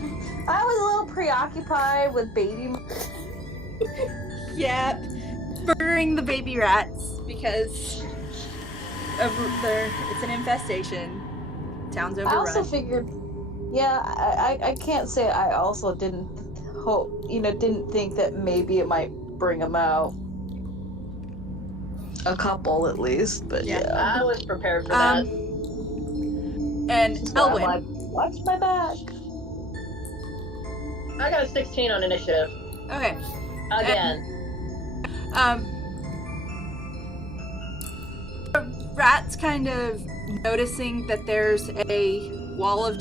I was a little preoccupied with baby. Yep. Murdering the baby rats because it's an infestation. Town's overrun. I also figured, I can't say I also didn't think that maybe it might bring them out. A couple at least, but yeah. I was prepared for that. And Elwyn. I'm like, watch my back. I got a 16 on initiative. Okay. Again. Rats kind of noticing that there's a wall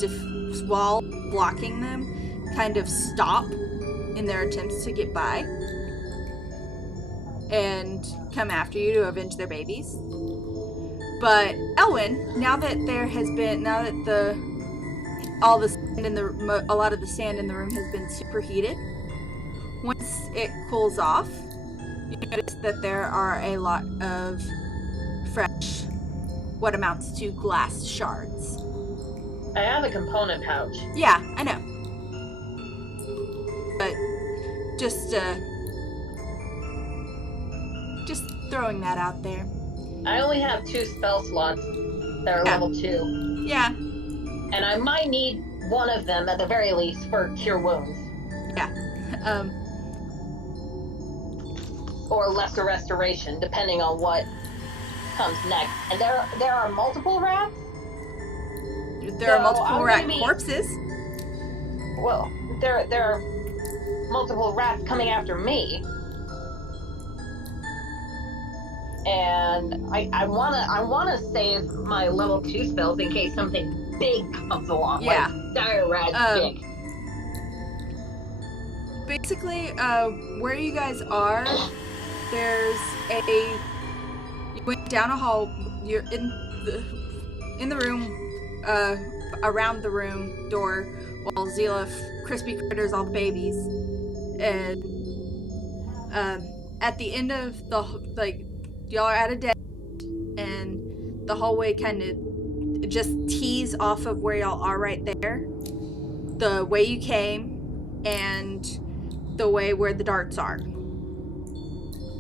blocking them, kind of stop in their attempts to get by and come after you to avenge their babies. But Elwyn, now that a lot of the sand in the room has been superheated, once it cools off, you notice that there are a lot of fresh, what amounts to glass shards. I have a component pouch. Yeah, I know. But just throwing that out there. I only have 2 spell slots that are level 2. Yeah. And I might need one of them at the very least for cure wounds. Yeah. Or lesser restoration, depending on what comes next. And there are multiple rats? There are multiple rat corpses. Well, there are multiple rats coming after me. And I wanna save my level 2 spells in case something big comes along. Yeah. Like dire rat big. Basically, where you guys are, there's you went down a hall. You're in the room, around the room door, while Zila crispy critters all the babies, and at the end of y'all are at a dead end, and the hallway kind of just tees off of where y'all are right there. The way you came, and the way where the darts are.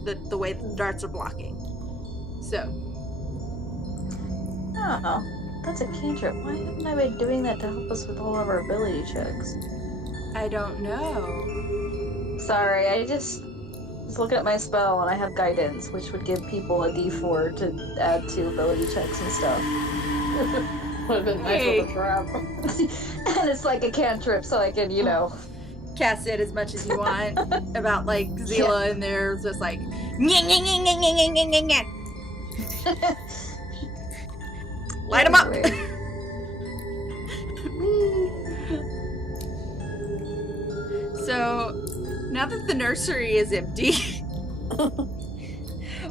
The way the darts are blocking. So. Oh, that's a cantrip. Why haven't I been doing that to help us with all of our ability checks? I don't know. Sorry, I just was looking at my spell and I have guidance, which would give people a d4 to add to ability checks and stuff. Would have been nice with a trap. And it's like a cantrip, so I can, cast it as much as you want. About Zila and they're just like light them up. So now that the nursery is empty,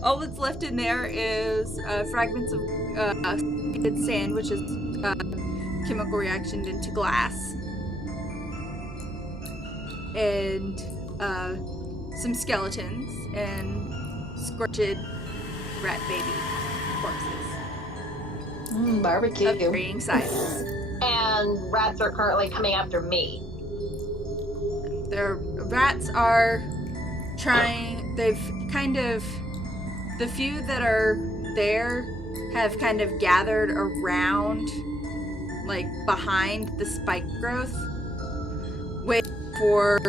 all that's left in there is fragments of heated sand, which is chemical reaction into glass, and some skeletons and scorched rat baby corpses. Barbecue. Of varying sizes. And rats are currently coming after me. Their rats are they've kind of, the few that are there have kind of gathered around, like behind the spike growth, waiting for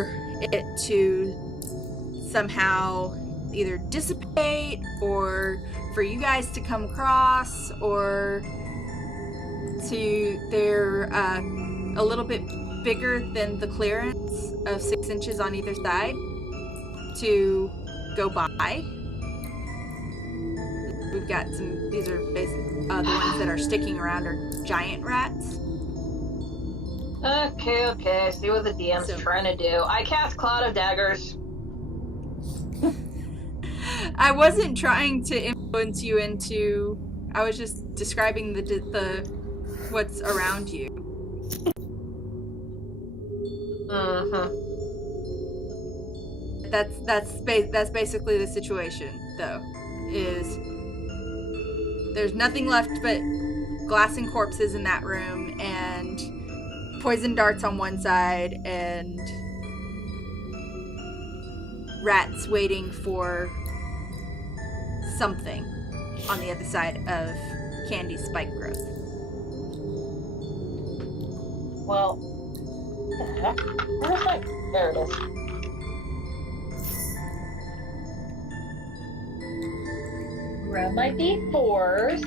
it to somehow either dissipate or for you guys to come across, or they're a little bit bigger than the clearance of 6 inches on either side to go by. We've got these are basically the ones that are sticking around are giant rats. Okay, I see what the DM's trying to do. I cast Cloud of Daggers. I wasn't trying to influence you into, I was just describing the what's around you. That's basically the situation, though, is there's nothing left but glass and corpses in that room, and poison darts on one side, and rats waiting for something on the other side of Candy's spike growth. Well, what the heck? Where's my... There it is. Grab my D4s.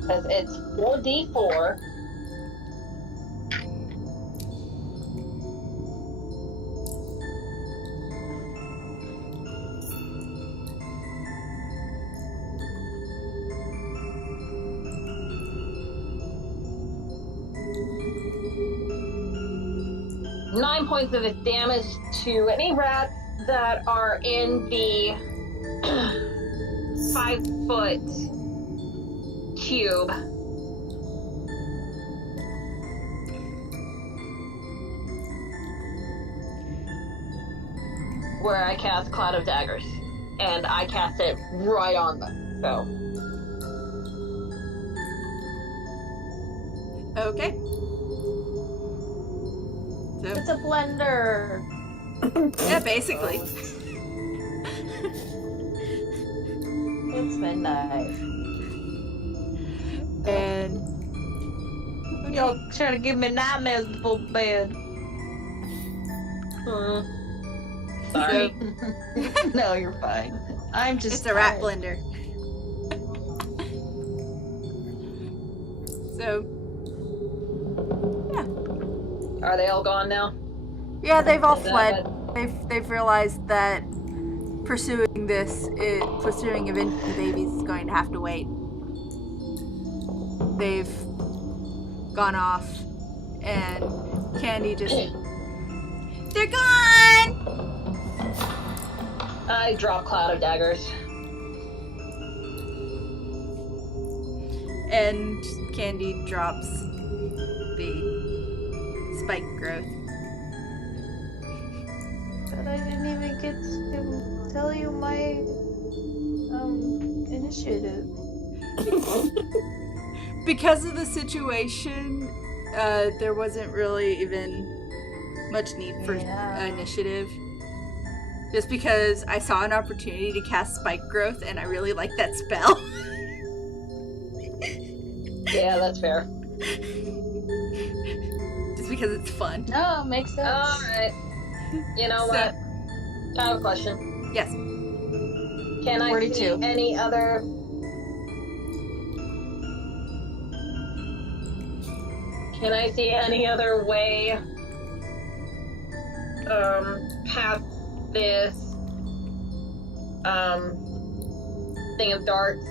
Because it's 4D4. Nine points of damage to any rats that are in the 5-foot cube. Where I cast Cloud of Daggers. And I cast it right on them, so. Okay. So, It's a blender. yeah, basically. It's midnight. And Y'all trying to give me nightmares before bed. Sorry. No, you're fine. I'm just it's a rat tired. blender. So, Are they all gone now? yeah, they've all Is that fled. They've realized that pursuing avenging babies is going to have to wait. They've gone off, and Candy just they're gone. I drop Cloud of Daggers. And Candy drops the spike growth. But I didn't even get to tell you my initiative. Because of the situation, there wasn't really even much need for initiative. Just because I saw an opportunity to cast spike growth, and I really like that spell. Yeah, that's fair. Just because it's fun. No, makes sense. Alright. You know So- what? I have a question. Yes. Can I 42. see any other... Can I see any other way past this thing of darts?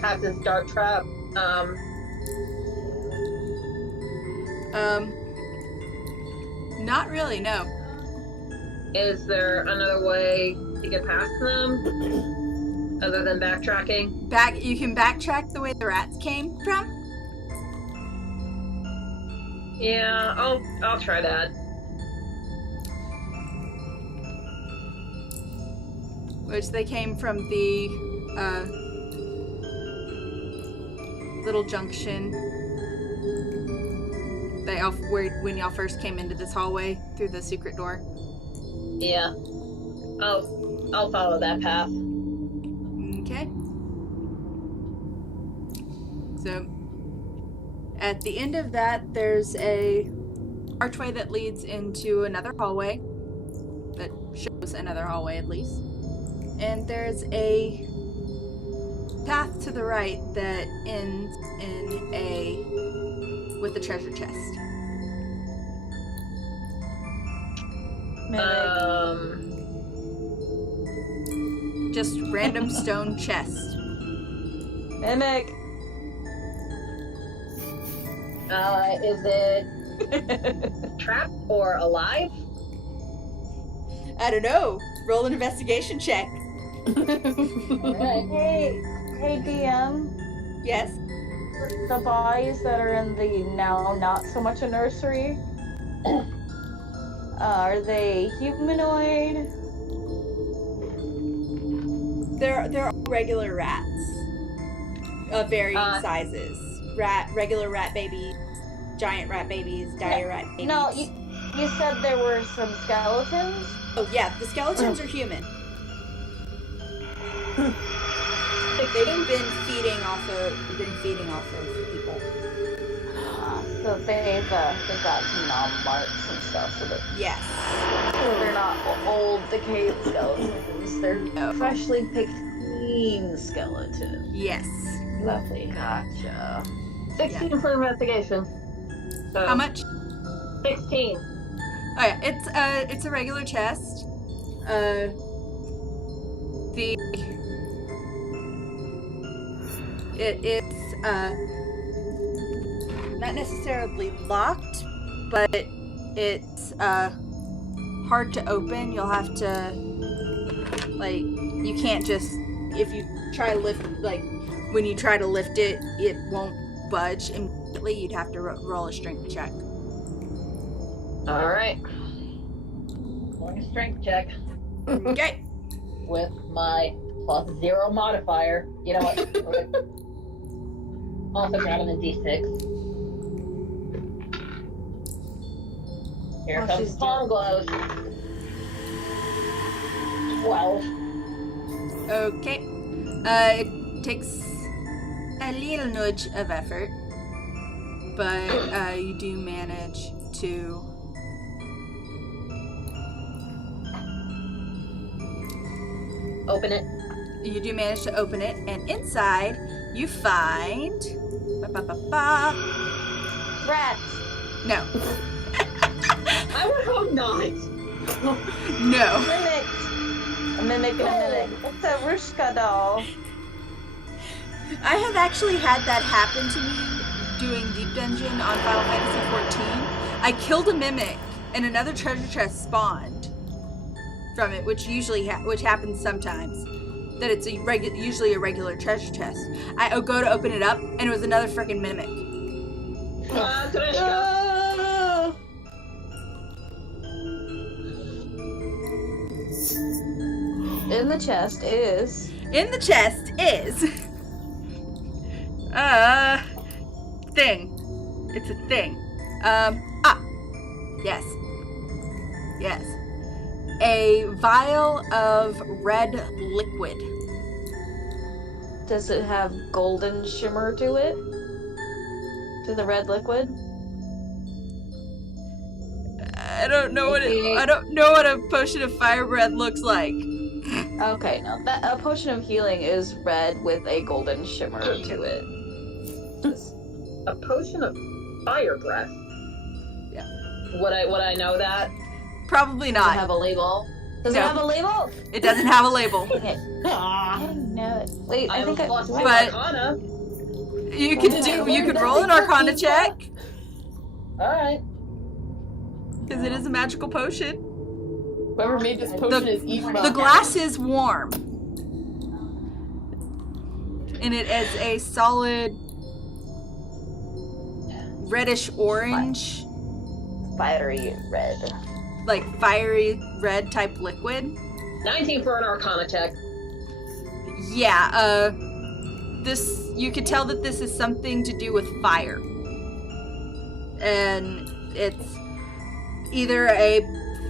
Past this dart trap? Not really, no. Is there another way to get past them? Other than backtracking? You can backtrack the way the rats came from. Yeah, I'll try that. Which they came from the little junction when y'all first came into this hallway through the secret door. Yeah. I'll follow that path. Okay. So, at the end of that, there's a archway that leads into another hallway. That shows another hallway, at least. And there's a path to the right that ends with the treasure chest. Just random stone chest. Mimic. Is it trapped or alive? I don't know. Roll an investigation check. Alright. Hey, DM. Yes. The bodies that are in the now not so much a nursery, are they humanoid? They're all regular rats of varying sizes. Regular rat babies, giant rat babies, dire rat babies. No, you said there were some skeletons? Oh yeah, the skeletons are human. They've been feeding off of people. So they've got some nom marks and stuff, so that Yes. they're not old decayed skeletons. They're freshly picked clean skeletons. Yes. Lovely. Gotcha. 16 for investigation. So, How much? 16. Oh yeah, it's a regular chest. It's not necessarily locked, but it's hard to open. You'll have to, like, you can't just, if you try to lift, like, when you try to lift it, it won't budge immediately. You'd have to roll a strength check. Alright. Rolling a strength check Okay. with my +0 modifier. You know what? Also grabbing the D6. Here comes the palm glows. 12. Okay. It takes a little nudge of effort, but you do manage to Open it. You do manage to open it, and inside you find Rats. No. I would hope not. No. Mimic. A mimic and a mimic. It's a Rushka doll. I have actually had that happen to me doing Deep Dungeon on Final Fantasy XIV. I killed a mimic, and another treasure chest spawned from it, which happens sometimes. That it's usually a regular treasure chest. I go to open it up, and it was another freaking mimic. In the chest is... In the chest is thing. It's a thing. Yes. A vial of red liquid. Does it have golden shimmer to it? To the red liquid? I don't know what a potion of fire breath looks like. Okay, no. A potion of healing is red with a golden shimmer to it. A potion of fire breath? Yeah. Would I know that? Probably Does it not. have a label? Does No. it have a label? It doesn't have a label. Okay. I didn't know it. Wait, I think have a I... +2 But- Arcana. You could roll an Arcana check Alright. because it is a magical potion. Whoever made this potion is evil. The glass is warm, and it is a solid reddish orange, Fiery red. like fiery red type liquid. 19 for an Arcana check. Yeah, this, you could tell that this is something to do with fire. And it's either a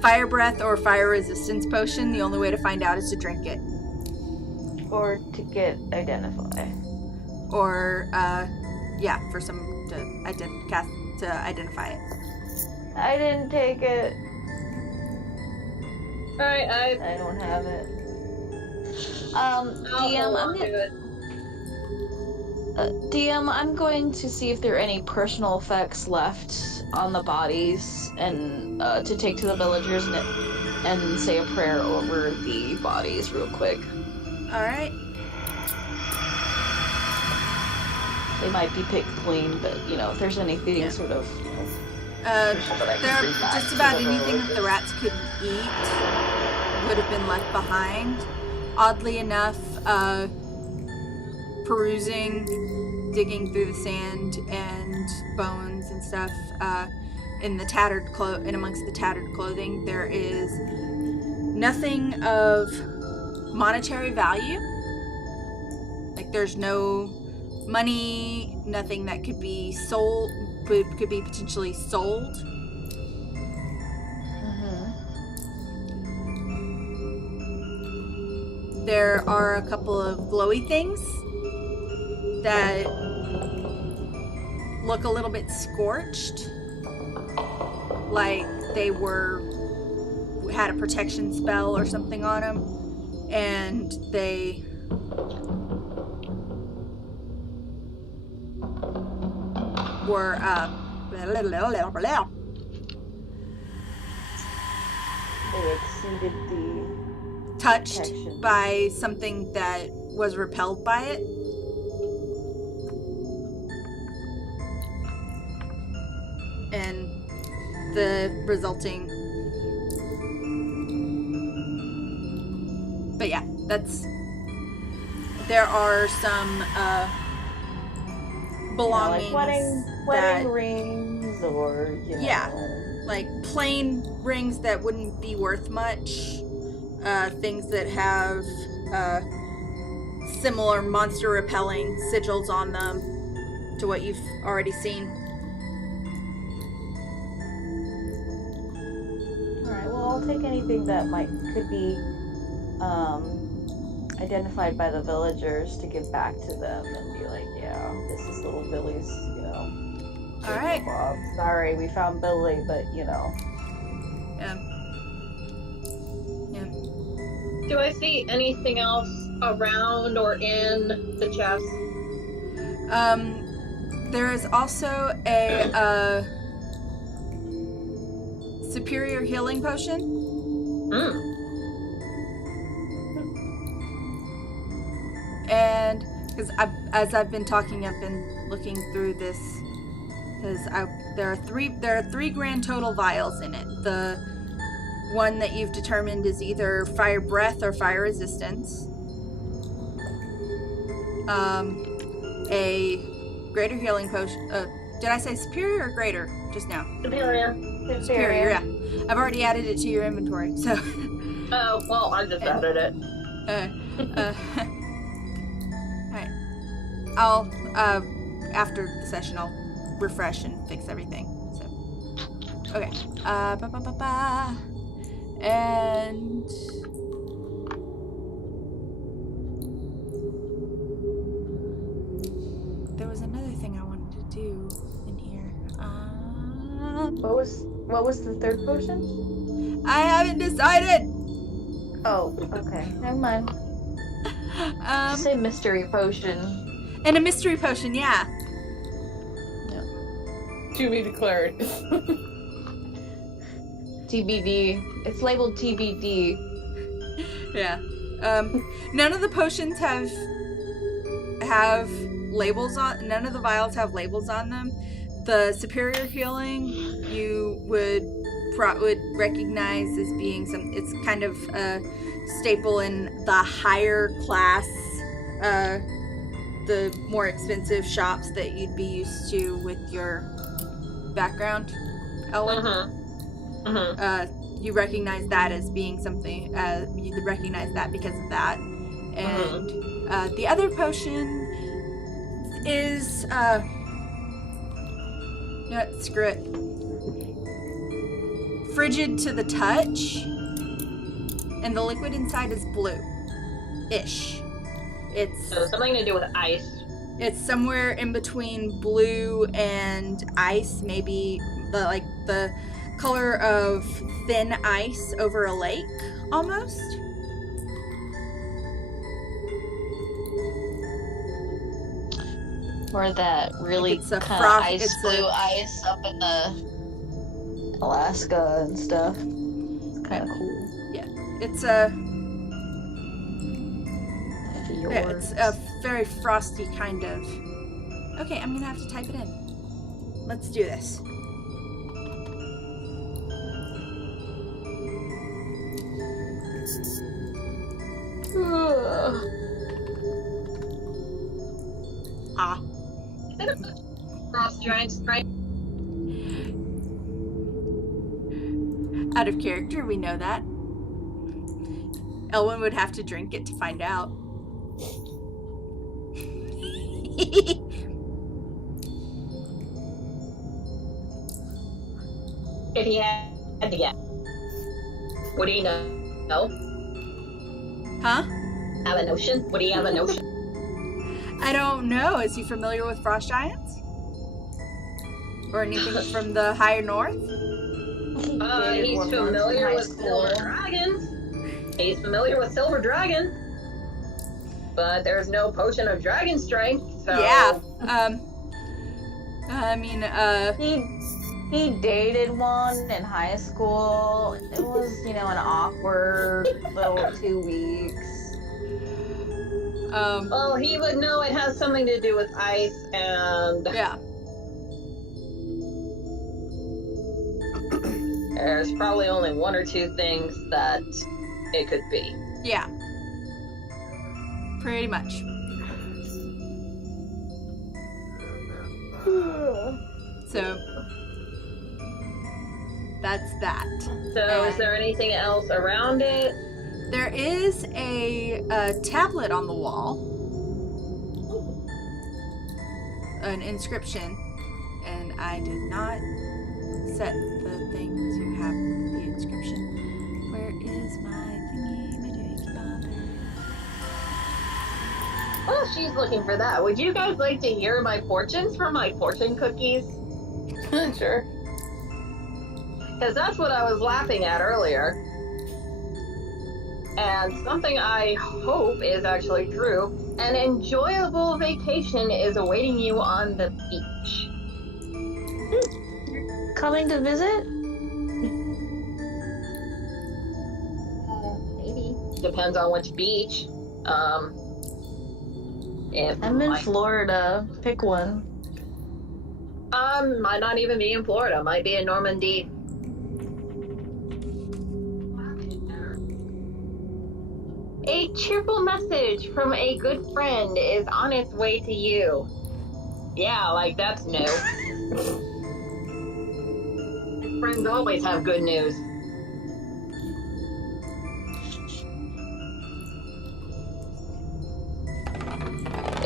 fire breath or fire resistance potion. The only way to find out is to drink it. Or to get identify. Or, for some to identify it. I didn't take it. Alright, I don't have it. DM, I'm going to see if there are any personal effects left on the bodies, and to take to the villagers and say a prayer over the bodies real quick. Alright. They might be picked clean, but, if there's anything sort of, just about anything that the rats could eat would have been left behind. Oddly enough, perusing, digging through the sand and bones and stuff, in amongst the tattered clothing, there is nothing of monetary value. Like, there's no money, nothing that could be sold, could be potentially sold. There are a couple of glowy things that look a little bit scorched, like they had a protection spell or something on them, and they were they exceeded the touched protection by something that was repelled by it. And the resulting... But yeah, there are some belongings, wedding rings, or like plain rings that wouldn't be worth much, things that have similar monster repelling sigils on them to what you've already seen. Alright, well, I'll take anything that could be identified by the villagers to give back to them and be like, yeah, this is little Billy's, Alright. Sorry, we found Billy, but, Yeah. Do I see anything else around or in the chest? There is also a superior healing potion. And because as I've been talking, I've been looking through this, because there are three grand total vials in it. The one that you've determined is either fire breath or fire resistance. A greater healing potion. Did I say superior or greater just now? Superior. Superior, yeah. I've already added it to your inventory, so. Oh, well, I just added it. Alright. I'll, after the session, I'll refresh and fix everything, so. Okay. And... there was another thing I wanted to do in here. what was the third potion? I haven't decided! Oh, okay. Never mind. Just say mystery potion. And a mystery potion, yeah. To be declared. TBD. It's labeled TBD. Yeah. None of the potions have labels on. None of the vials have labels on them. The superior healing you would recognize as being it's kind of a staple in the higher class, the more expensive shops that you'd be used to with your background, Ellen. You recognize that as being something, you recognize that because of that. And the other potion is, you know what, screw it. frigid to the touch, and the liquid inside is blue-ish. It's So something to do with ice. It's somewhere in between blue and ice, maybe the color of thin ice over a lake, almost. Or that really It's a kind of frost- ice it's blue a- ice up in the Alaska and stuff. It's kind of cool. It's Fjords. a very frosty kind of. Okay, I'm gonna have to type it in. Let's do this. Ah. Frost giant strength. Out of character, we know that. Elwyn would have to drink it to find out. If he had to get. Would he know? No? Huh? Have a notion? Would he have a notion? I don't know. Is he familiar with frost giants? Or anything from the higher north? He's familiar with silver dragons. He's familiar with silver dragon. But there's no potion of dragon strength, so... Yeah. I mean, He dated one in high school. It was, an awkward little 2 weeks. Well, he would know it has something to do with ice and... yeah. There's probably only one or two things that it could be. Yeah. Pretty much. So, that's that. So, is there anything else around it? There is a tablet on the wall. An inscription. And I did not set the thing to have the inscription. Where is my thingy-majiggy-bobber? Well, she's looking for that. Would you guys like to hear my fortunes from my fortune cookies? Sure. Because that's what I was laughing at earlier. And something I hope is actually true. An enjoyable vacation is awaiting you on the beach. Coming to visit? Maybe. Depends on which beach. If I'm in Florida. Pick one. Might not even be in Florida. Might be in Normandy. A cheerful message from a good friend is on its way to you. Yeah, like that's new. Friends always have good news.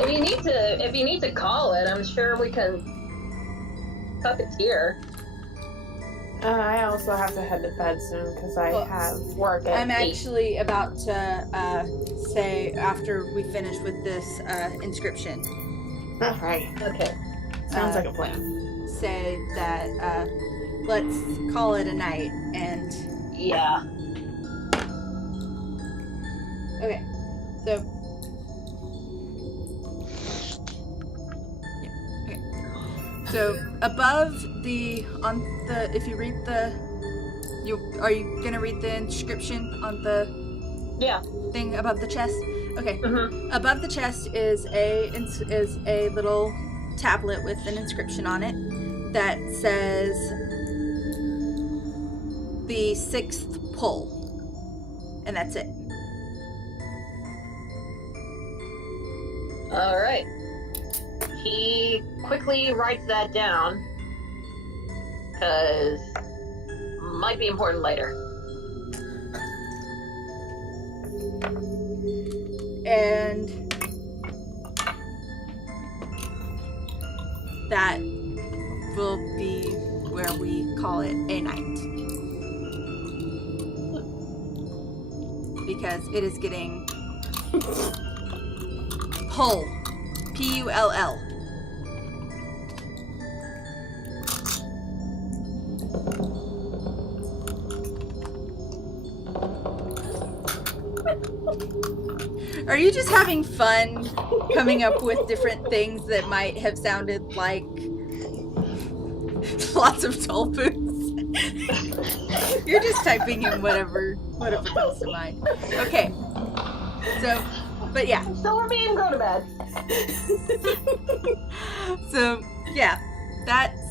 If you need to call it, I'm sure we can puppeteer. I also have to head to bed soon because I have work at I'm 8. actually about to say, after we finish with this inscription, Right. Okay. Sounds like a plan. say that let's call it a night. And Yeah. okay, so so above if you read are you gonna read the inscription on the Yeah. thing above the chest? Okay. Mm-hmm. Above the chest is a little tablet with an inscription on it that says the 6th pull, and that's it. All right. He quickly writes that down because might be important later. And that will be where we call it a night. because it is getting pull. Pull. Are you just having fun coming up with different things that might have sounded like lots of toll booths? You're just typing in whatever comes to mind. Okay. So, but yeah. Silver beam, go to bed. So, yeah. That's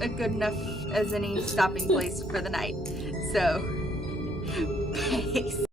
a good enough as any stopping place for the night. So, thanks.